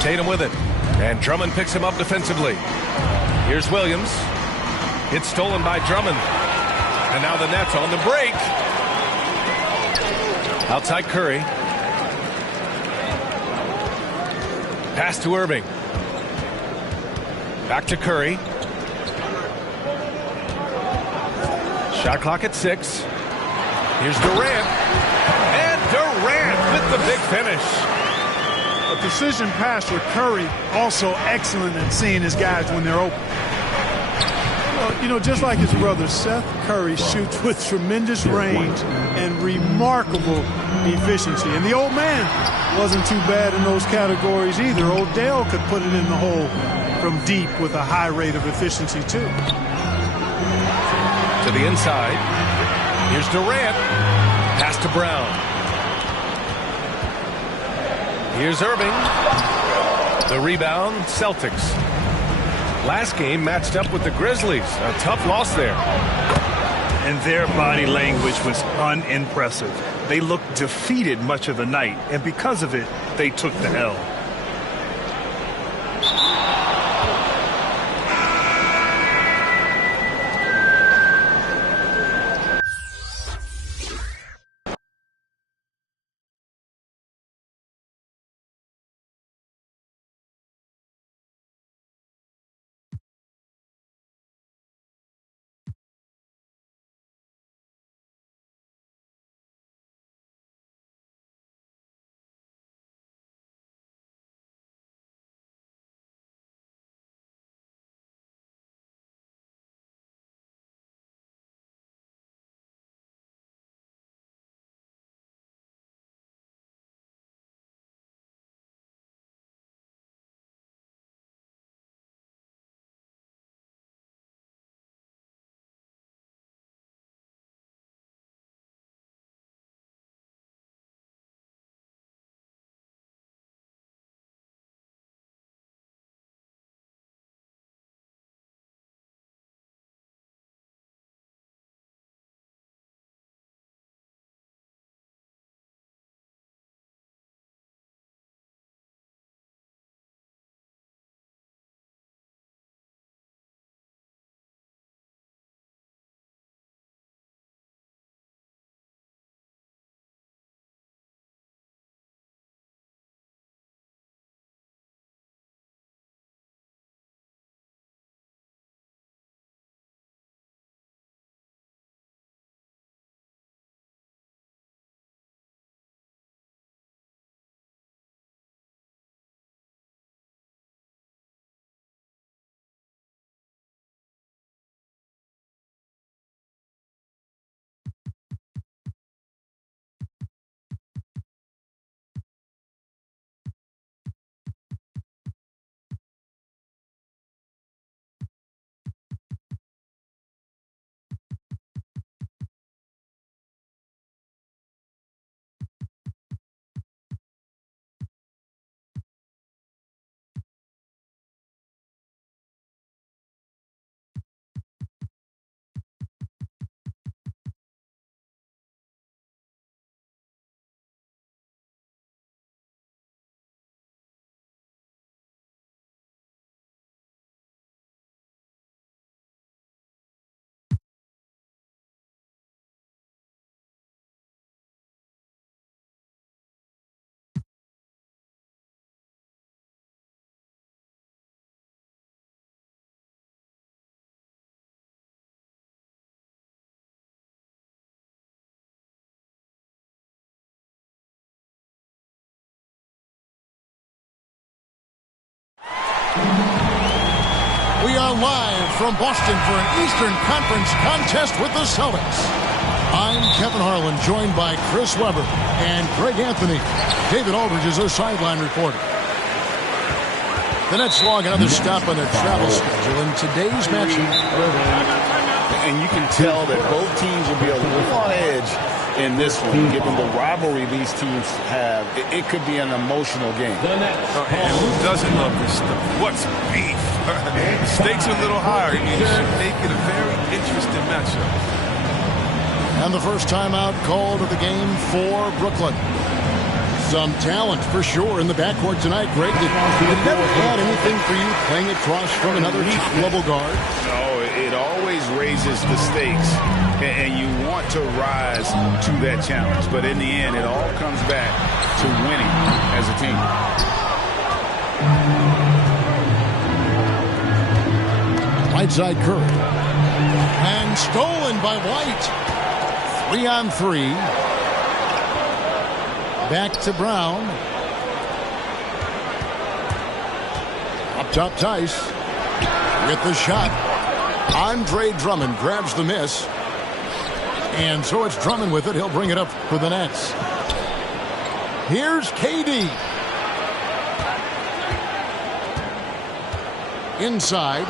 Tatum with it. And Drummond picks him up defensively. Here's Williams. It's stolen by Drummond. And now the Nets on the break. Outside Curry. Pass to Irving. Back to Curry. Shot clock at 6. Here's Durant. And Durant with the big finish. A precision pass with Curry, also excellent at seeing his guys when they're open. You know, just like his brother, Seth Curry shoots with tremendous range and remarkable efficiency. And the old man wasn't too bad in those categories either. Odell could put it in the hole from deep with a high rate of efficiency, too. To the inside. Here's Durant. Pass to Brown. Here's Irving. The rebound, Celtics. Last game matched up with the Grizzlies. A tough loss there. And their body language was unimpressive. They looked defeated much of the night, and because of it, they took the L. We are live from Boston for an Eastern Conference contest with the Celtics. I'm Kevin Harlan, joined by Chris Webber and Greg Anthony. David Aldridge is our sideline reporter. The Nets log another stop on their travel schedule in today's matchup. And you can tell that both teams will be a little on edge in this one, given the rivalry these teams have. It could be an emotional game. And who doesn't love this stuff? What's beef? The stakes are a little higher. I mean, it should make it a very interesting matchup. And the first timeout called of the game for Brooklyn. Some talent for sure in the backcourt tonight. Greg, did it never add anything for you playing across from another top-level guard? No, it always raises the stakes, and you want to rise to that challenge. But in the end, it all comes back to winning as a team. Right side Curry. And stolen by White. 3-on-3. Back to Brown. Up top, Tice. With the shot. Andre Drummond grabs the miss. And so it's Drummond with it. He'll bring it up for the Nets. Here's KD. Inside.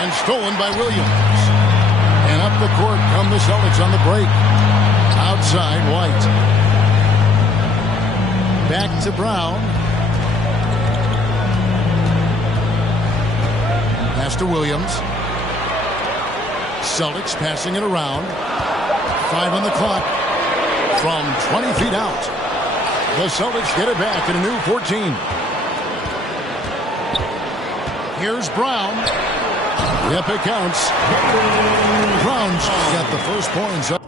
And stolen by Williams. And up the court come the Celtics on the break. Outside, White. Back to Brown. Pass to Williams. Celtics passing it around. 5 on the clock. From 20 feet out. The Celtics get it back in a new 14. Here's Brown. Yep, it counts. Brown's got the first points up.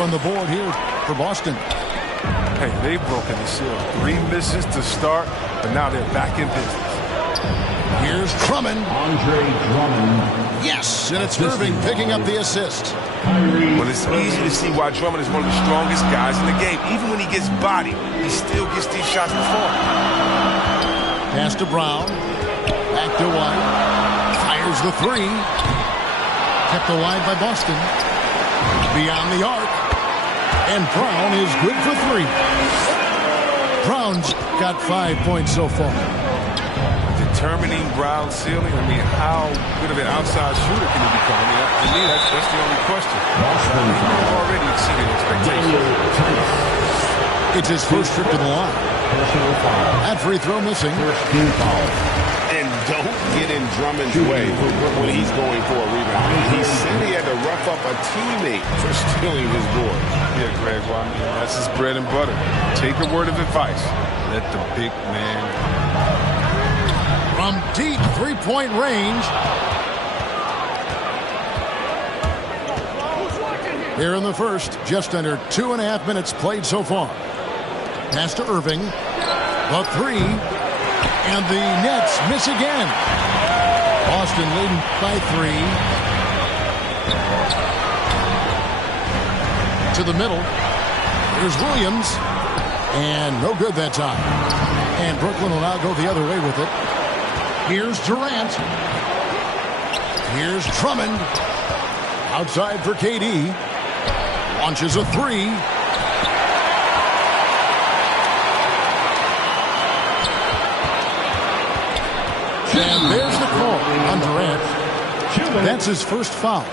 On the board here for Boston. Hey, they've broken the seal. 3 misses to start, but now they're back in business. Here's Drummond. Andre Drummond. Yes, and it's Irving picking up the assist. Well, it's easy to see why Drummond is one of the strongest guys in the game. Even when he gets bodied, he still gets these shots to fall. Pass to Brown. Back to White. Fires the 3. Kept alive by Boston. Beyond the arc. And Brown is good for 3. Brown's got 5 points so far. Determining Brown's ceiling, I mean, how good of an outside shooter can he become? I mean, to me, that's the only question. He's already exceeded expectations. It's his first trip to the line. That free throw missing. And don't get in Drummond's way when he's going for a rebound. He said he had to rough up a teammate for stealing his board. Yeah, Greg, well, I mean, that's his bread and butter. Take a word of advice. Let the big man. From deep three-point range. Here in the first, just under 2.5 minutes played so far. Pass to Irving. The 3. And the Nets miss again. Boston leading by 3. To the middle. Here's Williams. And no good that time. And Brooklyn will now go the other way with it. Here's Durant. Here's Drummond. Outside for KD. Launches a 3. And there's the call on Durant. That's his first foul.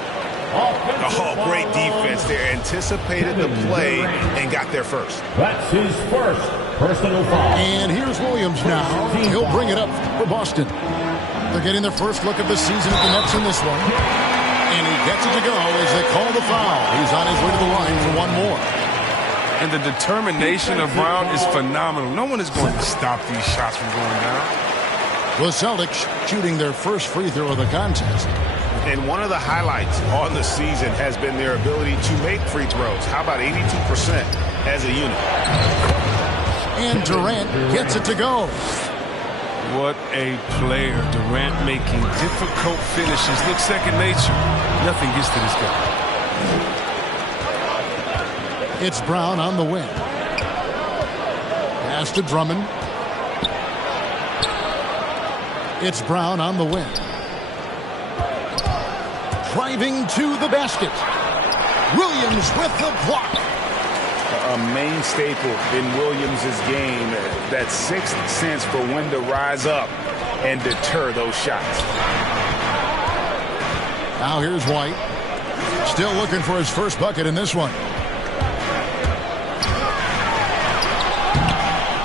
Oh, great defense there. Anticipated the play and got there first. That's his first personal foul. And here's Williams now. He'll bring it up for Boston. They're getting their first look of the season at the Nets in this one. And he gets it to go as they call the foul. He's on his way to the line for one more. And the determination of Brown is phenomenal. No one is going to stop these shots from going down. The Celtics shooting their first free throw of the contest. And one of the highlights on the season has been their ability to make free throws. How about 82% as a unit? And Durant gets it to go. What a player. Durant making difficult finishes look second nature. Nothing gets to this guy. It's Brown on the wing. Pass to Drummond. It's Brown on the wing. Driving to the basket. Williams with the block. A main staple in Williams' game, that sixth sense for when to rise up and deter those shots. Now here's White. Still looking for his first bucket in this one.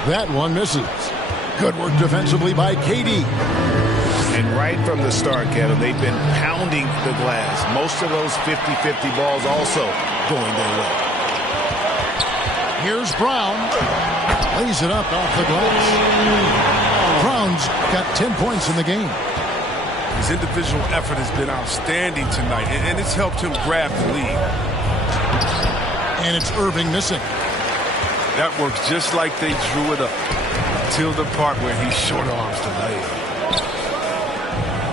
That one misses. Good work defensively by KD. And right from the start, Kevin, they've been pounding the glass. Most of those 50-50 balls also going their way. Here's Brown. Lays it up off the glass. Brown's got 10 points in the game. His individual effort has been outstanding tonight, and it's helped him grab the lead. And it's Irving missing. That works just like they drew it up until the part where he short arms the layup.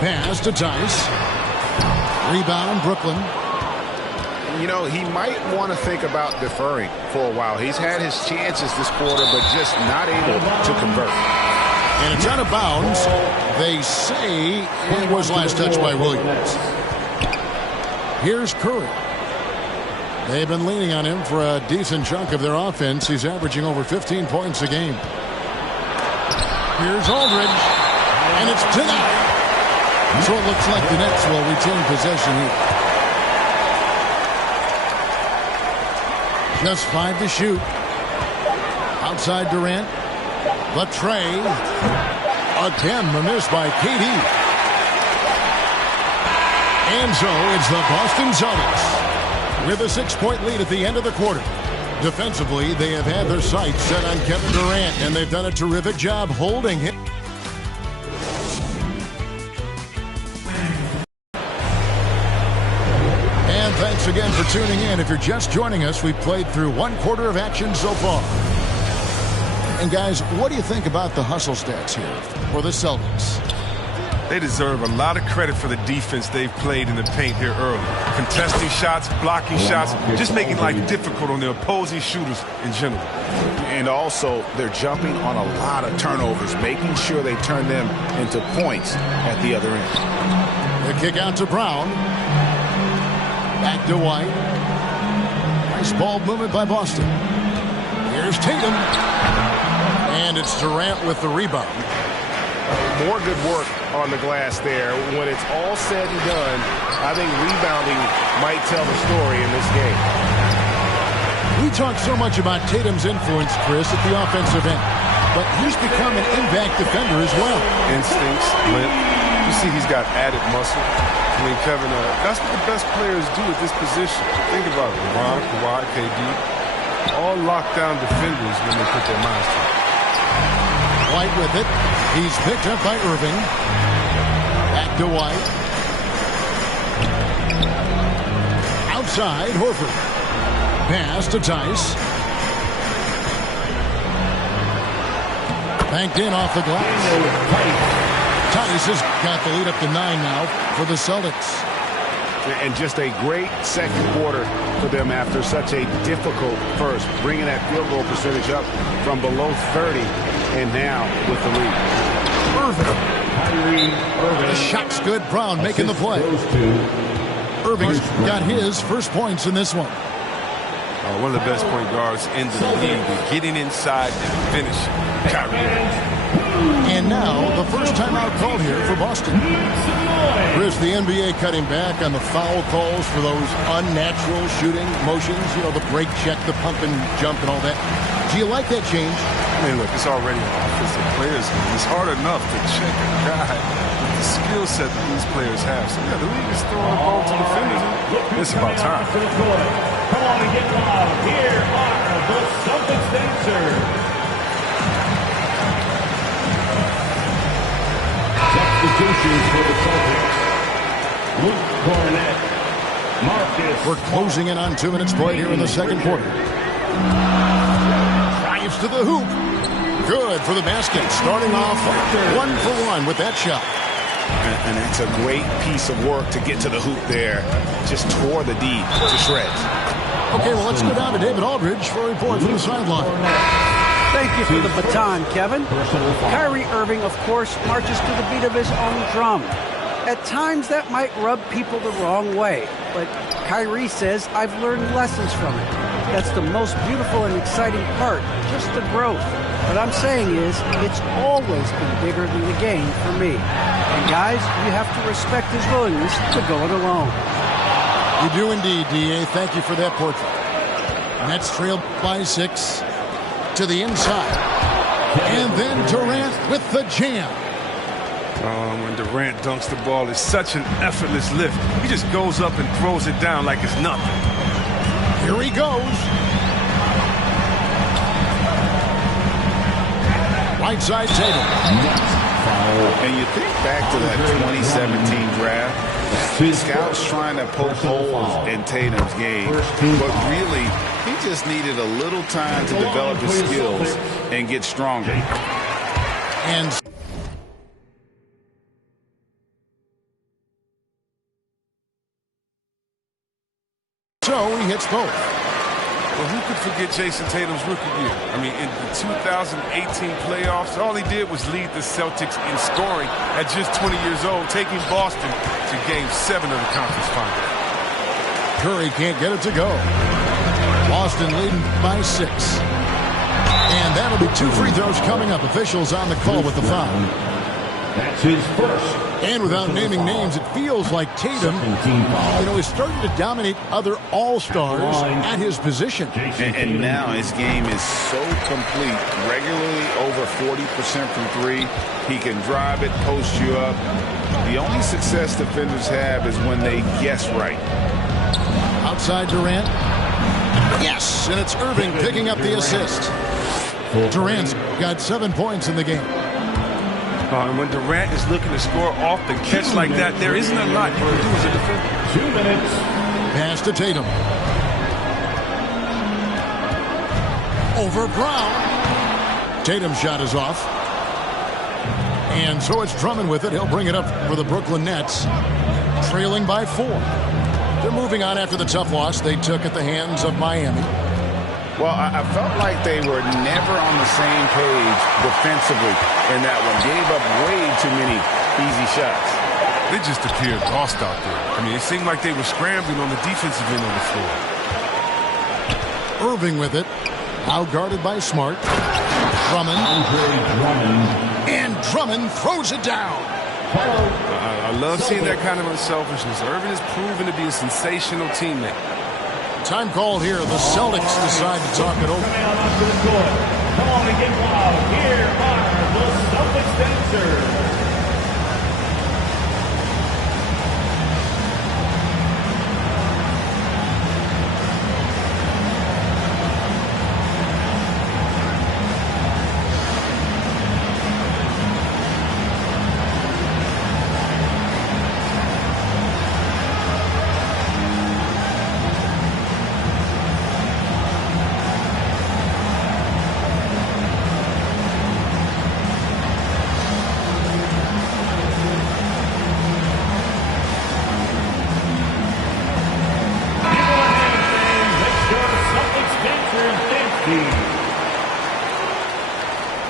Pass to Tice. Rebound, Brooklyn. You know, he might want to think about deferring for a while. He's had his chances this quarter, but just not able to convert. And it's out of bounds. They say it was last touched by Williams. Here's Curry. They've been leaning on him for a decent chunk of their offense. He's averaging over 15 points a game. Here's Aldridge. And it's denied. So it looks like the Nets will retain possession here. Just 5 to shoot. Outside Durant. The tray. Again, the miss by KD. And so it's the Boston Celtics with a 6-point lead at the end of the quarter. Defensively, they have had their sights set on Kevin Durant, and they've done a terrific job holding him. And thanks again for tuning in. If you're just joining us, we've played through 1 quarter of action so far. And guys, what do you think about the hustle stats here for the Celtics? They deserve a lot of credit for the defense they've played in the paint here early. Contesting shots, blocking shots, just making life difficult on the opposing shooters in general. And also, they're jumping on a lot of turnovers, making sure they turn them into points at the other end. The kick out to Brown. Back to White. Nice ball movement by Boston. Here's Tatum. And it's Durant with the rebound. More good work on the glass there. When it's all said and done, I think rebounding might tell the story in this game. We talk so much about Tatum's influence, Chris, at the offensive end. But he's become an impact defender as well. Instincts, length. You see he's got added muscle. I mean, Kevin, that's what the best players do at this position. Think about it. LeBron, Kawhi, KD. All lockdown defenders when they put their minds to it. White with it. He's picked up by Irving. Back to White. Outside, Horford. Pass to Tice. Banked in off the glass. Tice has got the lead up to 9 now for the Celtics. And just a great second quarter for them after such a difficult first. Bringing that field goal percentage up from below 30 and now with the lead. Irving. The shot's good. Brown making the play. Irving's got his first points in this one. One of the best point guards in the league, getting inside and finishing. Kyrie. And now the first timeout called here for Boston. Chris, the NBA cutting back on the foul calls for those unnatural shooting motions. You know, the break check, the pump and jump and all that. Do you like that change? I mean, look, it's already an offensive players game. It's hard enough to check a guy with the skill set that these players have. So, yeah, the league is throwing the ball to defenders. It's about time. Come on and get loud. Here are the Celtics dancers. Substitutions for the Celtics. Luke Cornett. Marcus. We're closing in on 2 minutes played here in the second quarter. Drives to the hoop. Good for the basket. Starting off 1 for 1 with that shot. And that's a great piece of work to get to the hoop there. Just tore the D to shreds. Okay, well, let's go down to David Aldridge for a report from the sideline. Thank you for the baton, Kevin. Kyrie Irving, of course, marches to the beat of his own drum. At times, that might rub people the wrong way, but Kyrie says, I've learned lessons from it. That's the most beautiful and exciting part, just the growth. What I'm saying is, it's always been bigger than the game for me. And guys, you have to respect his willingness to go it alone. You do indeed, D.A. Thank you for that portrait. Nets trail by 6 to the inside. And then Durant with the jam. When Durant dunks the ball, it's such an effortless lift. He just goes up and throws it down like it's nothing. Here he goes. Right side Tatum. And you think back to that 2017 draft, scouts trying to poke holes in Tatum's game, but really, he just needed a little time to develop his skills and get stronger. And so he hits both. Well, who could forget Jason Tatum's rookie year? I mean, in the 2018 playoffs, all he did was lead the Celtics in scoring at just 20 years old, taking Boston to Game 7 of the conference final. Curry can't get it to go. Boston leading by 6. And that'll be 2 free throws coming up. Officials on the call with the foul. That's his first. And without naming names, it feels like Tatum, is starting to dominate other all-stars at his position. And now his game is so complete. Regularly over 40% from 3. He can drive it, post you up. The only success defenders have is when they guess right. Outside Durant. Yes, and it's Irving picking up the assist. Durant's got 7 points in the game. And when Durant is looking to score off the catch like that, there isn't a lot you can do as a defender. 2 minutes. Pass to Tatum. Over Brown. Tatum's shot is off. And so it's Drummond with it. He'll bring it up for the Brooklyn Nets. Trailing by 4. They're moving on after the tough loss they took at the hands of Miami. Well, I felt like they were never on the same page defensively in that one. Gave up way too many easy shots. They just appeared lost out there. I mean, it seemed like they were scrambling on the defensive end of the floor. Irving with it. Out-guarded by Smart. Drummond. And Drummond throws it down. I love seeing that kind of unselfishness. Irving has proven to be a sensational teammate. Time called here. The Celtics decide to talk it over. Coming out onto the court. Come on and get loud. Here are the Celtics dancers.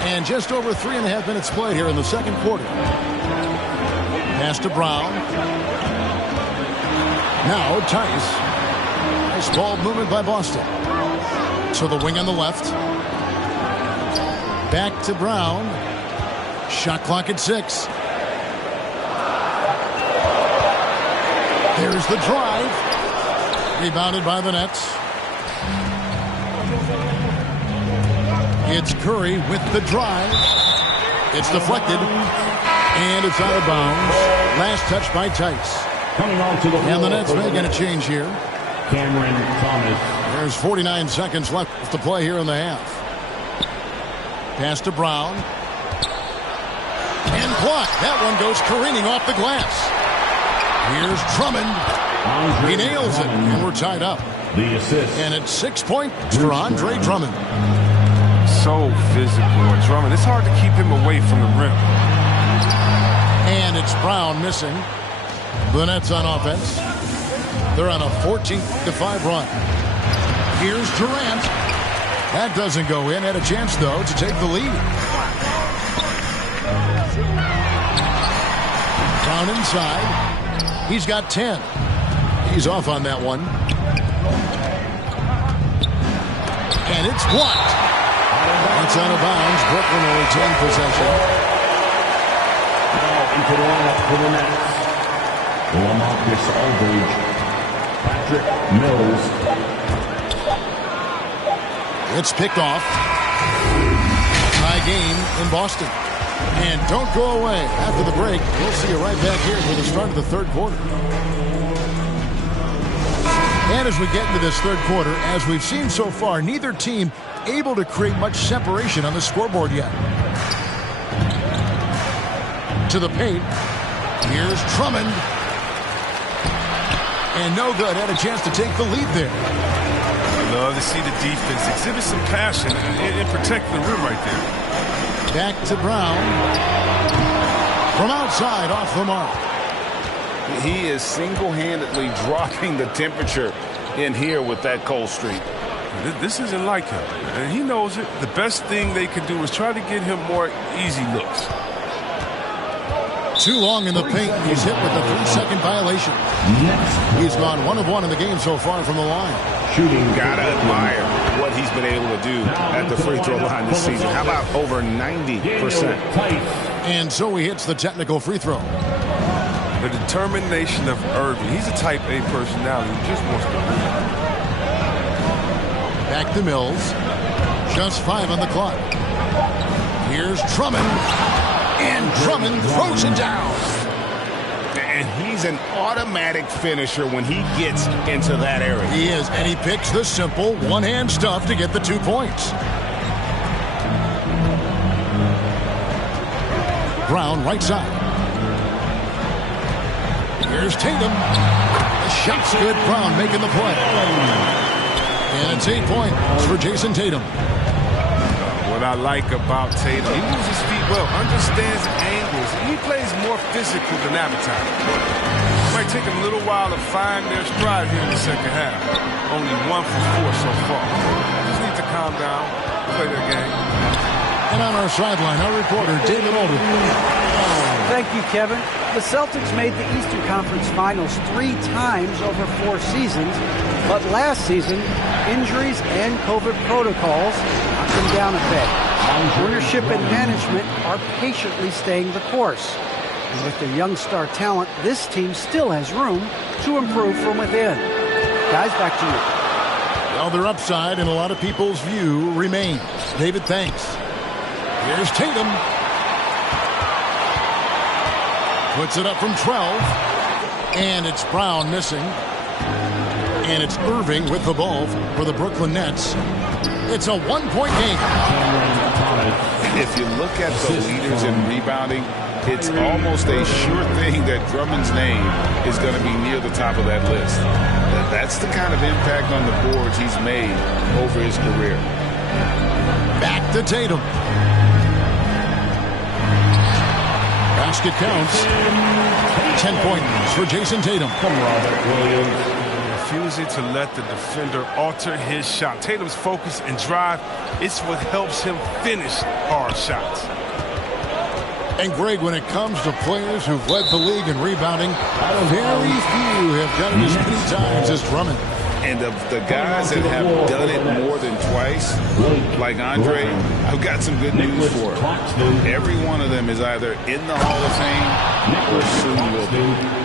And just over 3.5 minutes played here in the second quarter. Pass to Brown. Now Tice. Nice ball movement by Boston. To the wing on the left. Back to Brown. Shot clock at 6. There's the drive. Rebounded by the Nets. It's Curry with the drive. It's deflected. And it's out of bounds. Last touch by Tice. Coming on to the and the Nets making a change here. Cameron Thomas. There's 49 seconds left to play here in the half. Pass to Brown. And blocked. That one goes careening off the glass. Here's Drummond. He nails it. And we're tied up. The assist. And it's 6 points for Andre Drummond. so physical. Drummond, it's hard to keep him away from the rim. And it's Brown missing. The Nets on offense. They're on a 14-5 run. Here's Durant. That doesn't go in. Had a chance, though, to take the lead. Brown inside. He's got 10. He's off on that one. And it's blocked. It's out of bounds. Brooklyn will retain possession. Now into the lineup for the Nets. LaMarcus Aldridge, Patrick Mills. It's picked off. Tie game in Boston. And don't go away. After the break, we'll see you right back here for the start of the third quarter. And as we get into this third quarter, as we've seen so far, neither team able to create much separation on the scoreboard yet. To the paint. Here's Drummond. And no good. Had a chance to take the lead there. I love to see the defense exhibit some passion and protect the rim right there. Back to Brown. From outside, off the mark. He is single-handedly dropping the temperature in here with that cold streak. This isn't like him, and he knows it. The best thing they can do is try to get him more easy looks. Too long in the paint. He's hit with a 3-second violation. He's gone 1 of 1 in the game so far from the line. Shooting, gotta admire what he's been able to do at the free throw line this season. How about over 90%? And so he hits the technical free throw. The determination of Irving. He's a type A personality who just wants to win. Back to Mills. Just 5 on the clock. Here's Drummond. And Drummond throws it down. And he's an automatic finisher when he gets into that area. He is, and he picks the simple one-hand stuff to get the 2 points. Brown right side. Here's Tatum. The shot's good. Brown making the play. And it's 8 points for Jason Tatum. What I like about Tatum, he moves his feet well, understands angles, and he plays more physical than advertised. It might take him a little while to find their stride here in the second half. Only 1 for 4 so far. Just need to calm down, play their game. And on our sideline, our reporter, David Aldridge. Thank you, Kevin. The Celtics made the Eastern Conference Finals 3 times over 4 seasons, but last season, injuries and COVID protocols knocked them down a bit. Ownership and management are patiently staying the course. And with their young star talent, this team still has room to improve from within. Guys, back to you. Well, their upside, in a lot of people's view, remains. David, thanks. Here's Tatum. Puts it up from 12. And it's Brown missing. And it's Irving with the ball for the Brooklyn Nets. It's a 1-point game. If you look at the leaders in rebounding, it's almost a sure thing that Drummond's name is going to be near the top of that list. That's the kind of impact on the boards he's made over his career. Back to Tatum. Basket counts. 10 points for Jason Tatum. From Robert Williams. Refusing to let the defender alter his shot. Tatum's focus and drive, it's what helps him finish hard shots. And Greg, when it comes to players who've led the league in rebounding, very few have done it as many times as Drummond. And of the guys that have done it more than twice, like Andre, I've got some good news for him. Every one of them is either in the Hall of Fame or soon will be.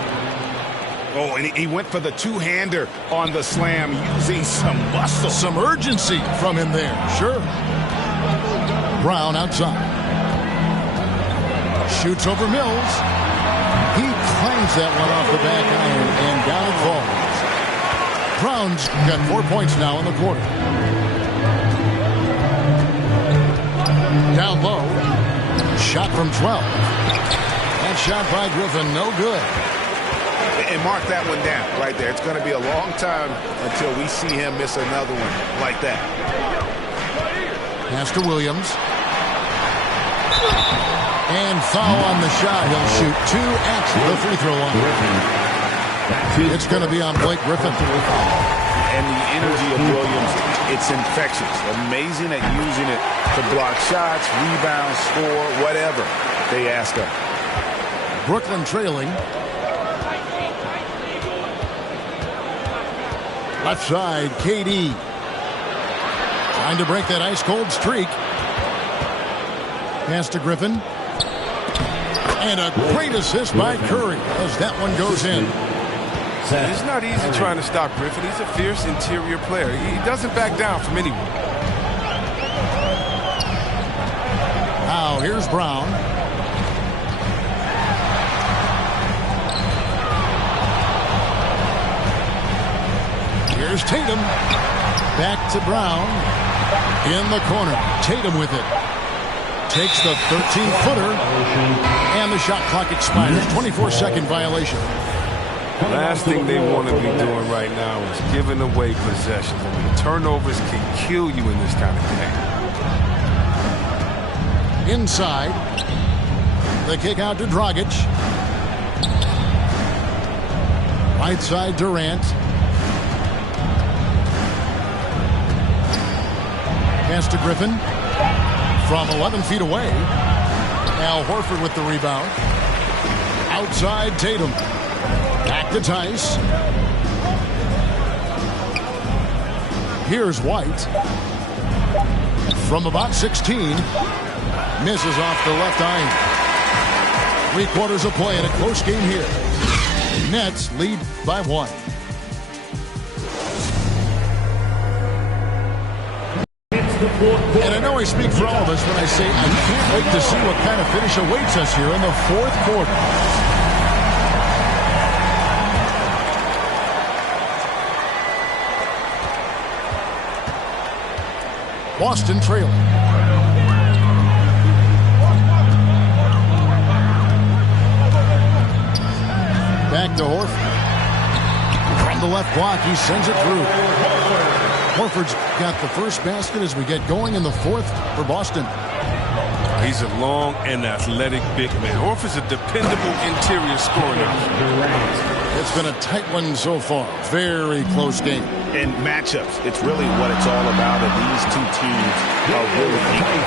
Oh, and he went for the two-hander on the slam using some muscle. Some urgency from him there, sure. Brown outside. Shoots over Mills. He claims that one off the back iron, and down it falls. Brown's got 4 points now in the quarter. Down low. Shot from 12. That shot by Griffin, no good. And mark that one down right there. It's going to be a long time until we see him miss another one like that. Pass to Williams. And foul on the shot. He'll shoot 2 at the free throw line. It's going to be on Blake Griffin. And the energy of Williams, it's infectious. Amazing at using it to block shots, rebound, score, whatever they ask him. Brooklyn trailing. Left side, KD. Trying to break that ice-cold streak. Pass to Griffin. And a great assist by Curry as that one goes in. It's not easy trying to stop Griffin. He's a fierce interior player. He doesn't back down from anyone. Now here's Brown. Here's Tatum. Back to Brown. In the corner. Tatum with it. Takes the 13-footer. And the shot clock expires. 24-second violation. Last thing they want to be doing right now is giving away possessions. I mean, turnovers can kill you in this kind of game. Inside. The kick out to Dragic. Right side Durant. Pass to Griffin. From 11 feet away. Al Horford with the rebound. Outside Tatum. Back to Tice. Here's White. From about 16. Misses off the left eye. 3/4 of play in a close game here. Nets lead by 1. And I know I speak for all of us when I say I can't wait to see what kind of finish awaits us here in the 4th quarter. Boston trailing. Back to Horford. From the left block, he sends it through. Horford's got the first basket as we get going in the 4th for Boston. He's a long and athletic big man. Horford's a dependable interior scoring option. It's been a tight one so far. Very close game. In matchups, it's really what it's all about, and these two teams are really equal.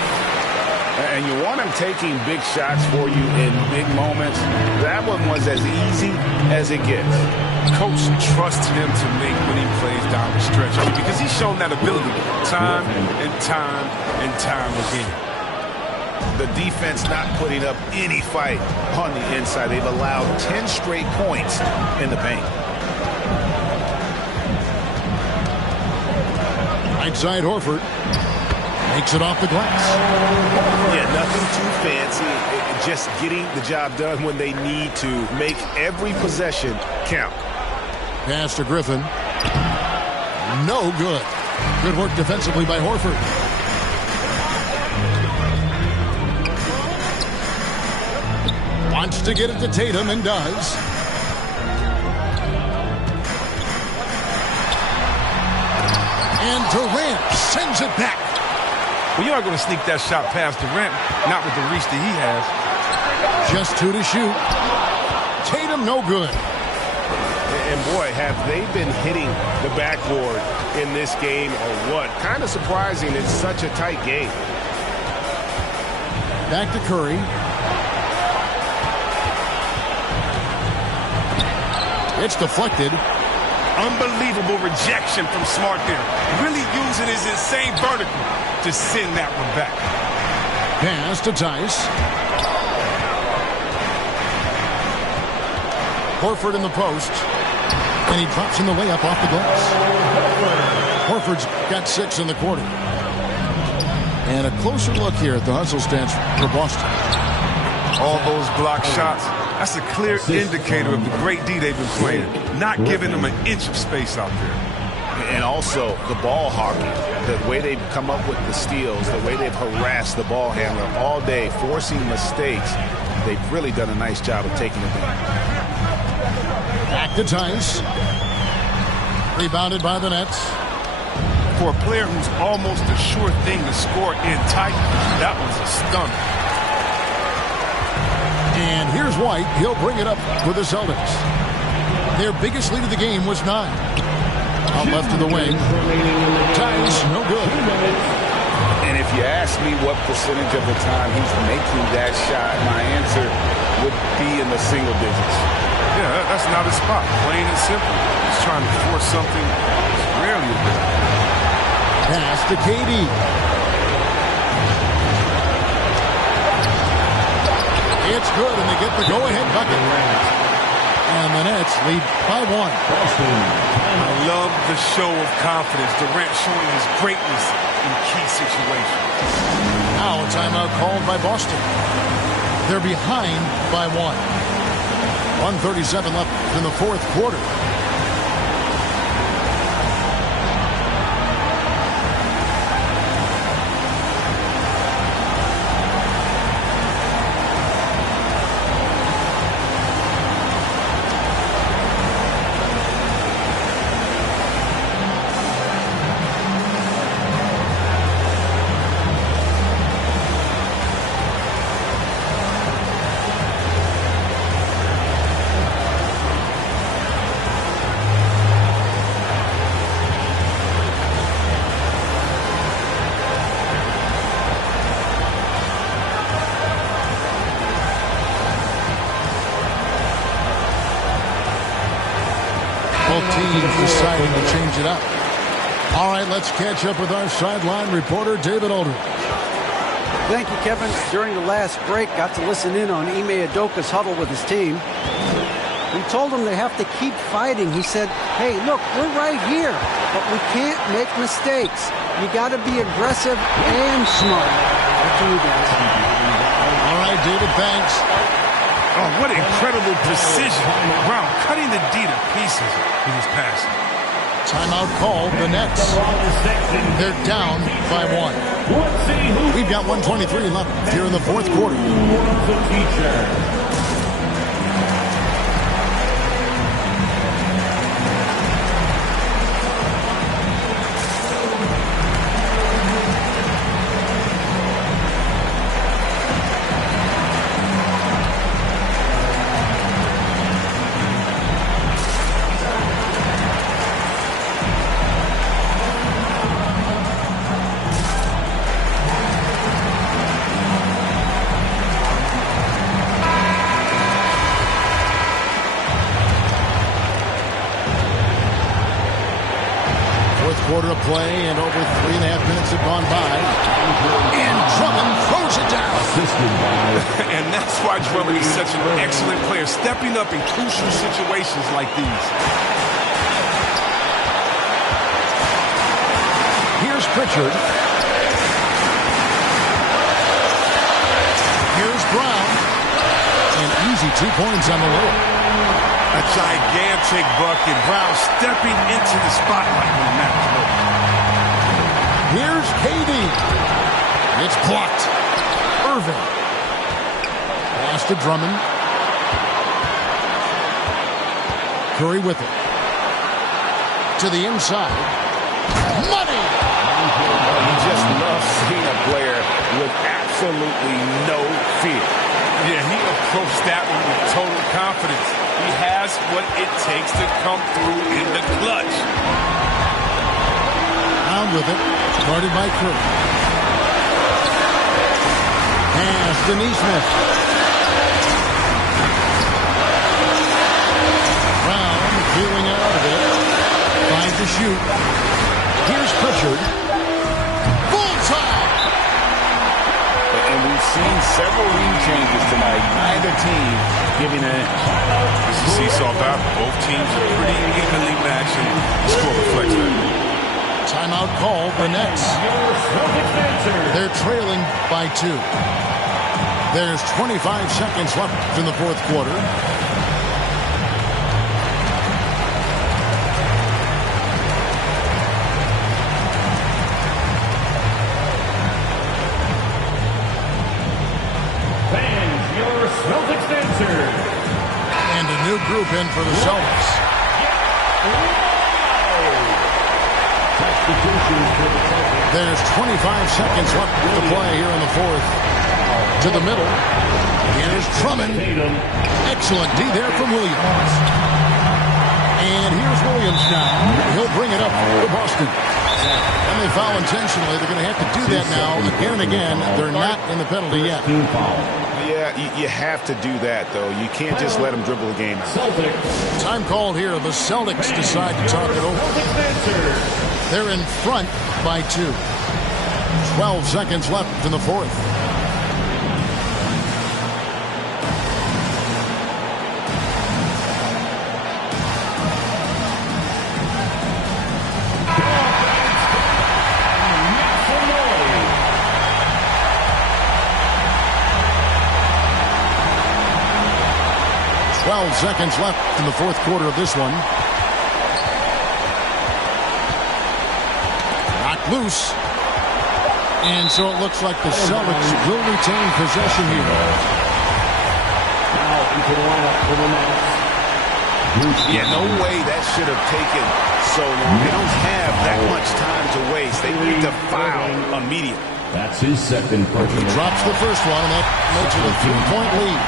And you want him taking big shots for you in big moments. That one was as easy as it gets. Coach trusts him to make when he plays down the stretch. I mean, because he's shown that ability time and time and time again. The defense not putting up any fight on the inside. They've allowed 10 straight points in the paint. Right side Horford. Makes it off the glass. Yeah, nothing too fancy. Just getting the job done when they need to. Make every possession count. Pass to Griffin. No good. Good work defensively by Horford. Wants to get it to Tatum and does. And Durant sends it back. Well, you're not going to sneak that shot past Durant, not with the reach that he has. Just 2 to shoot. Tatum no good. And boy, have they been hitting the backboard in this game or what? Kind of surprising. It's such a tight game. Back to Curry. It's deflected. Unbelievable rejection from Smart there. Really using his insane vertical to send that one back. Pass to Tice. Horford in the post. And he drops in the layup off the glass. Horford's got 6 in the quarter. And a closer look here at the hustle stats for Boston. All those block shots, that's a clear indicator of the great D they've been playing. Not giving them an inch of space out there. And also the ball hockey, the way they've come up with the steals, the way they've harassed the ball handler all day, forcing mistakes. They've really done a nice job of taking advantage. Back to Tice. Rebounded by the Nets. For a player who's almost a sure thing to score in tight, that was a stunner. And here's White. He'll bring it up for the Celtics. Their biggest lead of the game was 9. Out left of the wing. Tice, no good. And if you ask me what percentage of the time he's making that shot, my answer would be in the single digits. Yeah, that's not his spot. Plain and simple. He's trying to force something that's rarely a good. Pass to KD. It's good, and they get the go-ahead bucket. And the Nets lead by 1. I love the show of confidence. Durant showing his greatness in key situations. Now a timeout called by Boston. They're behind by 1. 1:37 left in the fourth quarter. Both teams deciding to change it up. All right, let's catch up with our sideline reporter, David Aldridge. Thank you, Kevin. During the last break, got to listen in on Ime Udoka's huddle with his team. We told him they have to keep fighting. He said, hey, look, we're right here, but we can't make mistakes. You got to be aggressive and smart. Back to you guys. All right, David, thanks. Oh, what incredible precision. Brown cutting the D to pieces with his passing. Timeout called the Nets. They're down by 1. We've got 1:23 left here in the fourth quarter. Quarter of play, and over 3.5 minutes have gone by. And Drummond throws it down. And that's why Drummond is such an excellent player, stepping up in crucial situations like these. Here's Pritchard. Here's Brown. And easy 2 points on the layup. A gigantic bucket. Brown stepping into the spotlight when the match is over. Here's KD. It's blocked. Irving. Pass to Drummond. Curry with it. To the inside. Money! You just love seeing a player with absolutely no fear. Yeah, he approached that one with total confidence. He has what it takes to come through in the clutch. Down with it. Guarded by Curry. Pass to Neesmith. Brown feeling out of it. Trying to shoot. Here's Pritchard. Bullseye! And we've seen several lead changes tonight. Neither team giving an inch. This is a seesaw battle. Both teams are pretty evenly matched, and the score reflects that. Timeout called the Nets. They're trailing by 2. There's 25 seconds left in the fourth quarter. Fans, your Celtics answer. And a new group in for the Celtics. There's 25 seconds left to play here in the fourth. To the middle. Here's Drummond. Excellent D there from Williams. And here's Williams now. He'll bring it up to Boston. And they foul intentionally. They're going to have to do that now again and again. They're not in the penalty yet. Yeah, you have to do that, though. You can't just let them dribble the game out. Time called here. The Celtics decide to talk it over. They're in front by 2. 12 seconds left in the fourth. Seconds left in the fourth quarter of this one. Knocked loose. And so it looks like the Celtics will retain possession here. Now into the lineup for the Nets. Yeah, no way that should have taken so long. They don't have that much time to waste. They need to foul immediately. That's his second personal. He drops the first one, and that makes it a 3-point lead.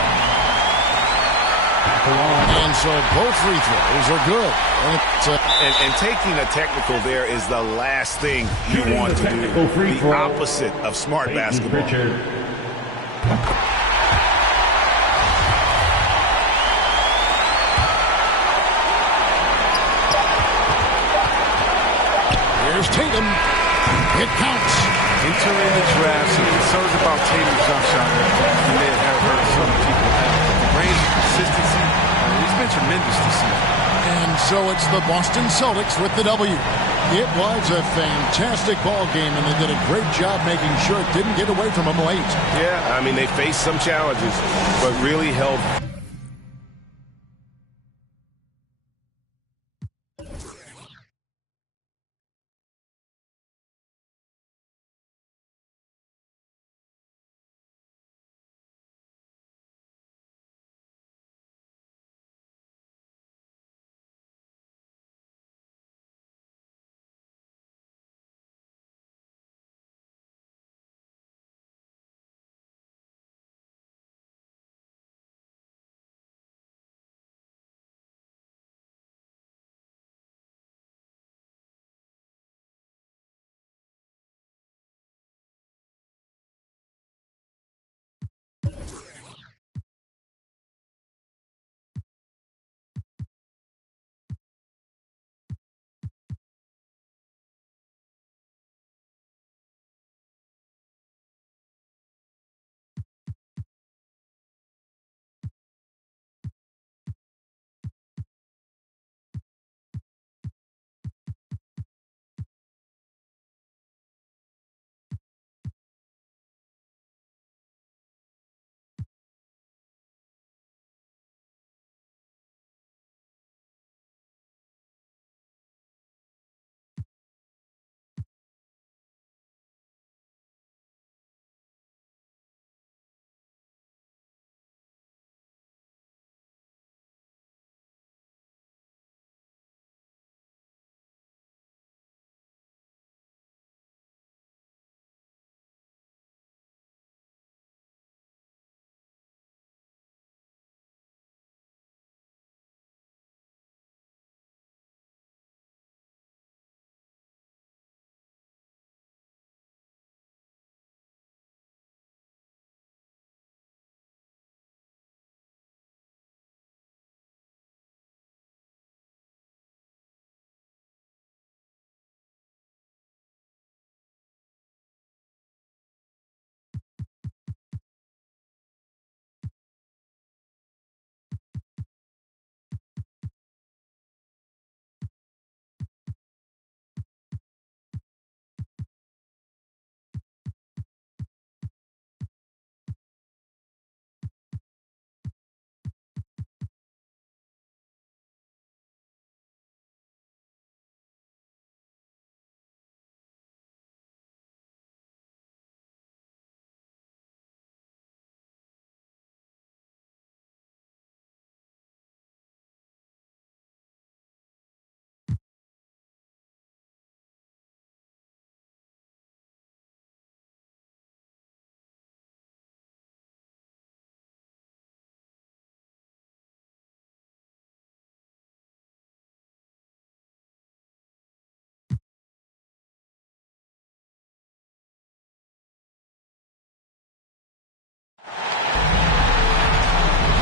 And so both free throws are good. And taking a technical there is the last thing you want to do. The opposite of smart basketball. Here's Tatum. It counts. Entering the draft, some concerns about Tatum's jump shot. You may have heard some people have. The range of consistency, he's been tremendous this season. And so it's the Boston Celtics with the W. It was a fantastic ball game, and they did a great job making sure it didn't get away from them late. Yeah, I mean, they faced some challenges, but really held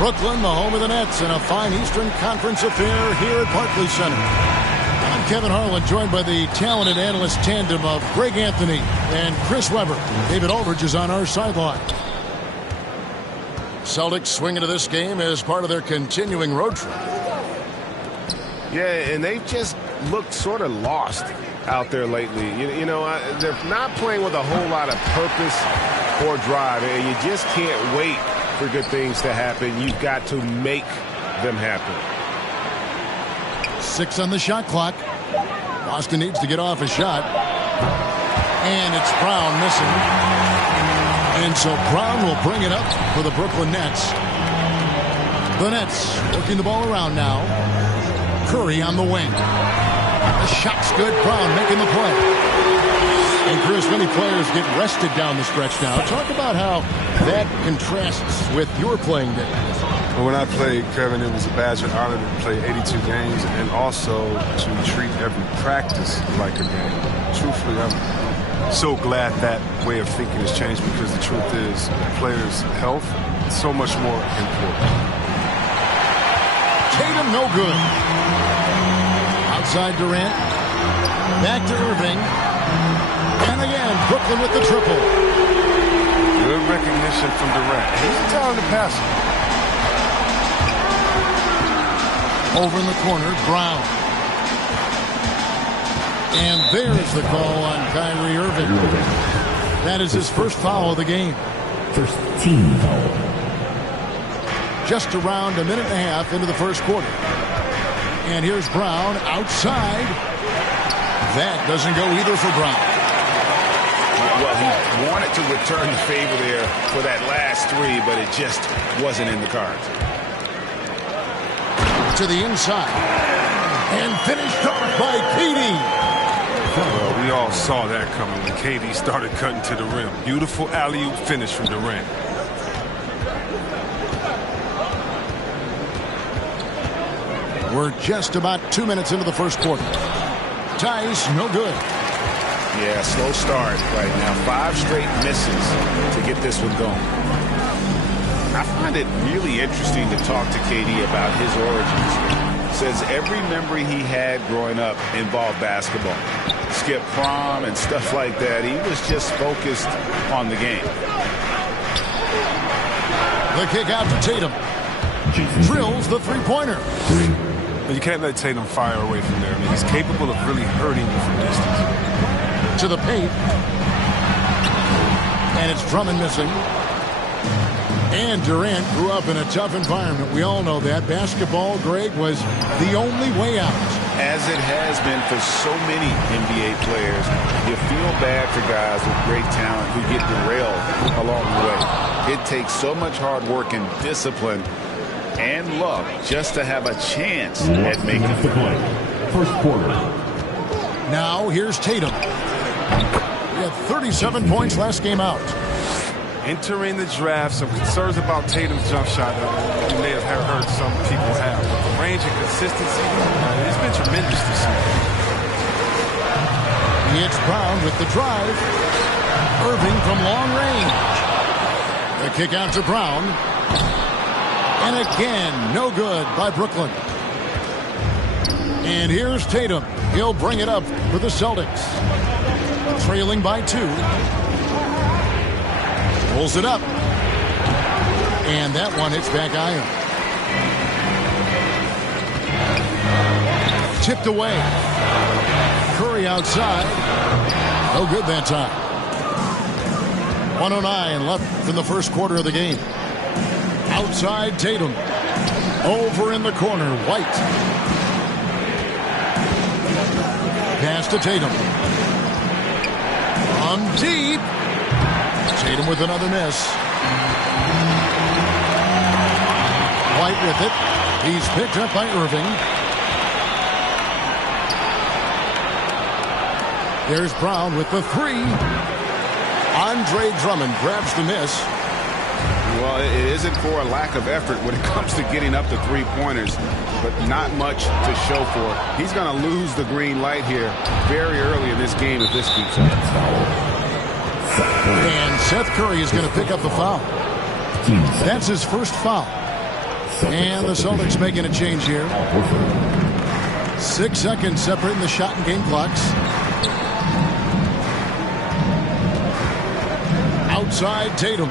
Brooklyn, the home of the Nets, in a fine Eastern Conference affair here at Barclays Center. I'm Kevin Harlan, joined by the talented analyst tandem of Greg Anthony and Chris Webber. David Aldridge is on our sideline. Celtics swing into this game as part of their continuing road trip. Yeah, and they've just looked sort of lost out there lately. You know, they're not playing with a whole lot of purpose or drive, and you just can't wait for good things to happen. You've got to make them happen. 6 on the shot clock. Boston needs to get off a shot. And it's Brown missing. And so Brown will bring it up for the Brooklyn Nets. The Nets working the ball around now. Curry on the wing. The shot's good. Brown making the play. And Chris, many players get rested down the stretch now. Talk about how that contrasts with your playing days. Well, when I played, Kevin, it was a badge of honor to play 82 games and also to treat every practice like a game. Truthfully, I'm so glad that way of thinking has changed, because the truth is players' health is so much more important. Tatum, no good. Outside Durant. Back to Irving. And again, Brooklyn with the triple. Good recognition from Durant. He's a talented passer. Over in the corner, Brown. And there's the call on Kyrie Irving. That is his first foul of the game. First team foul. Just around a minute and a half into the first quarter. And here's Brown outside. That doesn't go either for Brown. Well, he wanted to return the favor there for that last three, but it just wasn't in the cards. To the inside. And finished off by KD. Well, we all saw that coming when KD started cutting to the rim. Beautiful alley-oop finish from Durant. We're just about 2 minutes into the first quarter. Tice, no good. Yeah, slow start right now. 5 straight misses to get this one going. I find it really interesting to talk to KD about his origins. Says every memory he had growing up involved basketball. Skip prom and stuff like that. He was just focused on the game. The kick out to Tatum. Drills the three-pointer. But you can't let Tatum fire away from there. I mean, he's capable of really hurting you from distance. To the paint. And it's Drummond missing. And Durant grew up in a tough environment. We all know that. Basketball, Greg, was the only way out. As it has been for so many NBA players, you feel bad for guys with great talent who get derailed along the way. It takes so much hard work and discipline and luck just to have a chance at making the play. First quarter. Now here's Tatum. He had 37 points last game out. Entering the draft, some concerns about Tatum's jump shot that you may have heard some people have. But the range and consistency, it's been tremendous this year. It's Brown with the drive. Irving from long range. The kick out to Brown. And again, no good by Brooklyn. And here's Tatum. He'll bring it up for the Celtics. Trailing by 2. Pulls it up. And that one hits back iron. Tipped away. Curry outside. No good that time. 1:09 left in the first quarter of the game. Outside Tatum. Over in the corner, White. Pass to Tatum. On deep. Tatum with another miss. White with it. He's picked up by Irving. There's Brown with the 3. Andre Drummond grabs the miss. Well, it isn't for a lack of effort when it comes to getting up to three-pointers, but not much to show for it. He's going to lose the green light here very early in this game if this keeps up. And Seth Curry is going to pick up the foul. That's his first foul. And the Celtics making a change here. 6 seconds separating the shot and game clocks. Outside Tatum.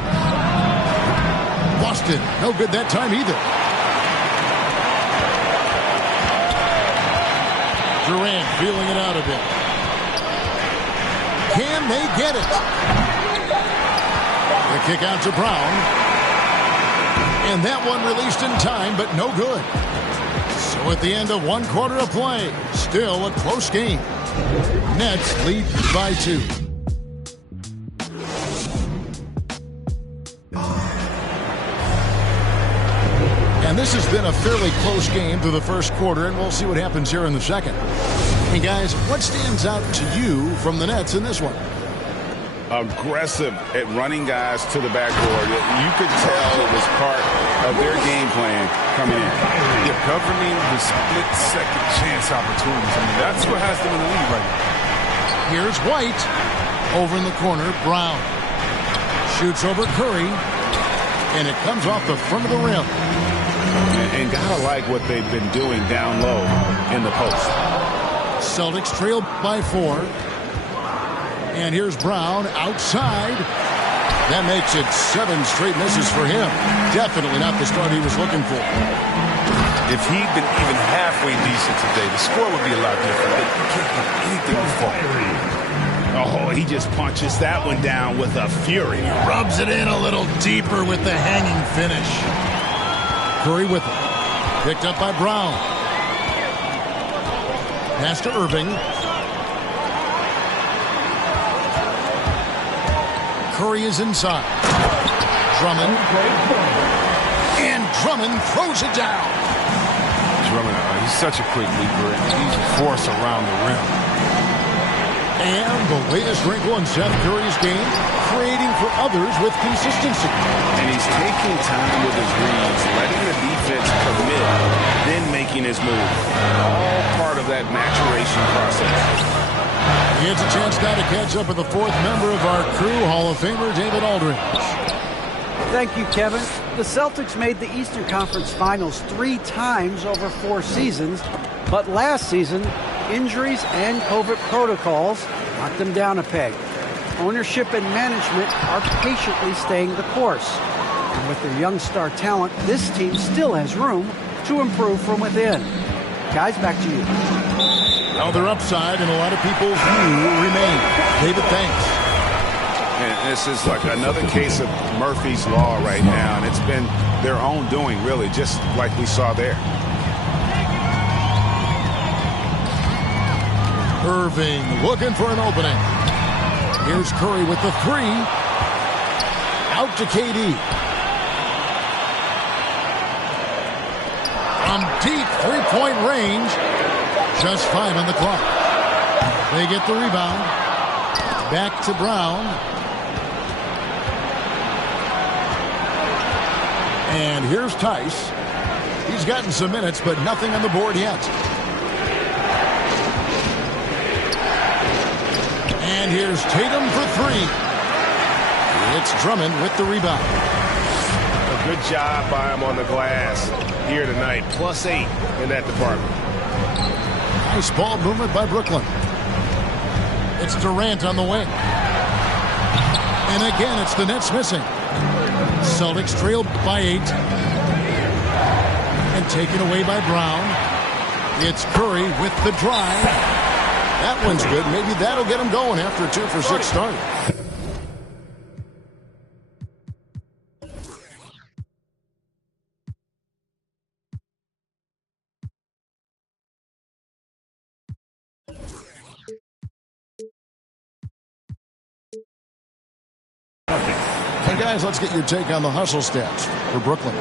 Boston, no good that time either. Durant feeling it out a bit. Can they get it? The kick out to Brown. And that one released in time, but no good. So at the end of 1 quarter of play, still a close game. Nets lead by 2. And this has been a fairly close game through the first quarter, and we'll see what happens here in the second. Hey, guys, what stands out to you from the Nets in this one? Aggressive at running guys to the backboard. You could tell it was part of their game plan coming in. They're governing the split-second chance opportunities. I mean, that's what has them in the lead right now. Here's White. Over in the corner, Brown. Shoots over Curry. And it comes off the front of the rim. And gotta like what they've been doing down low in the post. Celtics trail by 4. And here's Brown outside. That makes it 7 straight misses for him. Definitely not the start he was looking for. If he'd been even halfway decent today, the score would be a lot different. But you can't get anything to fall. Oh, he just punches that one down with a fury. He rubs it in a little deeper with the hanging finish. Curry with it. Picked up by Brown. Pass to Irving. Curry is inside. Drummond. And Drummond throws it down. Drummond, he's such a quick leaper. He's a force around the rim. And the latest wrinkle in Seth Curry's game, creating for others with consistency. And he's taking time with his reads, letting the defense commit, then making his move. All part of that maturation process. He has a chance now to catch up with the 4th member of our crew, Hall of Famer David Aldridge. Thank you, Kevin. The Celtics made the Eastern Conference Finals 3 times over 4 seasons, but last season, injuries and COVID protocols knocked them down a peg. Ownership and management are patiently staying the course. And with their young star talent, this team still has room to improve from within. Guys, back to you. Now their upside and a lot of people's view will remain. David, thanks. And this is like another case of Murphy's Law right now, and it's been their own doing, really, just like we saw there. Irving looking for an opening. Here's Curry with the 3. Out to KD. From deep 3-point range. Just 5 on the clock. They get the rebound. Back to Brown. And here's Tice. He's gotten some minutes, but nothing on the board yet. And here's Tatum for 3. It's Drummond with the rebound. A good job by him on the glass here tonight. +8 in that department. Nice ball movement by Brooklyn. It's Durant on the wing. And again, it's the Nets missing. Celtics trailed by 8. And taken away by Brown. It's Curry with the drive. That one's good. Maybe that'll get him going after a 2-for-6 start. Hey guys, let's get your take on the hustle stats for Brooklyn.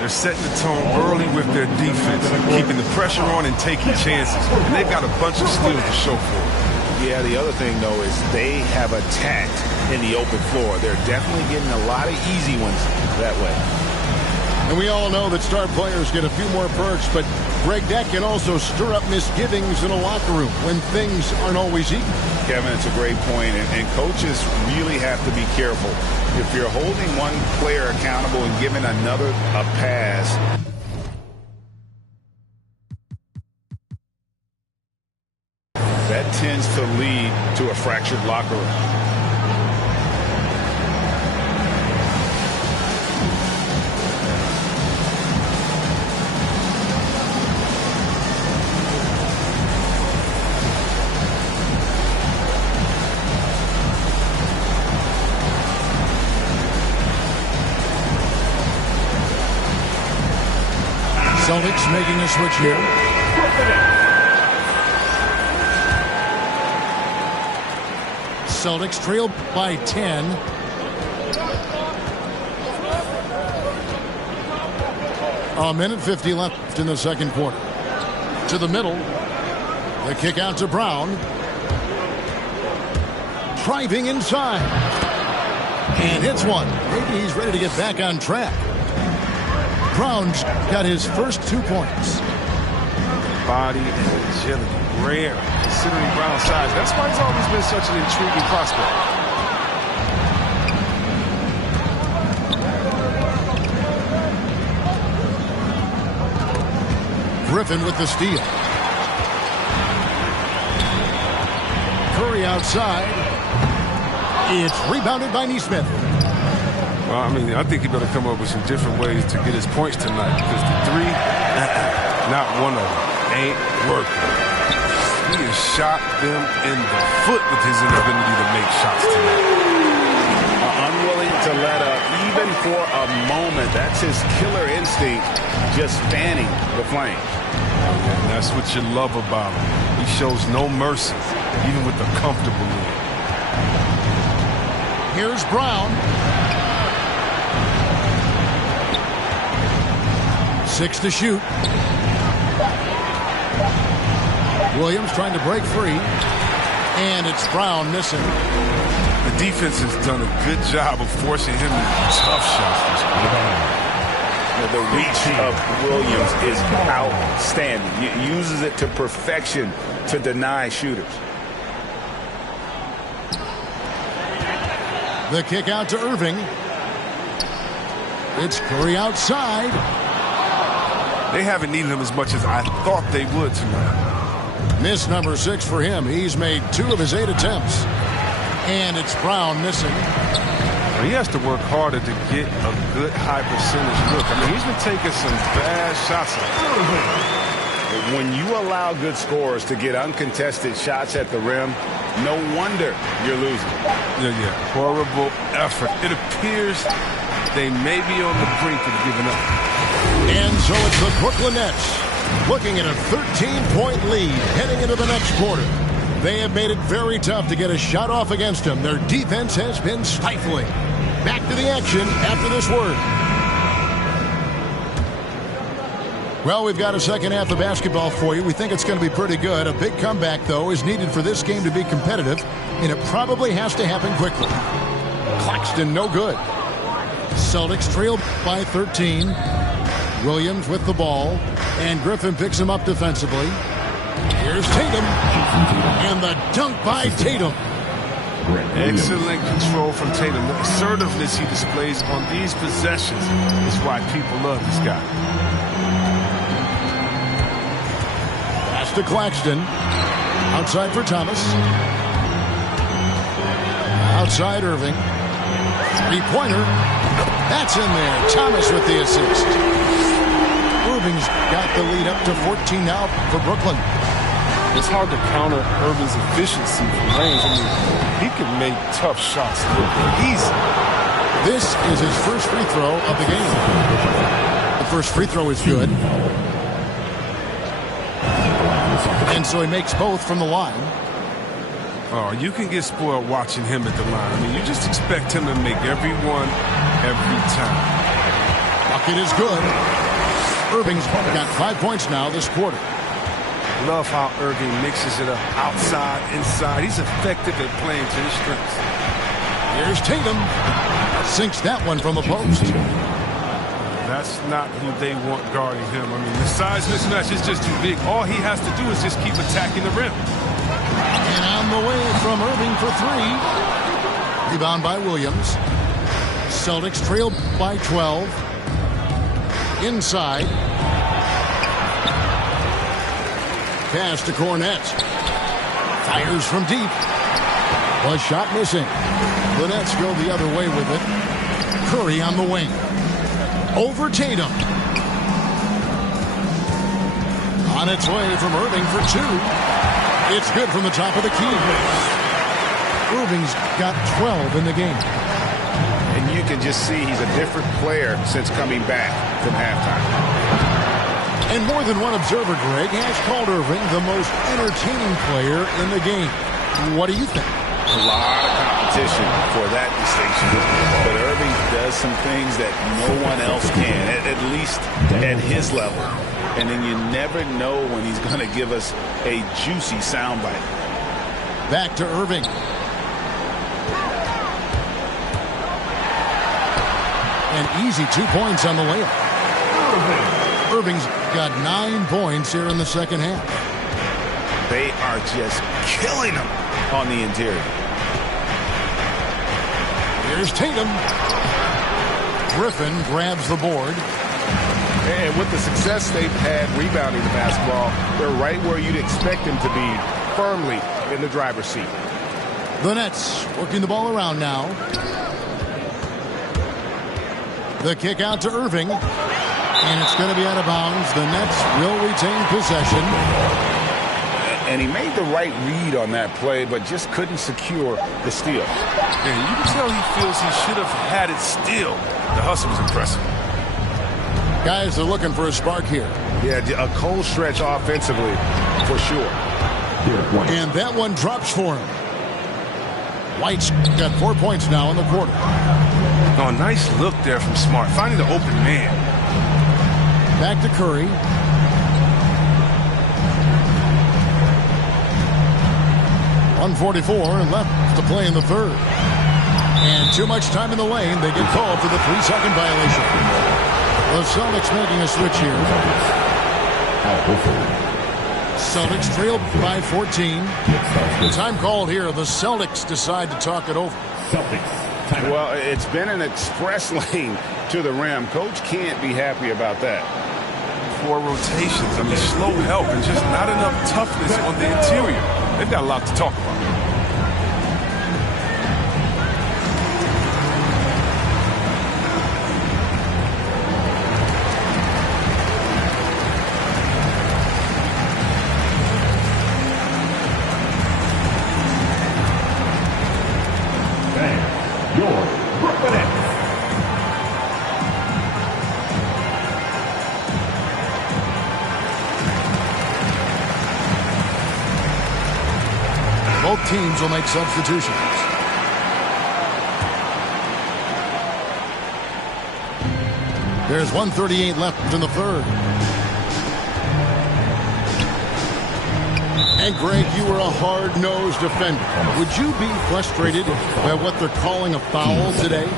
They're setting the tone early with their defense, keeping the pressure on and taking chances. And they've got a bunch of steals to show for it. Yeah, the other thing, though, is they have attacked in the open floor. They're definitely getting a lot of easy ones that way. And we all know that star players get a few more perks, but Greg, that can also stir up misgivings in a locker room when things aren't always equal. Kevin, it's a great point, and coaches really have to be careful. If you're holding one player accountable and giving another a pass, that tends to lead to a fractured locker room. Celtics making a switch here. Celtics trail by 10. A minute 50 left in the second quarter. To the middle. The kick out to Brown. Driving inside. And hits one. Maybe he's ready to get back on track. Brown's got his first 2 points. Body and agility, rare considering Brown's size. That's why he's always been such an intriguing prospect. Griffin with the steal. Curry outside. It's rebounded by Nesmith. Well, I mean, I think he better come up with some different ways to get his points tonight because the three, not one of them, ain't working. He has shot them in the foot with his inability to make shots tonight. Unwilling to let up even for a moment. That's his killer instinct, just fanning the flames. And that's what you love about him. He shows no mercy, even with the comfortable lead. Here's Brown. 6 to shoot. Williams trying to break free. And it's Brown missing. The defense has done a good job of forcing him into tough shots this quarter. The reach of Williams is outstanding. He uses it to perfection to deny shooters. The kick out to Irving. It's Curry outside. They haven't needed him as much as I thought they would tonight. Miss number 6 for him. He's made 2 of his 8 attempts. And it's Brown missing. He has to work harder to get a good high percentage look. I mean, he's been taking some bad shots. When you allow good scorers to get uncontested shots at the rim, no wonder you're losing. Yeah. Horrible effort. It appears they may be on the brink of giving up. And so it's the Brooklyn Nets looking at a 13-point lead heading into the next quarter. They have made it very tough to get a shot off against them. Their defense has been stifling. Back to the action after this word. Well, we've got a second half of basketball for you. We think it's going to be pretty good. A big comeback, though, is needed for this game to be competitive, and it probably has to happen quickly. Claxton, no good. Celtics trail by 13. Williams with the ball, and Griffin picks him up defensively. Here's Tatum, and the dunk by Tatum. Excellent control from Tatum. The assertiveness he displays on these possessions is why people love this guy. Pass to Claxton. Outside for Thomas. Outside Irving. Three-pointer. That's in there. Thomas with the assist. Irving's got the lead up to 14 now for Brooklyn. It's hard to counter Irving's efficiency from range. I mean, he can make tough shots easy. This is his first free throw of the game. The first free throw is good. And so he makes both from the line. Oh, you can get spoiled watching him at the line. I mean, you just expect him to make every one, every time. Bucket is good. Irving's got 5 points now this quarter. Love how Irving mixes it up outside, inside. He's effective at playing to his strengths. Here's Tatum. Sinks that one from the post. That's not who they want guarding him. I mean, the size mismatch is just too big. All he has to do is just keep attacking the rim. And on the way from Irving for three. Rebound by Williams. Celtics trail by 12. Inside. Pass to Cornette. Fires from deep. A shot missing. The Nets go the other way with it. Curry on the wing. Over Tatum. On its way from Irving for two. It's good from the top of the key. Irving's got 12 in the game. And you can just see he's a different player since coming back from halftime. And more than one observer, Greg, has called Irving the most entertaining player in the game. What do you think? A lot of competition for that distinction. But Irving does some things that no one else can, at least at his level. And then you never know when he's going to give us a juicy soundbite. Back to Irving. An easy 2 points on the layup. Irving's got 9 points here in the second half. They are just killing him on the interior. Here's Tatum. Griffin grabs the board. And with the success they've had rebounding the basketball, they're right where you'd expect them to be, firmly in the driver's seat. The Nets working the ball around now. The kick out to Irving. And it's going to be out of bounds. The Nets will retain possession. And he made the right read on that play, but just couldn't secure the steal. And you can tell he feels he should have had it still. The hustle was impressive. Guys are looking for a spark here. Yeah, a cold stretch offensively, for sure. And that one drops for him. White's got 4 points now in the quarter. Oh, nice look there from Smart, finding the open man. Back to Curry. .144 left to play in the third. And too much time in the lane. They get called for the 3-second violation. The Celtics making a switch here. Celtics trail by 14. Time called here. The Celtics decide to talk it over. Well, it's been an express lane to the rim. Coach can't be happy about that. 4 rotations. I mean, slow help and just not enough toughness on the interior. They've got a lot to talk about. Both teams will make substitutions. There's 1:38 left in the third. And Greg, you were a hard-nosed defender. Would you be frustrated by what they're calling a foul today?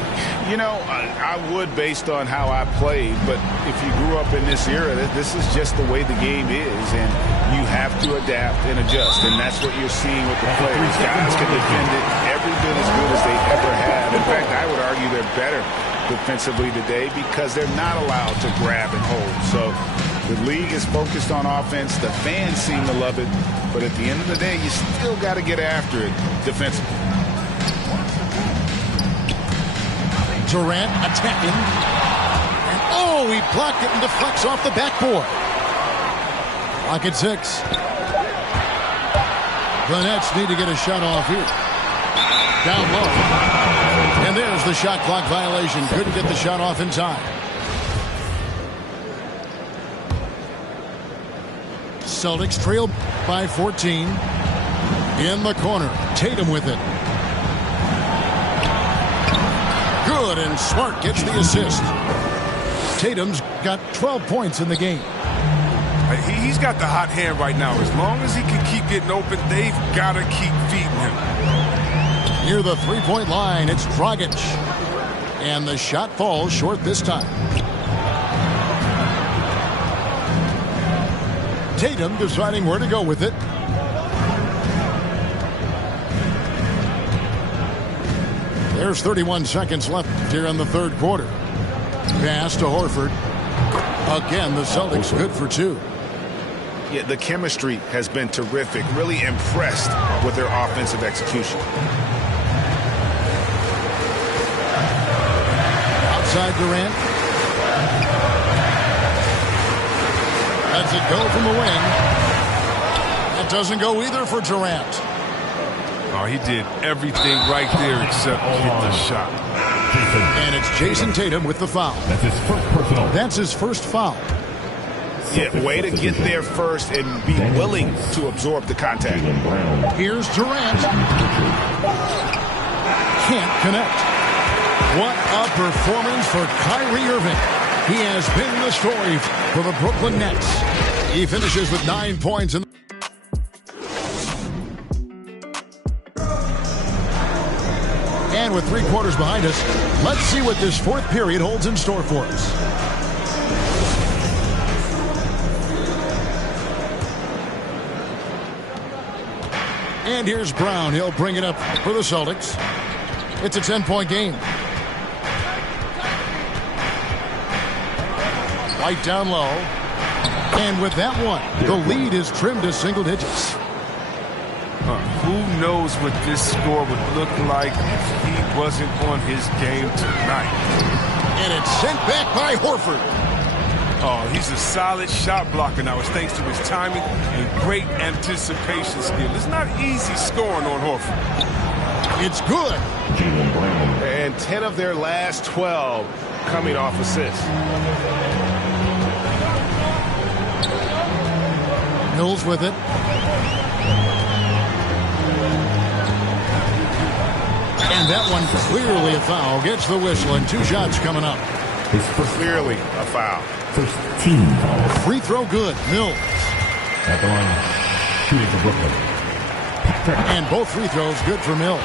You know, I would based on how I played, but if you grew up in this era, this is just the way the game is, and you have to adapt and adjust, and that's what you're seeing with the players. Guys can defend it every bit as good as they ever have. In fact, I would argue they're better defensively today because they're not allowed to grab and hold. So the league is focused on offense. The fans seem to love it, but at the end of the day, you still got to get after it defensively. Durant attacking. And oh, he blocked it and deflects off the backboard. Clock at 6. The Nets need to get a shot off here. Down low. And there's the shot clock violation. Couldn't get the shot off in time. Celtics trail by 14. In the corner. Tatum with it. Good, and Smart gets the assist. Tatum's got 12 points in the game. He's got the hot hand right now. As long as he can keep getting open, they've got to keep feeding him. Near the three-point line, it's Dragic. And the shot falls short this time. Tatum deciding where to go with it. There's 31 seconds left here in the third quarter. Pass to Horford. Again, the Celtics good for two. Yeah, the chemistry has been terrific. Really impressed with their offensive execution. Outside Durant. Lets it go from the wing. That doesn't go either for Durant. Oh, he did everything right there except hit the shot. And it's Jason Tatum with the foul. That's his first personal. That's his first foul. Yeah, way to get there first and be willing to absorb the contact. Here's Durant. Can't connect. What a performance for Kyrie Irving. He has been the story for the Brooklyn Nets. He finishes with 9 points. And with 3 quarters behind us, let's see what this fourth period holds in store for us. And here's Brown. He'll bring it up for the Celtics. It's a 10-point game. White down low. And with that one, the lead is trimmed to single digits. Who knows what this score would look like if he wasn't on his game tonight. And it's sent back by Horford. Oh, he's a solid shot blocker now. It's thanks to his timing and great anticipation skill. It's not easy scoring on Horford. It's good. And 10 of their last 12 coming off assists. Mills with it. And that one clearly a foul. Gets the whistle and 2 shots coming up. Clearly a foul. First team foul. Free throw good. Mills. At the line, shooting for Brooklyn. And both free throws good for Mills.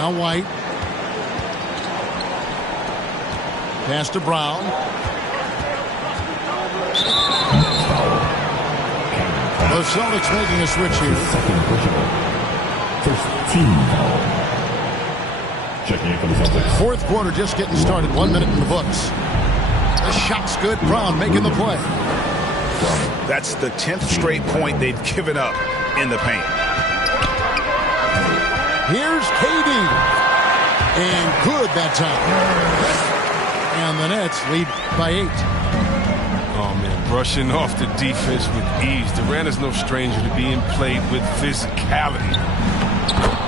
Now White. Pass to Brown. The Celtics making a switch here. Second personal. First team foul. Checking in for the Celtics. Fourth quarter just getting started. 1 minute in the books. The shot's good. Brown making the play. That's the 10th straight point they've given up in the paint. Here's KD. And good that time. And the Nets lead by 8. Oh, man, brushing off the defense with ease. Durant is no stranger to being played with physicality.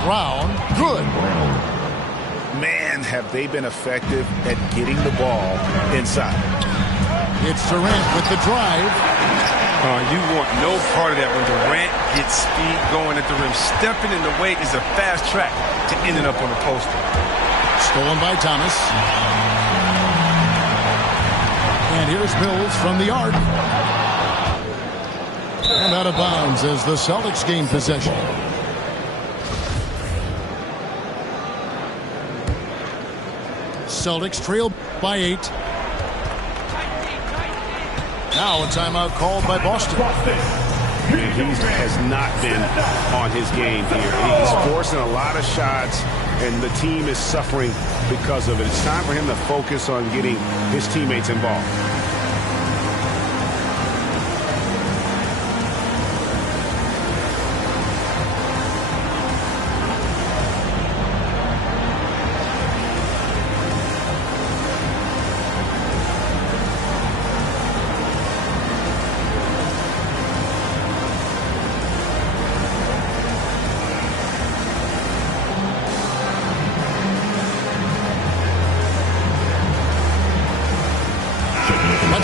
Brown, good. Man, have they been effective at getting the ball inside. It's Durant with the drive. You want no part of that when Durant gets speed going at the rim. Stepping in the way is a fast track to ending up on the poster. Stolen by Thomas. And here's Mills from the arc. And out of bounds as the Celtics gain possession. Celtics trail by 8. Now a timeout called by Boston. He has not been on his game here. He's forcing a lot of shots, and the team is suffering because of it. It's time for him to focus on getting his teammates involved.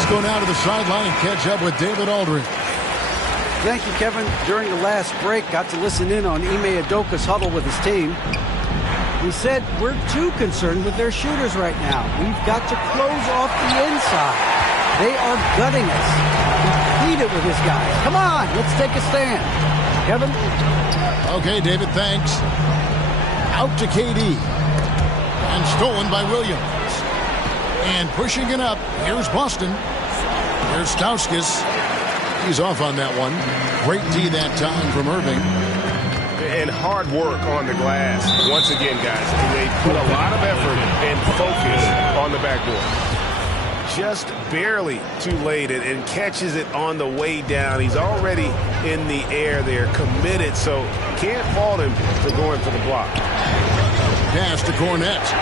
Go now to the sideline and catch up with David Aldridge. Thank you, Kevin. During the last break, got to listen in on Ime Udoka's huddle with his team. He said, we're too concerned with their shooters right now. We've got to close off the inside. They are gutting us. Complete it with his guys. Come on, let's take a stand. Kevin? Okay, David, thanks. Out to KD. And stolen by Williams. And pushing it up, here's Boston. Here's Stauskas. He's off on that one. Great D that time from Irving. And hard work on the glass. Once again, guys, they put a lot of effort and focus on the backboard. Just barely too late and catches it on the way down. He's already in the air there, committed, so can't fault him for going for the block. Pass to Cornette.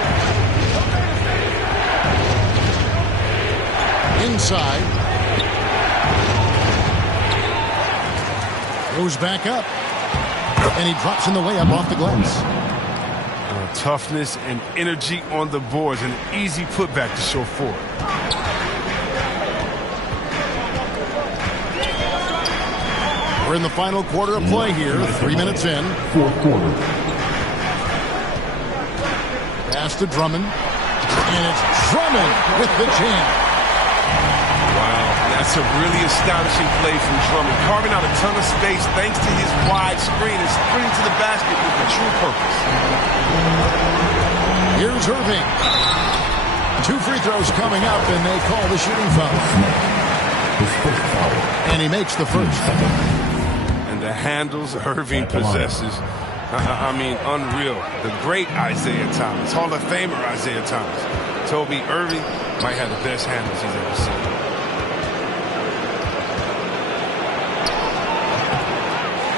Inside. Goes back up. And he drops in the way up off the glass. Toughness and energy on the boards. An easy putback to show for it. We're in the final quarter of play here. 3 minutes in. Fourth quarter. Pass to Drummond. And it's Drummond with the jam. Wow, that's a really astonishing play from Drummond. Carving out a ton of space thanks to his wide screen and sprinting to the basket with a true purpose. Here's Irving. 2 free throws coming up, and they call the shooting foul. And he makes the first. And the handles Irving possesses, I mean, unreal. The great Isaiah Thomas, Hall of Famer Isaiah Thomas. Toby Irving might have the best handles he's ever seen.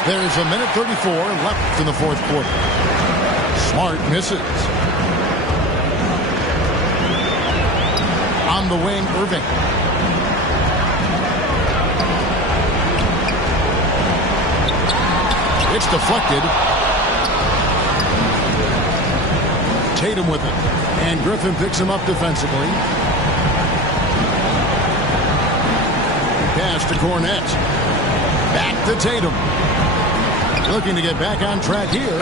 There's a minute 34 left in the fourth quarter. Smart misses. On the wing, Irving. It's deflected. Tatum with it. And Griffin picks him up defensively. Pass to Cornette. Back to Tatum. Looking to get back on track here.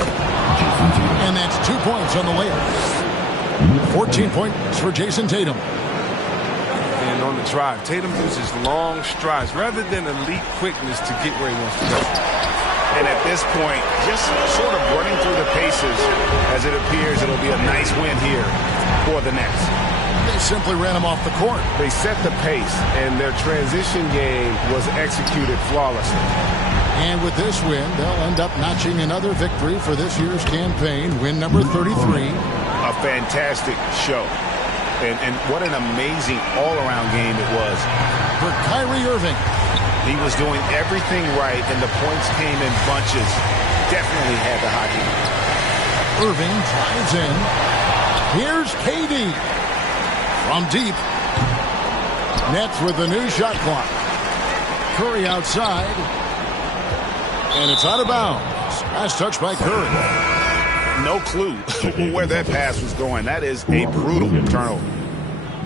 And that's 2 points on the layup. 14 points for Jason Tatum. And on the drive, Tatum uses long strides rather than elite quickness to get where he wants to go. And at this point, just sort of running through the paces as it appears it'll be a nice win here for the Nets. They simply ran him off the court. They set the pace, and their transition game was executed flawlessly. And with this win, they'll end up notching another victory for this year's campaign, win number 33. A fantastic show. And what an amazing all-around game it was. For Kyrie Irving. He was doing everything right, and the points came in bunches. Definitely had the hockey. Irving drives in. Here's KD. From deep. Nets with the new shot clock. Curry outside. And it's out of bounds. Last touch by Curry. No clue where that pass was going. That is a brutal turnover.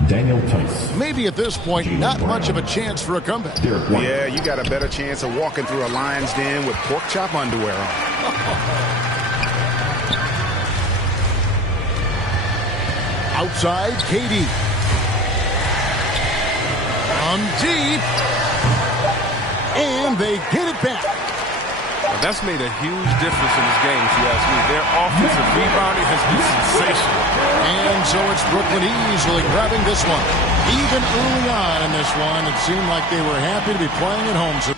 Daniel Tice. Maybe at this point, not much of a chance for a comeback. Yeah, you got a better chance of walking through a lion's den with pork chop underwear on. Outside, KD. From deep. And they get it back. Now, that's made a huge difference in this game, if you ask me. Their offensive rebounding has been sensational. And so it's Brooklyn easily grabbing this one. Even early on in this one, it seemed like they were happy to be playing at home. So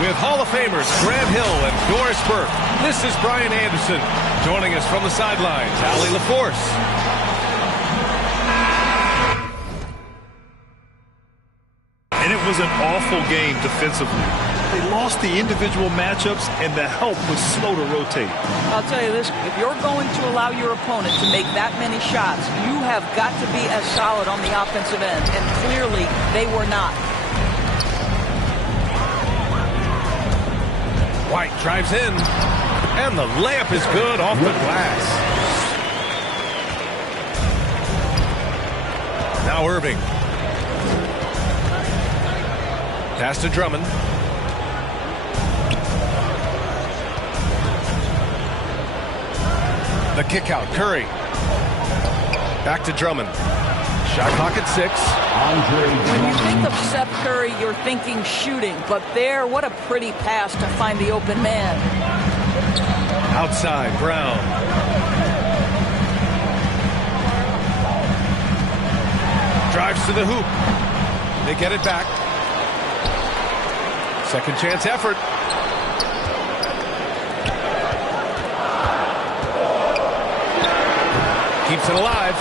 with Hall of Famers Grant Hill and Doris Burke. This is Brian Anderson. Joining us from the sidelines, Allie LaForce. And it was an awful game defensively. They lost the individual matchups, and the help was slow to rotate. I'll tell you this, if you're going to allow your opponent to make that many shots, you have got to be as solid on the offensive end, and clearly they were not. White drives in, and the layup is good off the glass. Now Irving. Pass to Drummond. The kick out, Curry. Back to Drummond. Shot clock at 6. When you think of Seth Curry, you're thinking shooting, but there, what a pretty pass to find the open man. Outside, Brown. Drives to the hoop. They get it back. Second chance effort. Keeps it alive.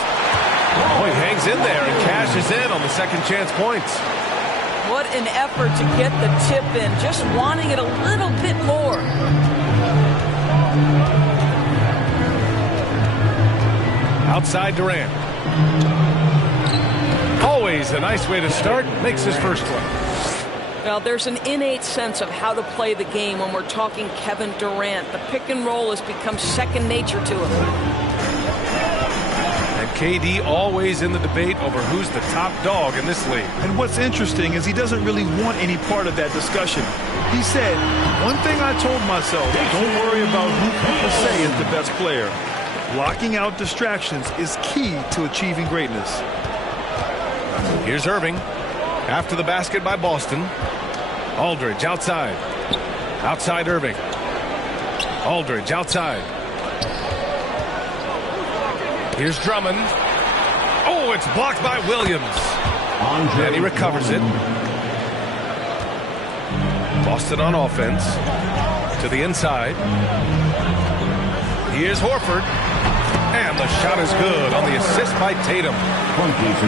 Oh, he hangs in there and cashes in on the second chance points. What an effort to get the tip in, just wanting it a little bit more. Outside Durant. Always a nice way to start. Makes his first one. Well, there's an innate sense of how to play the game when we're talking Kevin Durant. The pick and roll has become second nature to him. And KD always in the debate over who's the top dog in this league. And what's interesting is he doesn't really want any part of that discussion. He said, one thing I told myself, don't worry about who people say is the best player. Blocking out distractions is key to achieving greatness. Here's Irving. After the basket by Boston. Aldridge outside. Outside Irving. Aldridge outside. Here's Drummond. Oh, it's blocked by Williams. And he recovers it. Boston on offense. To the inside. Here's Horford. And the shot is good on the assist by Tatum.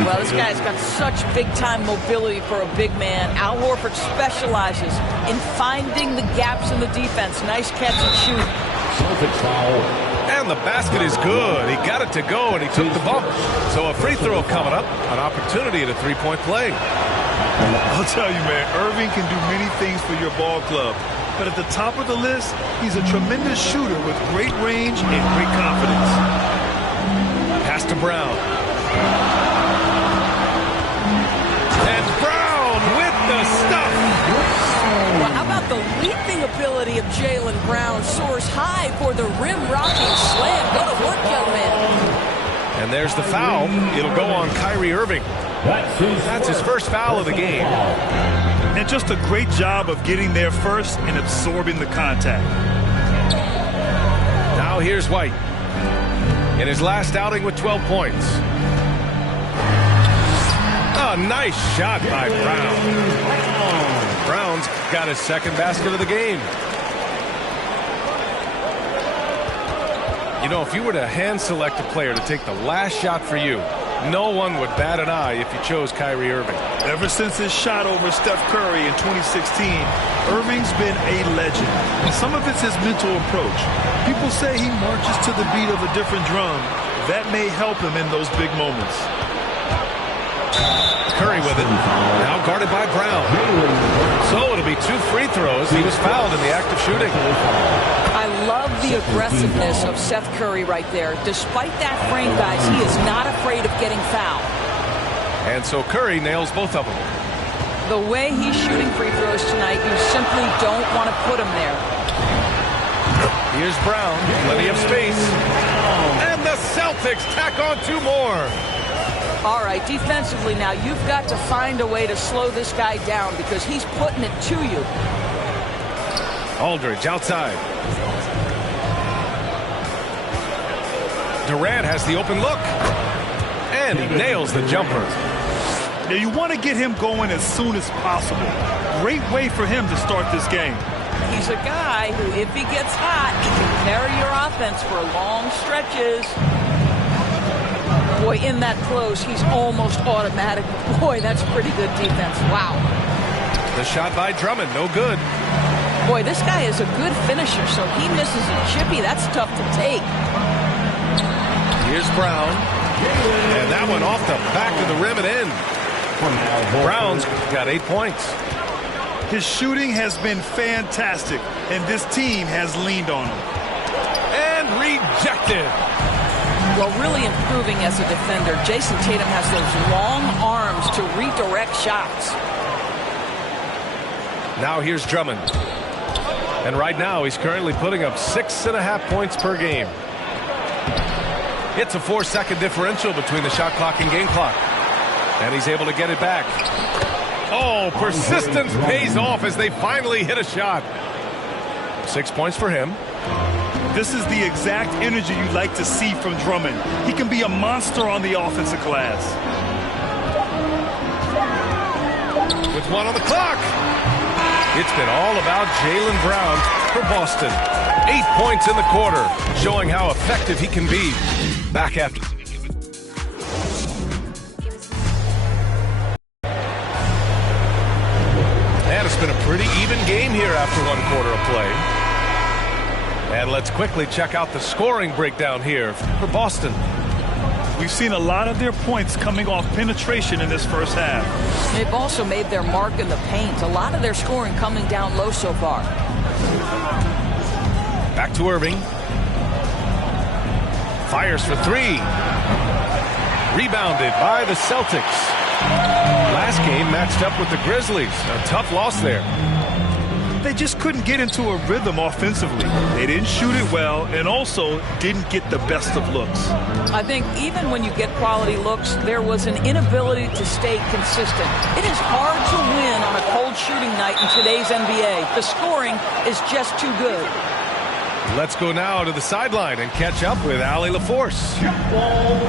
Well, this guy's got such big-time mobility for a big man. Al Horford specializes in finding the gaps in the defense. Nice catch and shoot. Celtics foul. And the basket is good. He got it to go, and he took the bump. So a free throw coming up. An opportunity at a three-point play. I'll tell you, man, Irving can do many things for your ball club. But at the top of the list, he's a tremendous shooter with great range and great confidence. Pass to Brown. And Brown with the stuff. Well, how about the leaping ability of Jaylen Brown? Soars high for the rim-rocking slam. Go to work, young man. And there's the foul. It'll go on Kyrie Irving. That's his first foul of the game. And just a great job of getting there first and absorbing the contact. Now here's White. In his last outing with 12 points. A nice shot by Brown. Brown's got his second basket of the game. You know, if you were to hand select a player to take the last shot for you, no one would bat an eye if you chose Kyrie Irving. Ever since his shot over Steph Curry in 2016, Irving's been a legend. And some of it's his mental approach. People say he marches to the beat of a different drum. That may help him in those big moments. Curry with it. Now guarded by Brown. So it'll be 2 free throws. He was fouled in the act of shooting. I love the aggressiveness of Seth Curry right there. Despite that frame, guys, he is not afraid of getting fouled. And so Curry nails both of them. The way he's shooting free throws tonight, you simply don't want to put him there. Here's Brown. Plenty of space. And the Celtics tack on 2 more. All right, defensively now, you've got to find a way to slow this guy down because he's putting it to you. Aldridge outside. Durant has the open look. And he nails the jumper. Now, you want to get him going as soon as possible. Great way for him to start this game. He's a guy who, if he gets hot, he can carry your offense for long stretches. Boy, in that close, he's almost automatic. Boy, that's pretty good defense. Wow. The shot by Drummond, no good. Boy, this guy is a good finisher, so he misses a chippy. That's tough to take. Here's Brown. And that one off the back of the rim and in. Brown's got 8 points. His shooting has been fantastic, and this team has leaned on him. And rejected. Well, really improving as a defender. Jason Tatum has those long arms to redirect shots. Now here's Drummond. And right now he's currently putting up 6.5 points per game. It's a 4-second differential between the shot clock and game clock. And he's able to get it back. Oh, persistence pays off as they finally hit a shot. 6 points for him. This is the exact energy you'd like to see from Drummond. He can be a monster on the offensive glass. With 1 on the clock. It's been all about Jaylen Brown for Boston. 8 points in the quarter, showing how effective he can be. Back after. And it's been a pretty even game here after 1 quarter of play. And let's quickly check out the scoring breakdown here for Boston. We've seen a lot of their points coming off penetration in this first half. They've also made their mark in the paint. A lot of their scoring coming down low so far. Back to Irving. Fires for 3. Rebounded by the Celtics. Last game matched up with the Grizzlies. A tough loss there. They just couldn't get into a rhythm offensively. They didn't shoot it well and also didn't get the best of looks. I think even when you get quality looks, there was an inability to stay consistent. It is hard to win on a cold shooting night in today's NBA. The scoring is just too good. Let's go now to the sideline and catch up with Allie LaForce.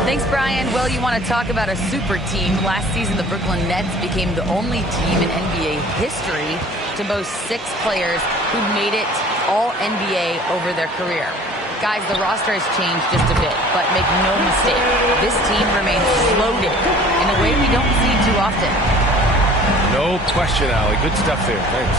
Thanks, Brian. Well, you want to talk about a super team. Last season, the Brooklyn Nets became the only team in NBA history to boast 6 players who made it all NBA over their career. Guys, the roster has changed just a bit, but make no mistake, this team remains loaded in a way we don't see too often. No question, Allie. Good stuff there. Thanks.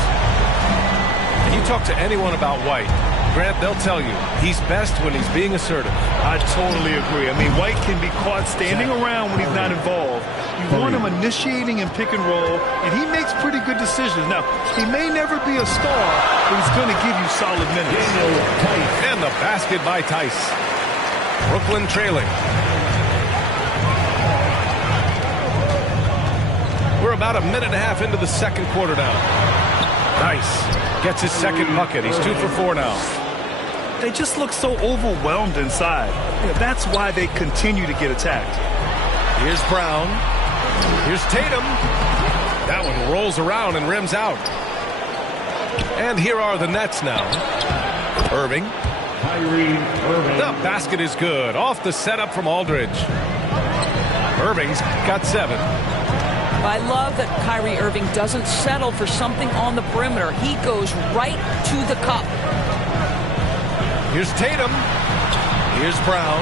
And you talk to anyone about White, Grant, they'll tell you he's best when he's being assertive. I totally agree. I mean, White can be caught standing around when he's not involved. You want him initiating and pick and roll, and he makes pretty good decisions. Now, he may never be a star, but he's going to give you solid minutes. And the basket by Tice. Brooklyn trailing. We're about a minute and a half into the second quarter now. Nice. Gets his second bucket. He's 2 for 4 now. They just look so overwhelmed inside. Yeah, that's why they continue to get attacked. Here's Brown. Here's Tatum. That one rolls around and rims out. And here are the Nets now. Irving. The basket is good. Off the setup from Aldridge. Irving's got 7. I love that Kyrie Irving doesn't settle for something on the perimeter. He goes right to the cup. Here's Tatum. Here's Brown.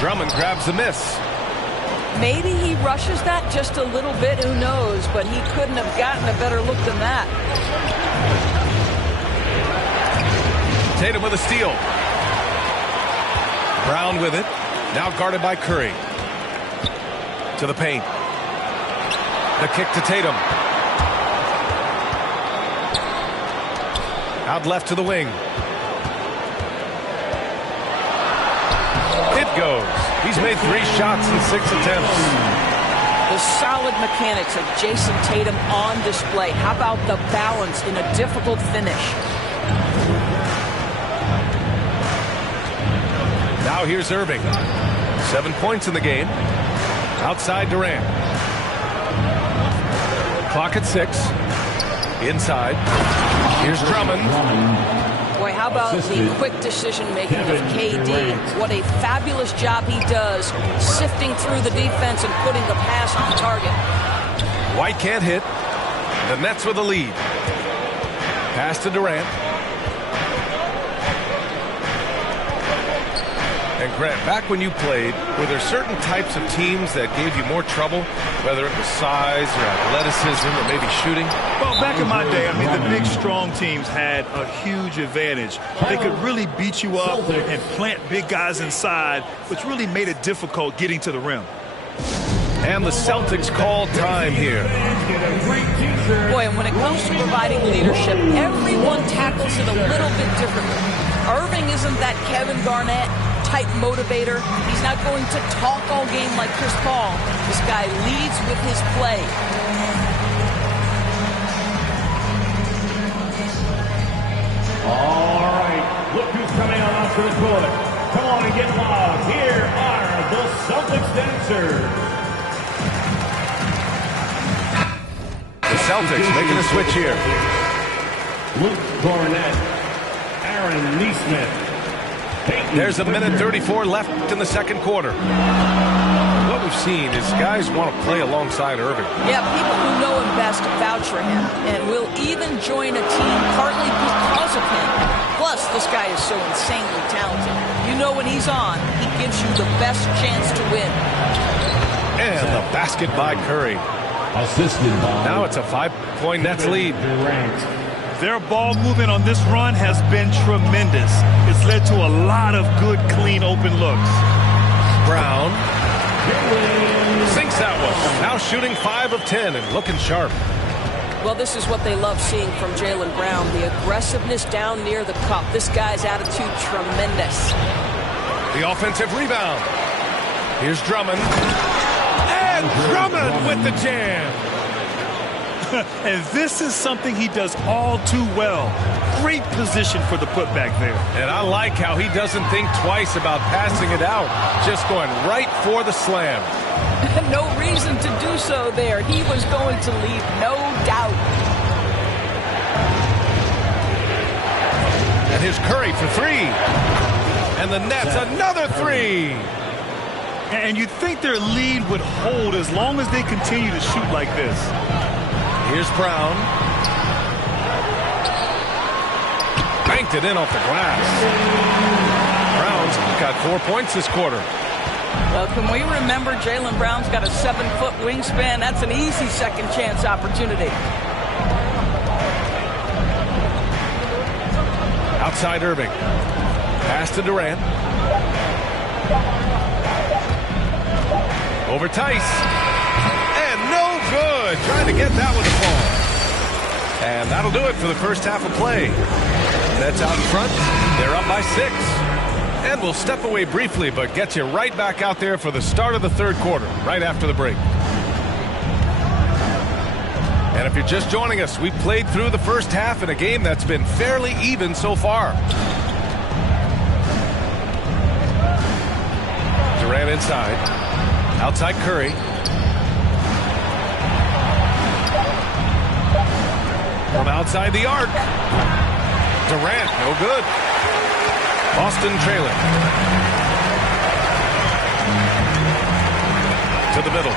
Drummond grabs the miss. Maybe he rushes that just a little bit, who knows, but he couldn't have gotten a better look than that. Tatum with a steal. Brown with it. Now guarded by Curry. To the paint. The kick to Tatum. Out left to the wing. It goes. He's made 3 shots in 6 attempts. The solid mechanics of Jason Tatum on display. How about the balance in a difficult finish? Now here's Irving. 7 points in the game. Outside Durant. Clock at 6. Inside. Here's Drummond. Boy, how How about the quick decision-making of KD? What a fabulous job he does sifting through the defense and putting the pass on target. White can't hit. The Nets with a lead. Pass to Durant. And Grant, back when you played, were there certain types of teams that gave you more trouble, whether it was size or athleticism or maybe shooting? Well, back in my day, I mean, the big, strong teams had a huge advantage. They could really beat you up and plant big guys inside, which really made it difficult getting to the rim. And the Celtics call time here. Boy, and when it comes to providing leadership, everyone tackles it a little bit differently. Irving isn't that Kevin Garnett type motivator. He's not going to talk all game like Chris Paul. This guy leads with his play. All right, look who's coming out onto the court. Come on and get loud. Here are the Celtics dancers. The Celtics making a switch here. Luke Garnett, Aaron Neesmith. There's 1:34 left in the second quarter. What we've seen is guys want to play alongside Irving. Yeah, people who know him best vouch for him and will even join a team partly because of him. Plus, this guy is so insanely talented. You know when he's on, he gives you the best chance to win. And the basket by Curry. Assisted by... Now it's a 5-point Nets lead. Their ball movement on this run has been tremendous. It's led to a lot of good, clean, open looks. Brown sinks that one. Now shooting 5 of 10 and looking sharp. Well, this is what they love seeing from Jaylen Brown, the aggressiveness down near the cup. This guy's attitude, tremendous. The offensive rebound. Here's Drummond. And Drummond with the jam. And this is something he does all too well. Great position for the putback there. And I like how he doesn't think twice about passing it out. Just going right for the slam. No reason to do so there. He was going to leave, no doubt. And here's Curry for 3. And the Nets another 3. And you'd think their lead would hold as long as they continue to shoot like this. Here's Brown. Banked it in off the glass. Brown's got 4 points this quarter. Well, can we remember Jaylen Brown's got a 7-foot wingspan? That's an easy second chance opportunity. Outside Irving. Pass to Durant. Over Tice. No good. Trying to get that one to fall. And that'll do it for the first half of play. Nets out in front. They're up by 6. And we'll step away briefly, but get you right back out there for the start of the third quarter, right after the break. And if you're just joining us, we played through the first half in a game that's been fairly even so far. Durant inside. Outside Curry. From outside the arc. Durant, no good. Boston trailing. To the middle.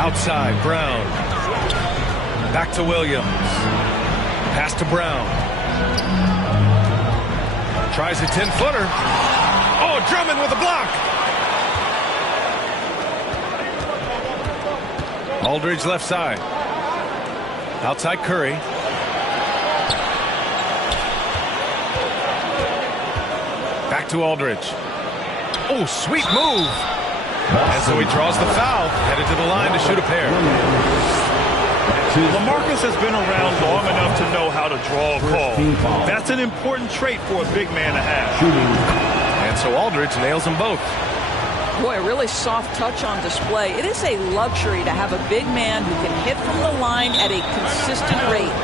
Outside, Brown. Back to Williams. Pass to Brown. Tries a 10-footer. Oh, Drummond with a block. Aldridge left side. Outside Curry. Back to Aldridge. Oh, sweet move. And so he draws the foul. Headed to the line to shoot a pair. LaMarcus has been around long enough to know how to draw a call. That's an important trait for a big man to have. And so Aldridge nails them both. Boy, a really soft touch on display. It is a luxury to have a big man who can hit from the line at a consistent rate.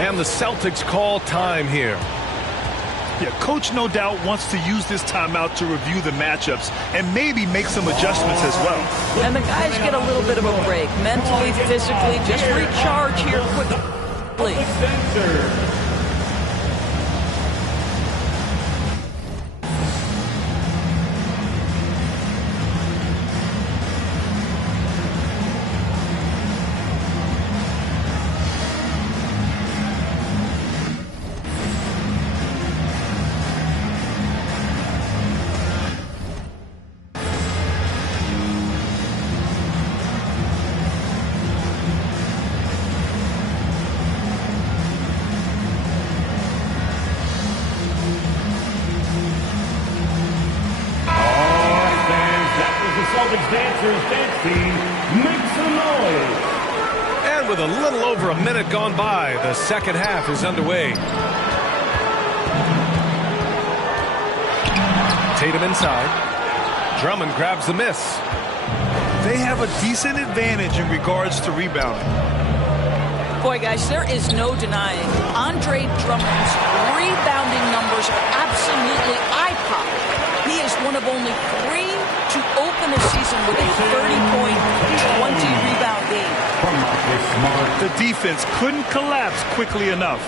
And the Celtics call time here. Yeah, coach no doubt wants to use this timeout to review the matchups and maybe make some adjustments as well. And the guys get a little bit of a break, mentally, physically, just recharge here quickly. Celtics dancers dance team, make some noise. And with a little over a minute gone by, the second half is underway. Tatum inside. Drummond grabs the miss. They have a decent advantage in regards to rebounding. Boy, guys, there is no denying Andre Drummond's rebounding numbers are absolutely eye-popping. He is one of only 3 to open a season with a 30-point, 20-rebound game. The defense couldn't collapse quickly enough.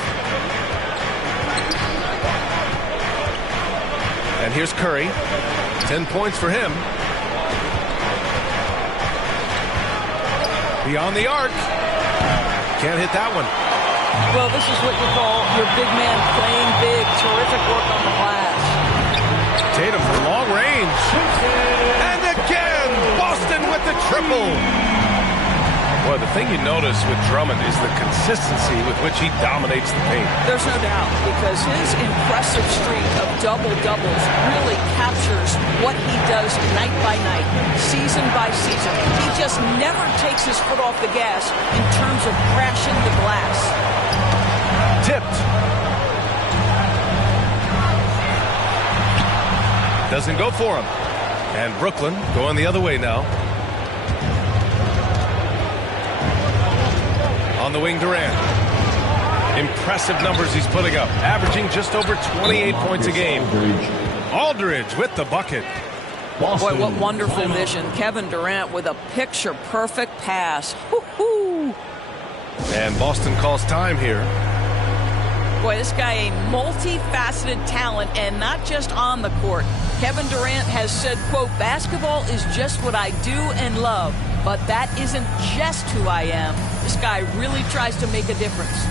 And here's Curry. 10 points for him. Beyond the arc. Can't hit that one. Well, this is what you call your big man playing big. Terrific work on the glass. Tatum from long range. And again, Boston with the triple. Boy, the thing you notice with Drummond is the consistency with which he dominates the paint. There's no doubt, because his impressive streak of double-doubles really captures what he does night by night, season by season. He just never takes his foot off the gas in terms of crashing the glass. Tipped. Doesn't go for him. And Brooklyn going the other way now. On the wing, Durant. Impressive numbers he's putting up, averaging just over 28 points a game. Aldridge with the bucket. Boy, what wonderful vision. Kevin Durant with a picture-perfect pass. Woo-hoo. And Boston calls time here. Boy, this guy a multifaceted talent, and not just on the court. Kevin Durant has said, quote, basketball is just what I do and love, but that isn't just who I am. This guy really tries to make a difference.